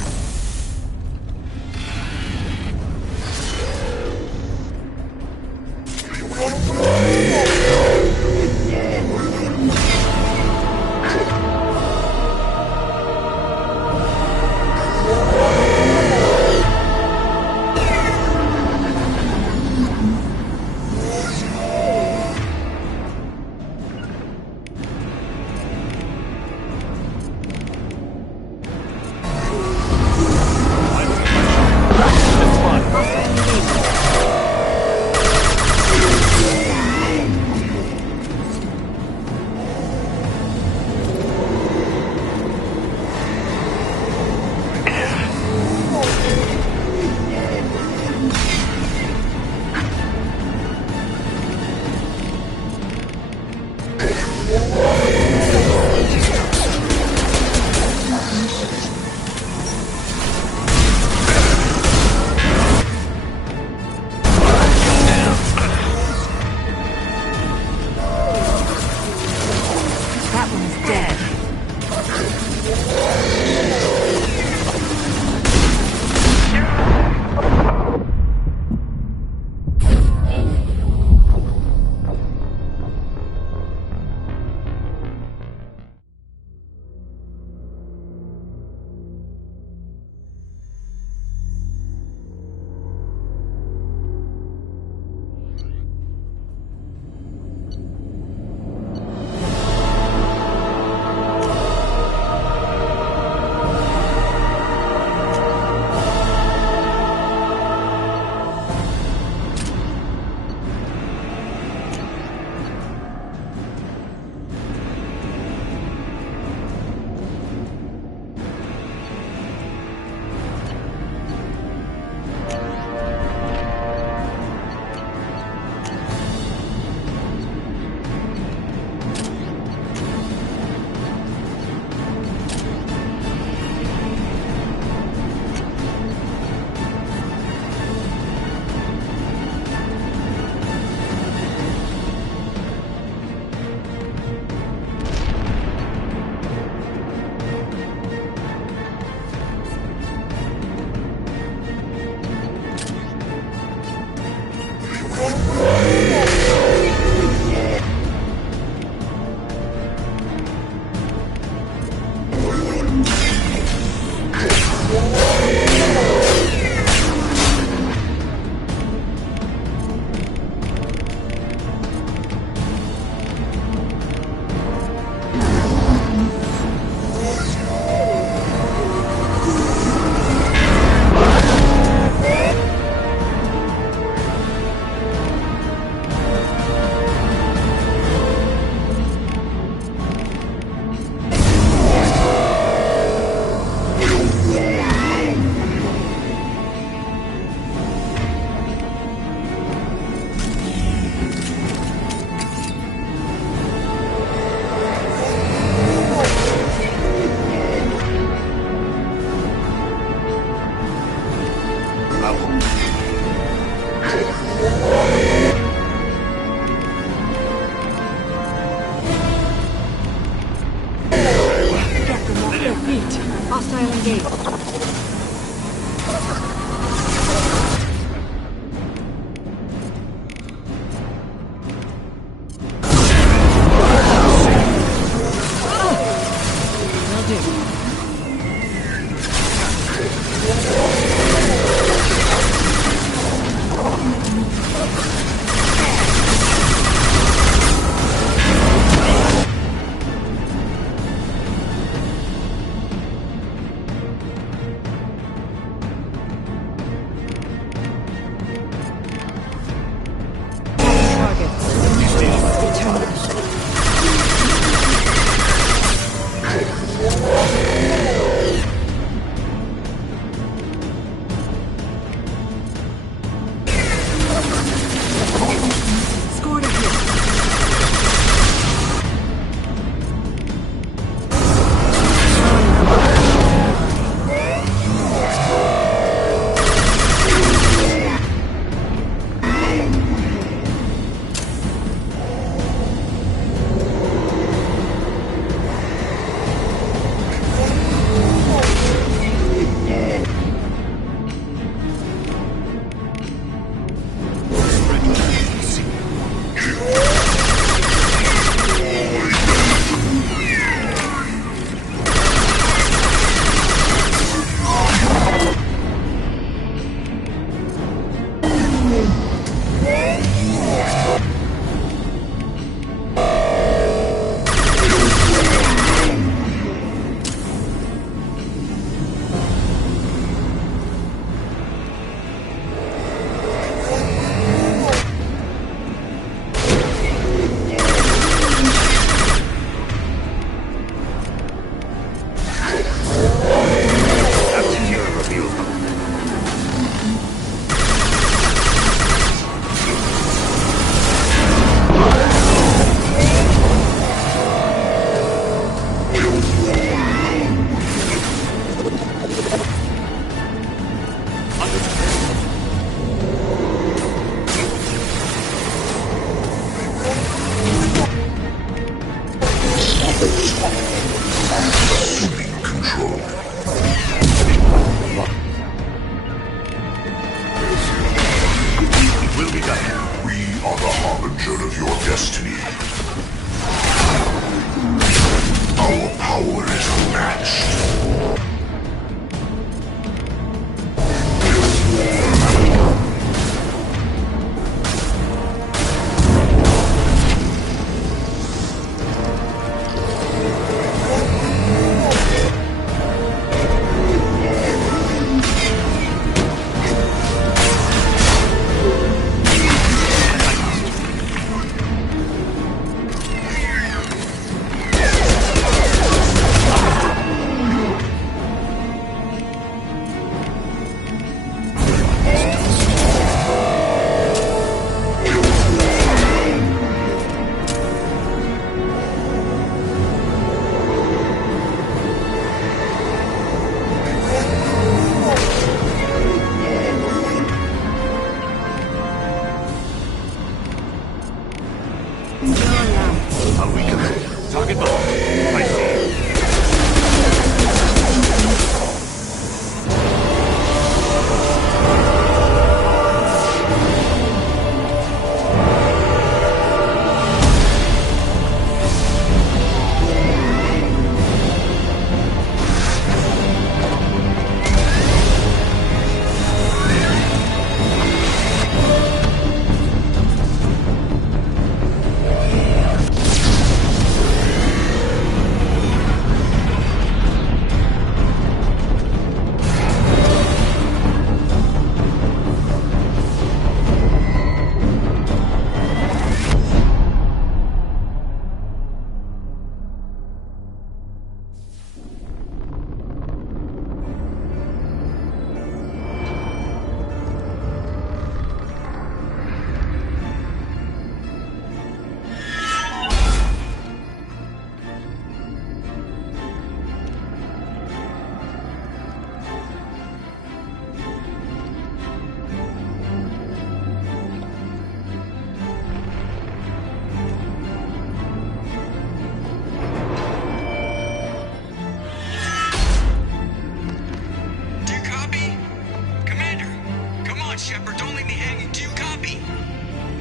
Hostile engaged.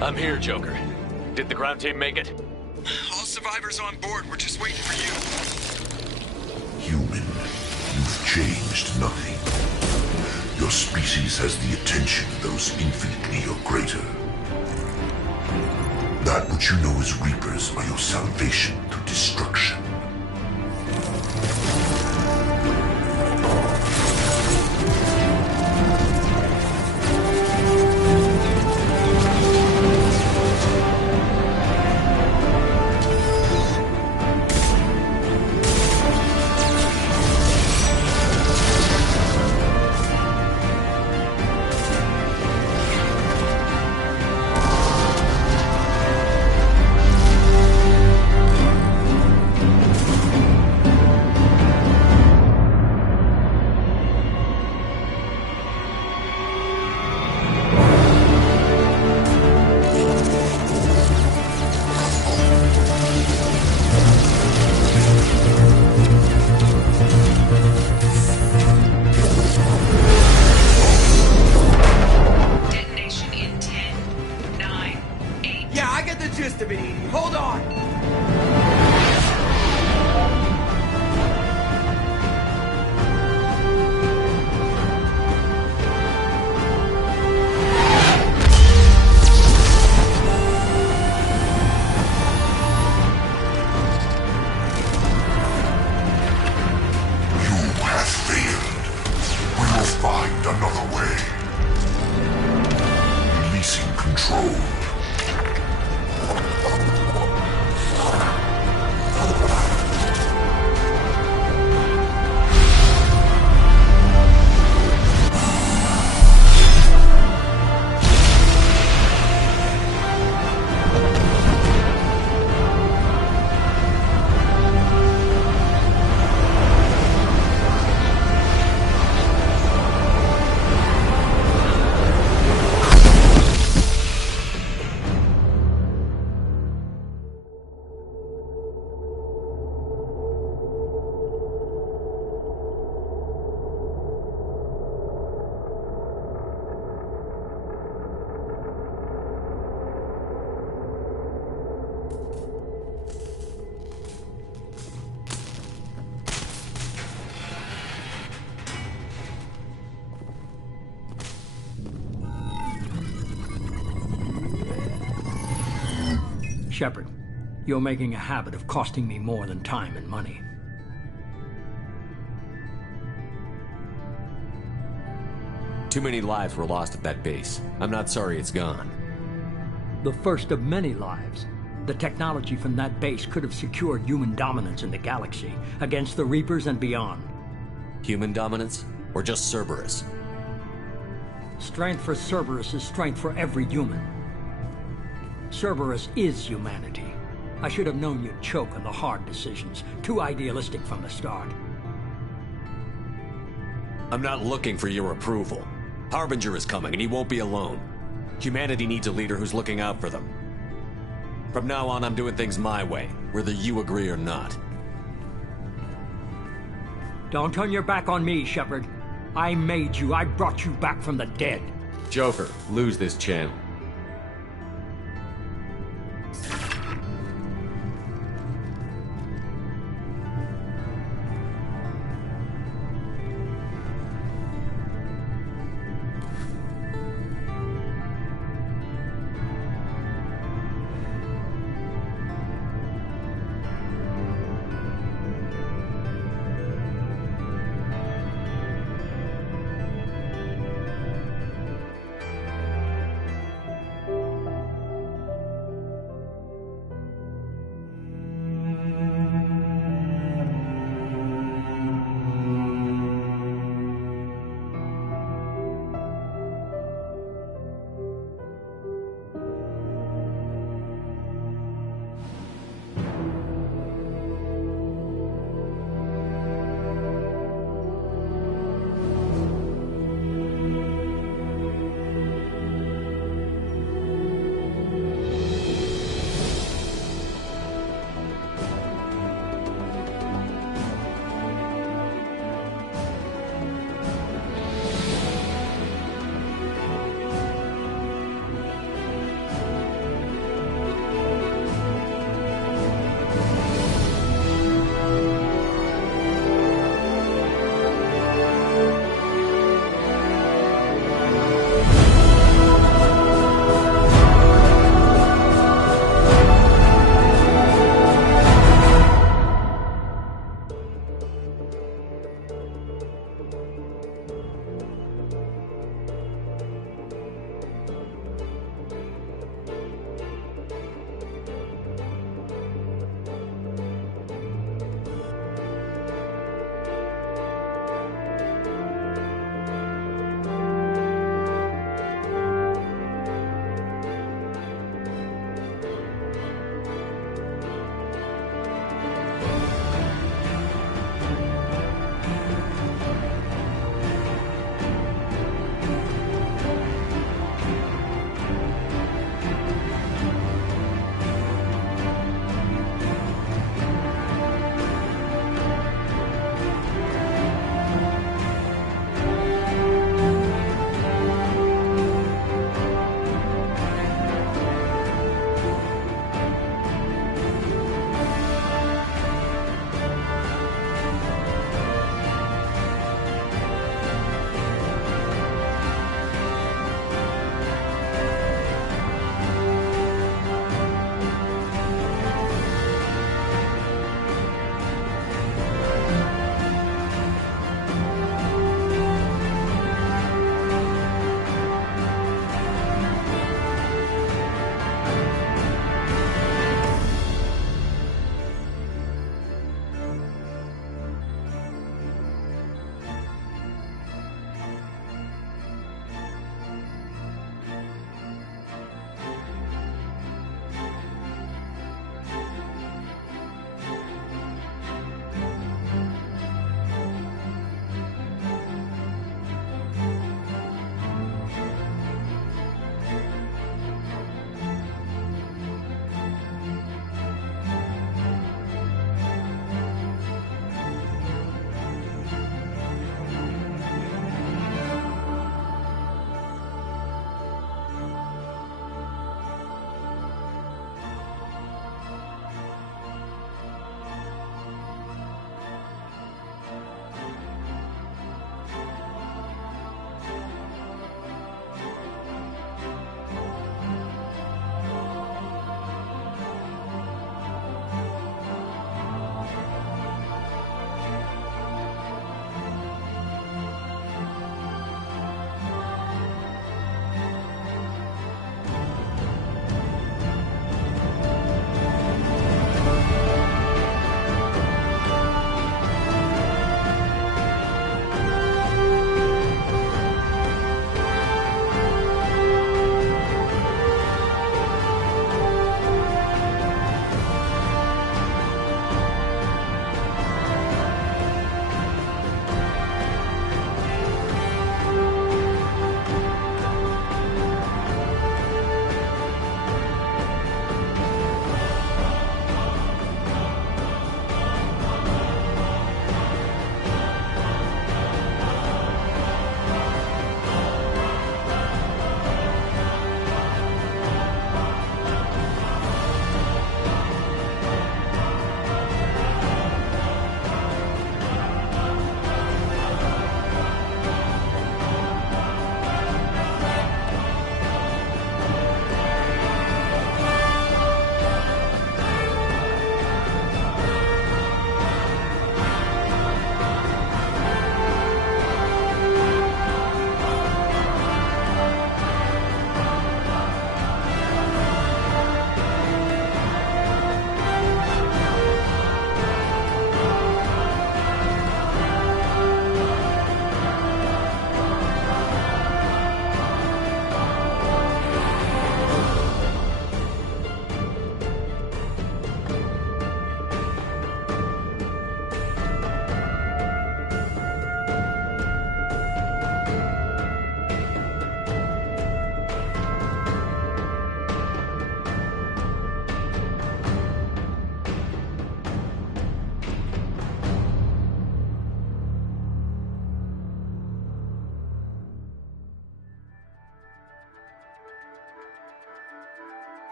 I'm here, Joker. Did the ground team make it? All survivors on board. We're just waiting for you. Human, you've changed nothing. Your species has the attention of those infinitely or greater. That which you know as Reapers are your salvation through destruction. Shepard, you're making a habit of costing me more than time and money. Too many lives were lost at that base. I'm not sorry it's gone. The first of many lives. The technology from that base could have secured human dominance in the galaxy against the Reapers and beyond. Human dominance? Or just Cerberus? Strength for Cerberus is strength for every human. Cerberus is humanity. I should have known you'd choke on the hard decisions. Too idealistic from the start. I'm not looking for your approval. Harbinger is coming, and he won't be alone. Humanity needs a leader who's looking out for them. From now on, I'm doing things my way, whether you agree or not. Don't turn your back on me, Shepard. I made you. I brought you back from the dead. Joker, lose this channel.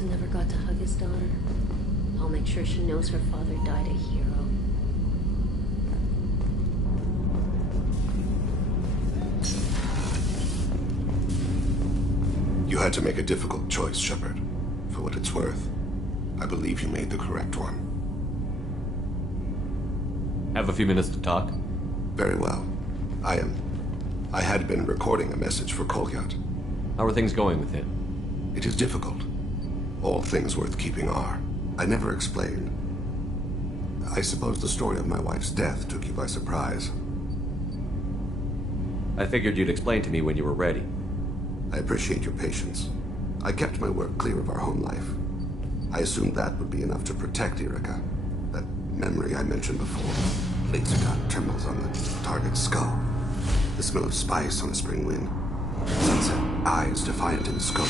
Austin never got to hug his daughter. I'll make sure she knows her father died a hero. You had to make a difficult choice, Shepard. For what it's worth, I believe you made the correct one. Have a few minutes to talk? Very well. I had been recording a message for Kolyat. How are things going with him? It is difficult. All things worth keeping are. I never explained. I suppose the story of my wife's death took you by surprise. I figured you'd explain to me when you were ready. I appreciate your patience. I kept my work clear of our home life. I assumed that would be enough to protect Erica. That memory I mentioned before. Laser dot trembles on the target's skull. The smell of spice on a spring wind. Sunset, eyes defiant in the scope.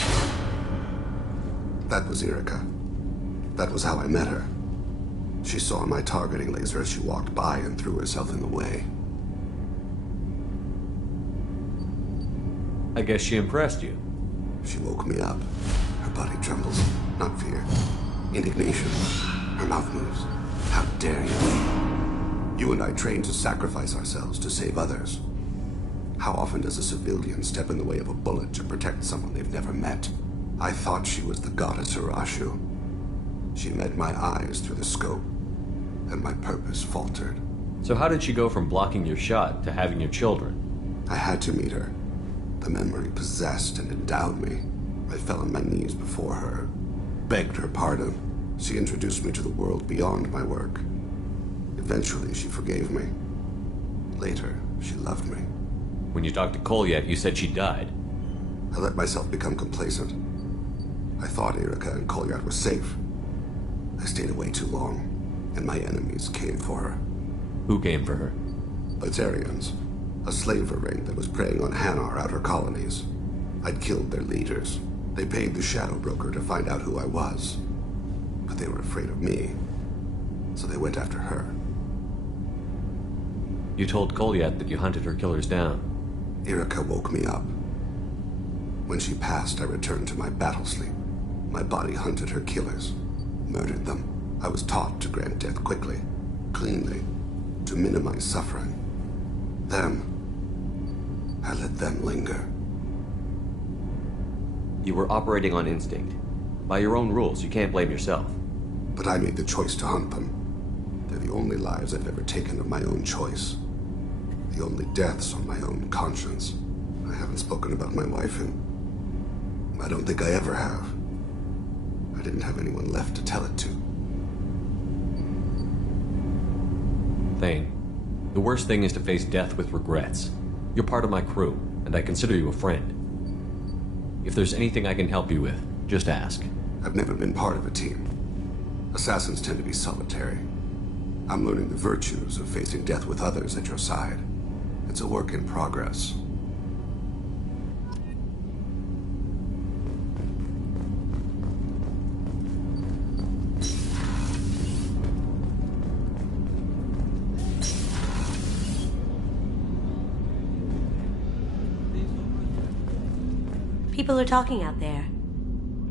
That was Erica. That was how I met her. She saw my targeting laser as she walked by and threw herself in the way. I guess she impressed you. She woke me up. Her body trembles. Not fear. Indignation. Her mouth moves. How dare you? You and I trained to sacrifice ourselves to save others. How often does a civilian step in the way of a bullet to protect someone they've never met? I thought she was the goddess Urashu. She met my eyes through the scope, and my purpose faltered. So how did she go from blocking your shot to having your children? I had to meet her. The memory possessed and endowed me. I fell on my knees before her, begged her pardon. She introduced me to the world beyond my work. Eventually, she forgave me. Later, she loved me. When you talked to Kolyat, you said she died. I let myself become complacent. I thought Erica and Kolyat were safe. I stayed away too long, and my enemies came for her. Who came for her? Batarians. A slaver ring that was preying on Hanar outer colonies. I'd killed their leaders. They paid the Shadow Broker to find out who I was. But they were afraid of me, so they went after her. You told Kolyat that you hunted her killers down. Erica woke me up. When she passed, I returned to my battle sleep. My body hunted her killers, murdered them. I was taught to grant death quickly, cleanly, to minimize suffering. Then, I let them linger. You were operating on instinct. By your own rules, you can't blame yourself. But I made the choice to hunt them. They're the only lives I've ever taken of my own choice. The only deaths on my own conscience. I haven't spoken about my wife, and I don't think I ever have. I didn't have anyone left to tell it to. Thane, the worst thing is to face death with regrets. You're part of my crew, and I consider you a friend. If there's anything I can help you with, just ask. I've never been part of a team. Assassins tend to be solitary. I'm learning the virtues of facing death with others at your side. It's a work in progress. People are talking out there,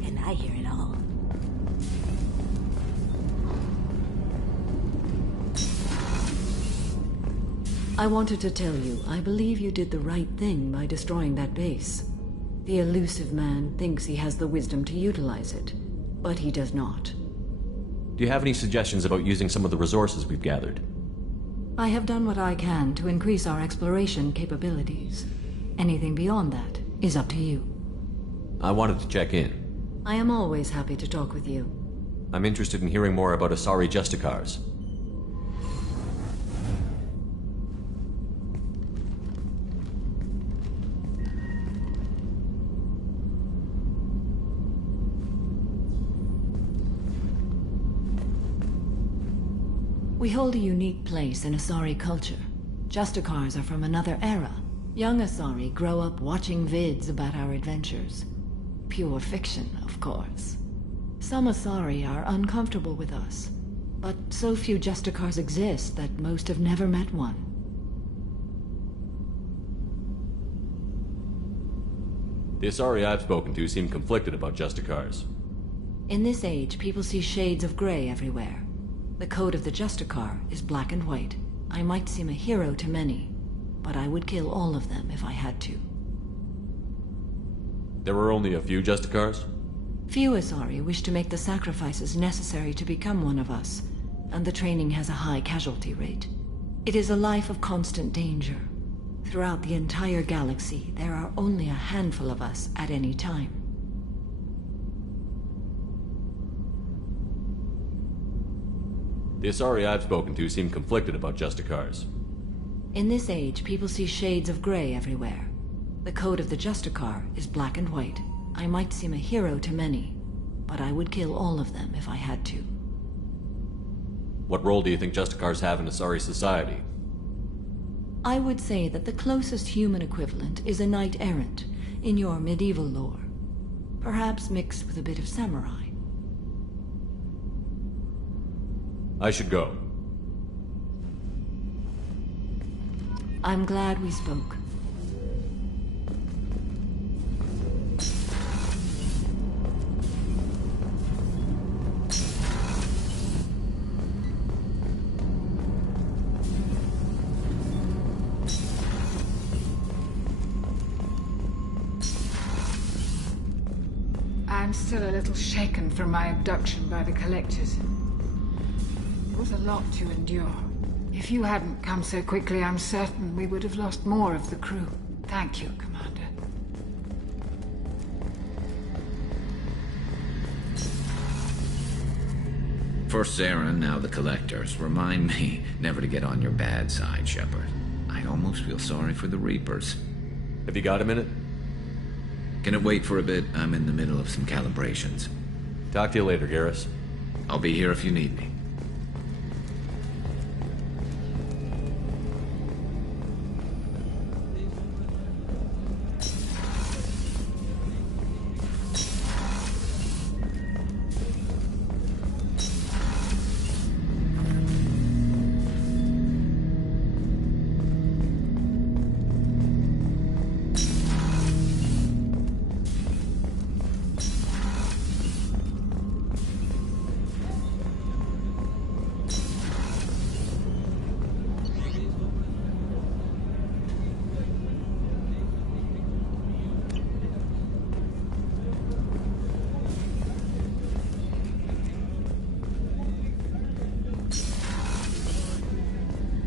and I hear it all. I wanted to tell you, I believe you did the right thing by destroying that base. The elusive man thinks he has the wisdom to utilize it, but he does not. Do you have any suggestions about using some of the resources we've gathered? I have done what I can to increase our exploration capabilities. Anything beyond that is up to you. I wanted to check in. I am always happy to talk with you. I'm interested in hearing more about Asari Justicars. We hold a unique place in Asari culture. Justicars are from another era. Young Asari grow up watching vids about our adventures. Pure fiction, of course. Some Asari are uncomfortable with us, but so few Justicars exist that most have never met one. The Asari I've spoken to seem conflicted about Justicars. In this age, people see shades of gray everywhere. The code of the Justicar is black and white. I might seem a hero to many, but I would kill all of them if I had to. There were only a few Justicars? Few Asari wish to make the sacrifices necessary to become one of us, and the training has a high casualty rate. It is a life of constant danger. Throughout the entire galaxy, there are only a handful of us at any time. The Asari I've spoken to seem conflicted about Justicars. In this age, people see shades of gray everywhere. The code of the Justicar is black and white. I might seem a hero to many, but I would kill all of them if I had to. What role do you think Justicars have in Asari society? I would say that the closest human equivalent is a knight-errant in your medieval lore. Perhaps mixed with a bit of samurai. I should go. I'm glad we spoke. I'm still a little shaken from my abduction by the Collectors. It was a lot to endure. If you hadn't come so quickly, I'm certain we would have lost more of the crew. Thank you, Commander. First Zarin, now the Collectors. Remind me never to get on your bad side, Shepard. I almost feel sorry for the Reapers. Have you got a minute? Can it wait for a bit? I'm in the middle of some calibrations. Talk to you later, Garrus. I'll be here if you need me.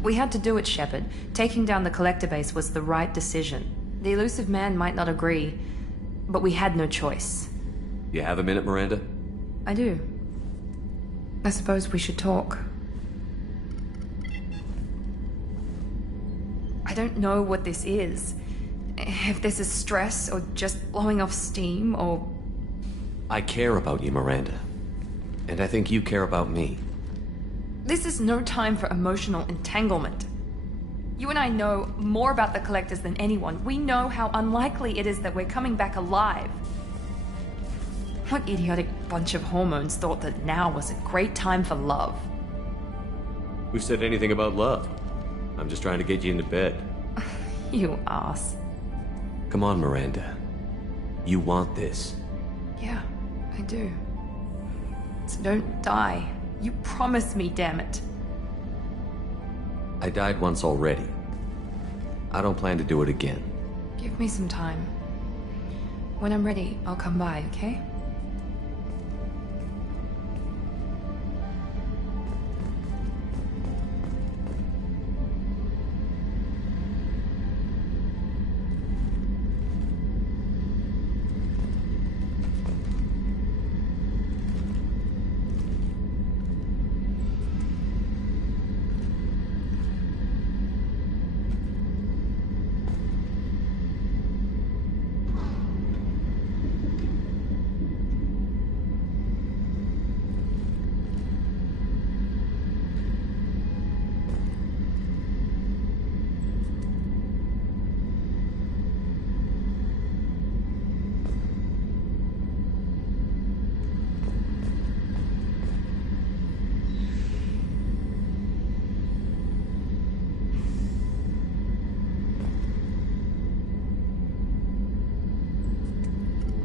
We had to do it, Shepard. Taking down the Collector base was the right decision. The elusive man might not agree, but we had no choice. You have a minute, Miranda? I do. I suppose we should talk. I don't know what this is. If this is stress, or just blowing off steam, or... I care about you, Miranda. And I think you care about me. This is no time for emotional entanglement. You and I know more about the Collectors than anyone. We know how unlikely it is that we're coming back alive. What idiotic bunch of hormones thought that now was a great time for love? Who said anything about love? I'm just trying to get you into bed. You ass. Come on, Miranda. You want this. Yeah, I do. So don't die. You promised me, damn it. I died once already. I don't plan to do it again. Give me some time. When I'm ready, I'll come by, okay?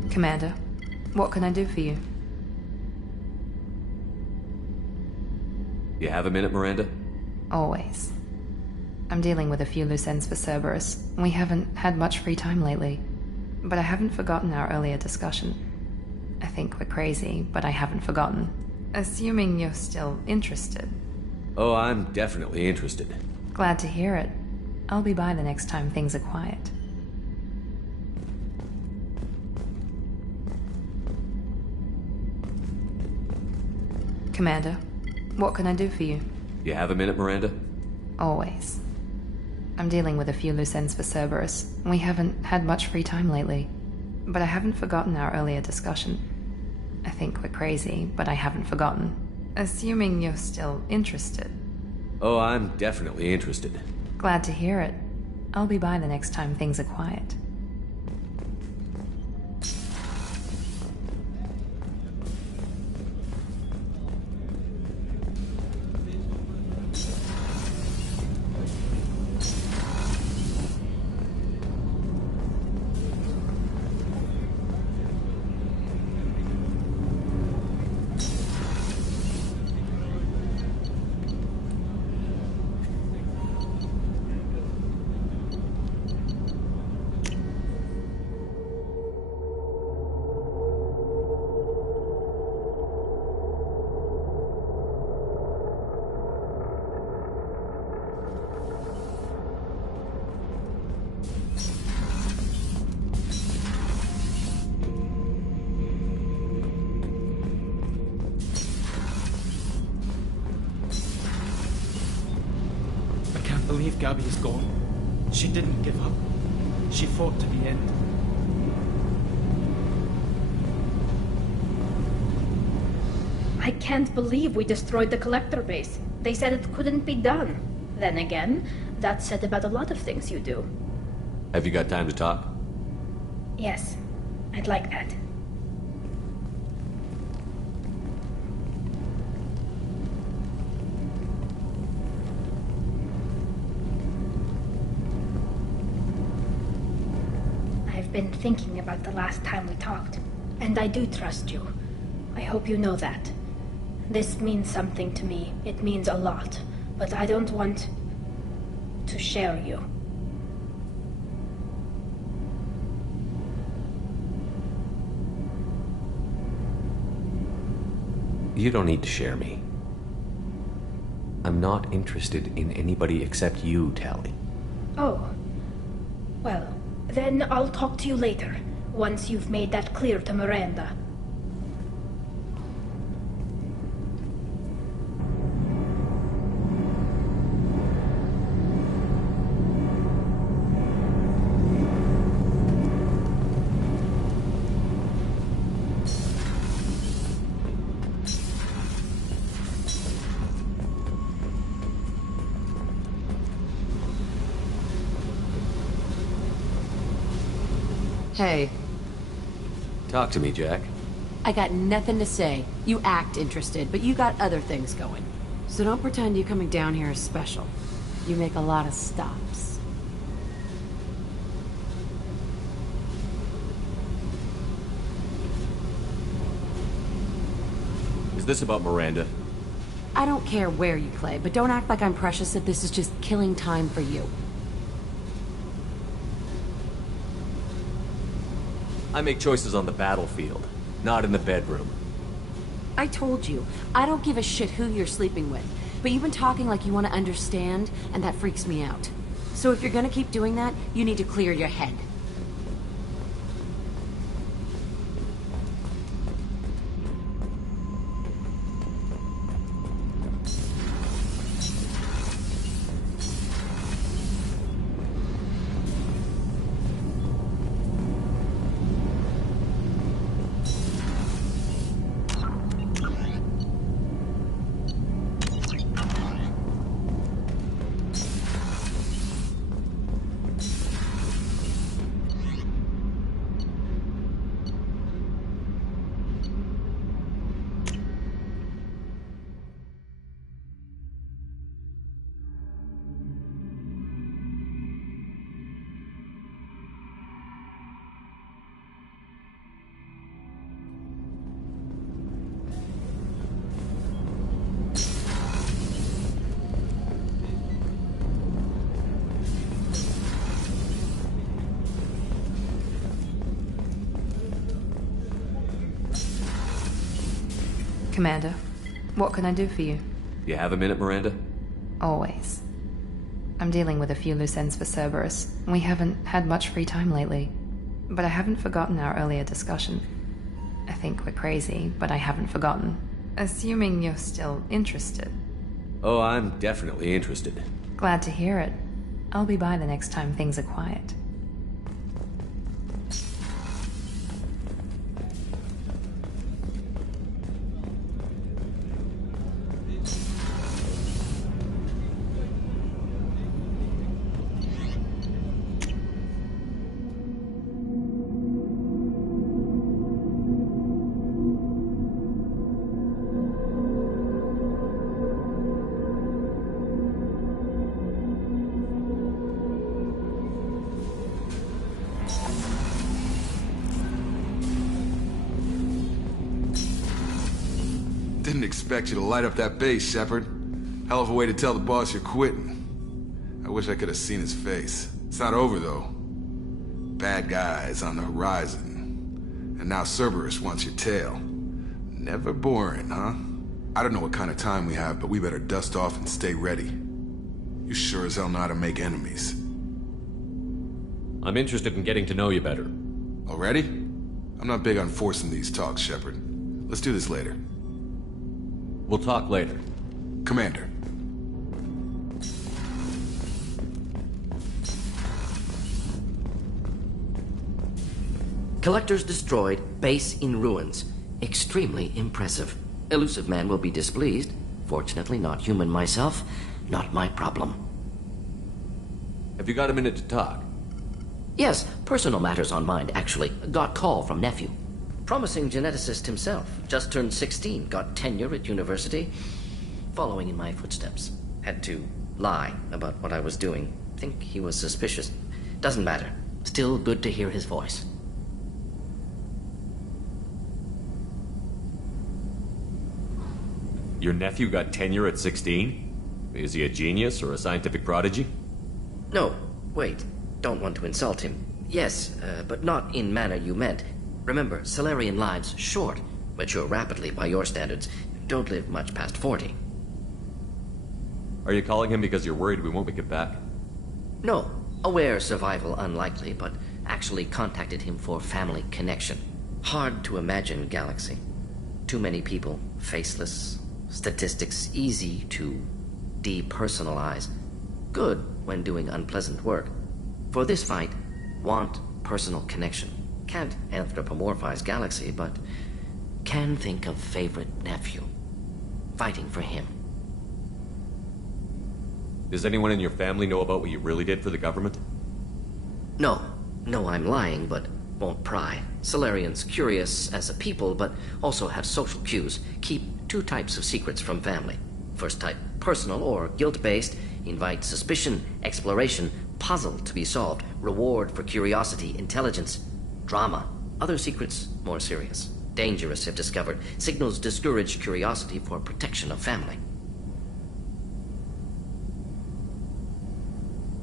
Commander, what can I do for you? You have a minute, Miranda? Always. I'm dealing with a few loose ends for Cerberus. We haven't had much free time lately. But I haven't forgotten our earlier discussion. I think we're crazy, but I haven't forgotten. Assuming you're still interested. Oh, I'm definitely interested. Glad to hear it. I'll be by the next time things are quiet. Commander, what can I do for you? You have a minute, Miranda? Always. I'm dealing with a few loose ends for Cerberus. We haven't had much free time lately. But I haven't forgotten our earlier discussion. I think we're crazy, but I haven't forgotten. Assuming you're still interested. Oh, I'm definitely interested. Glad to hear it. I'll be by the next time things are quiet. I believe Gabby is gone. She didn't give up. She fought to the end. I can't believe we destroyed the collector base. They said it couldn't be done. Then again, that's said about a lot of things you do. Have you got time to talk? Yes, I'd like that. I've been thinking about the last time we talked, and I do trust you. I hope you know that. This means something to me. It means a lot, but I don't want to share you. You don't need to share me. I'm not interested in anybody except you, Tally. Oh. Well, then I'll talk to you later, once you've made that clear to Miranda. Hey. Talk to me, Jack. I got nothing to say. You act interested, but you got other things going. So don't pretend you coming down here is special. You make a lot of stops. Is this about Miranda? I don't care where you play, but don't act like I'm precious if this is just killing time for you. I make choices on the battlefield, not in the bedroom. I told you, I don't give a shit who you're sleeping with, but you've been talking like you want to understand, and that freaks me out. So if you're gonna keep doing that, you need to clear your head. Commander, what can I do for you? You have a minute, Miranda? Always. I'm dealing with a few loose ends for Cerberus. We haven't had much free time lately. But I haven't forgotten our earlier discussion. I think we're crazy, but I haven't forgotten. Assuming you're still interested. Oh, I'm definitely interested. Glad to hear it. I'll be by the next time things are quiet. Didn't expect you to light up that base, Shepard. Hell of a way to tell the boss you're quitting. I wish I could have seen his face. It's not over, though. Bad guys on the horizon. And now Cerberus wants your tail. Never boring, huh? I don't know what kind of time we have, but we better dust off and stay ready. You sure as hell know how to make enemies. I'm interested in getting to know you better. Already? I'm not big on forcing these talks, Shepard. Let's do this later. We'll talk later. Commander. Collectors destroyed, base in ruins. Extremely impressive. Elusive man will be displeased. Fortunately, not human myself. Not my problem. Have you got a minute to talk? Yes, personal matters on mind, actually. Got call from nephew. Promising geneticist himself. Just turned 16, got tenure at university. Following in my footsteps. Had to lie about what I was doing. Think he was suspicious. Doesn't matter. Still good to hear his voice. Your nephew got tenure at 16? Is he a genius or a scientific prodigy? No, wait. Don't want to insult him. Yes, but not in manner you meant. Remember, Salarian lives short. Mature rapidly by your standards. Don't live much past 40. Are you calling him because you're worried we won't make it back? No. Aware survival unlikely, but actually contacted him for family connection. Hard to imagine galaxy. Too many people, faceless. Statistics easy to depersonalize. Good when doing unpleasant work. For this fight, want personal connection. Can't anthropomorphize galaxy, but can think of favorite nephew. Fighting for him. Does anyone in your family know about what you really did for the government? No. No, I'm lying, but won't pry. Solarians curious as a people, but also have social cues. Keep two types of secrets from family. First type, personal or guilt-based. Invite suspicion, exploration, puzzle to be solved. Reward for curiosity, intelligence. Drama. Other secrets, more serious. Dangerous if discovered. Signals discourage curiosity for protection of family.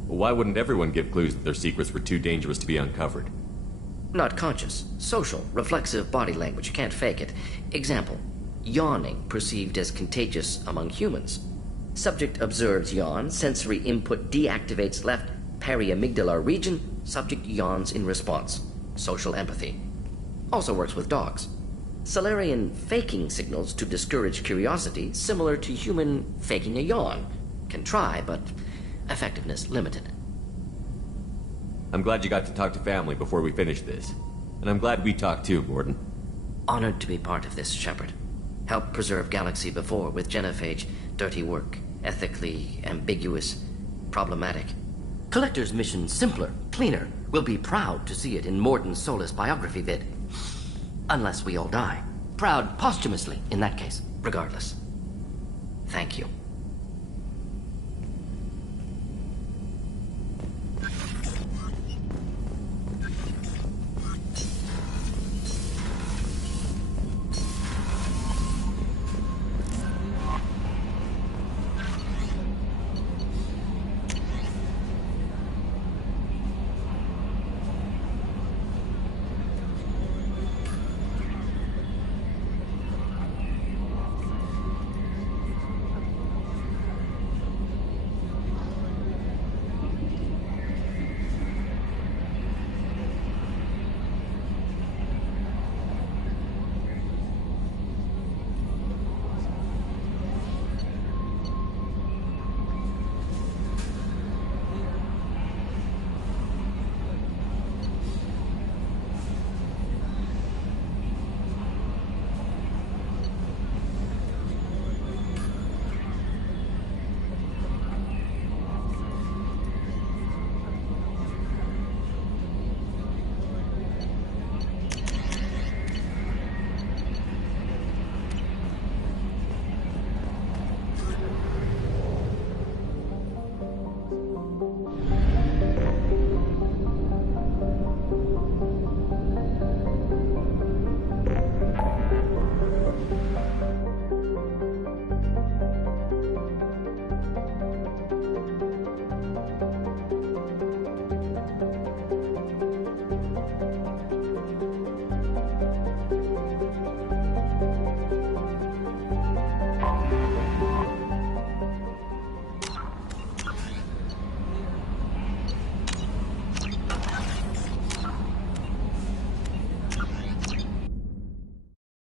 Well, why wouldn't everyone give clues that their secrets were too dangerous to be uncovered? Not conscious. Social, reflexive body language. Can't fake it. Example. Yawning perceived as contagious among humans. Subject observes yawn. Sensory input deactivates left periamygdalar region. Subject yawns in response. Social empathy. Also works with dogs. Solarian faking signals to discourage curiosity, similar to human faking a yawn. Can try, but effectiveness limited. I'm glad you got to talk to family before we finish this. And I'm glad we talked too, Gordon. Honored to be part of this, Shepard. Helped preserve Galaxy before with genophage. Dirty work. Ethically ambiguous. Problematic. Collector's mission simpler, cleaner. We'll be proud to see it in Mordin Solus biography vid. Unless we all die. Proud posthumously, in that case. Regardless. Thank you.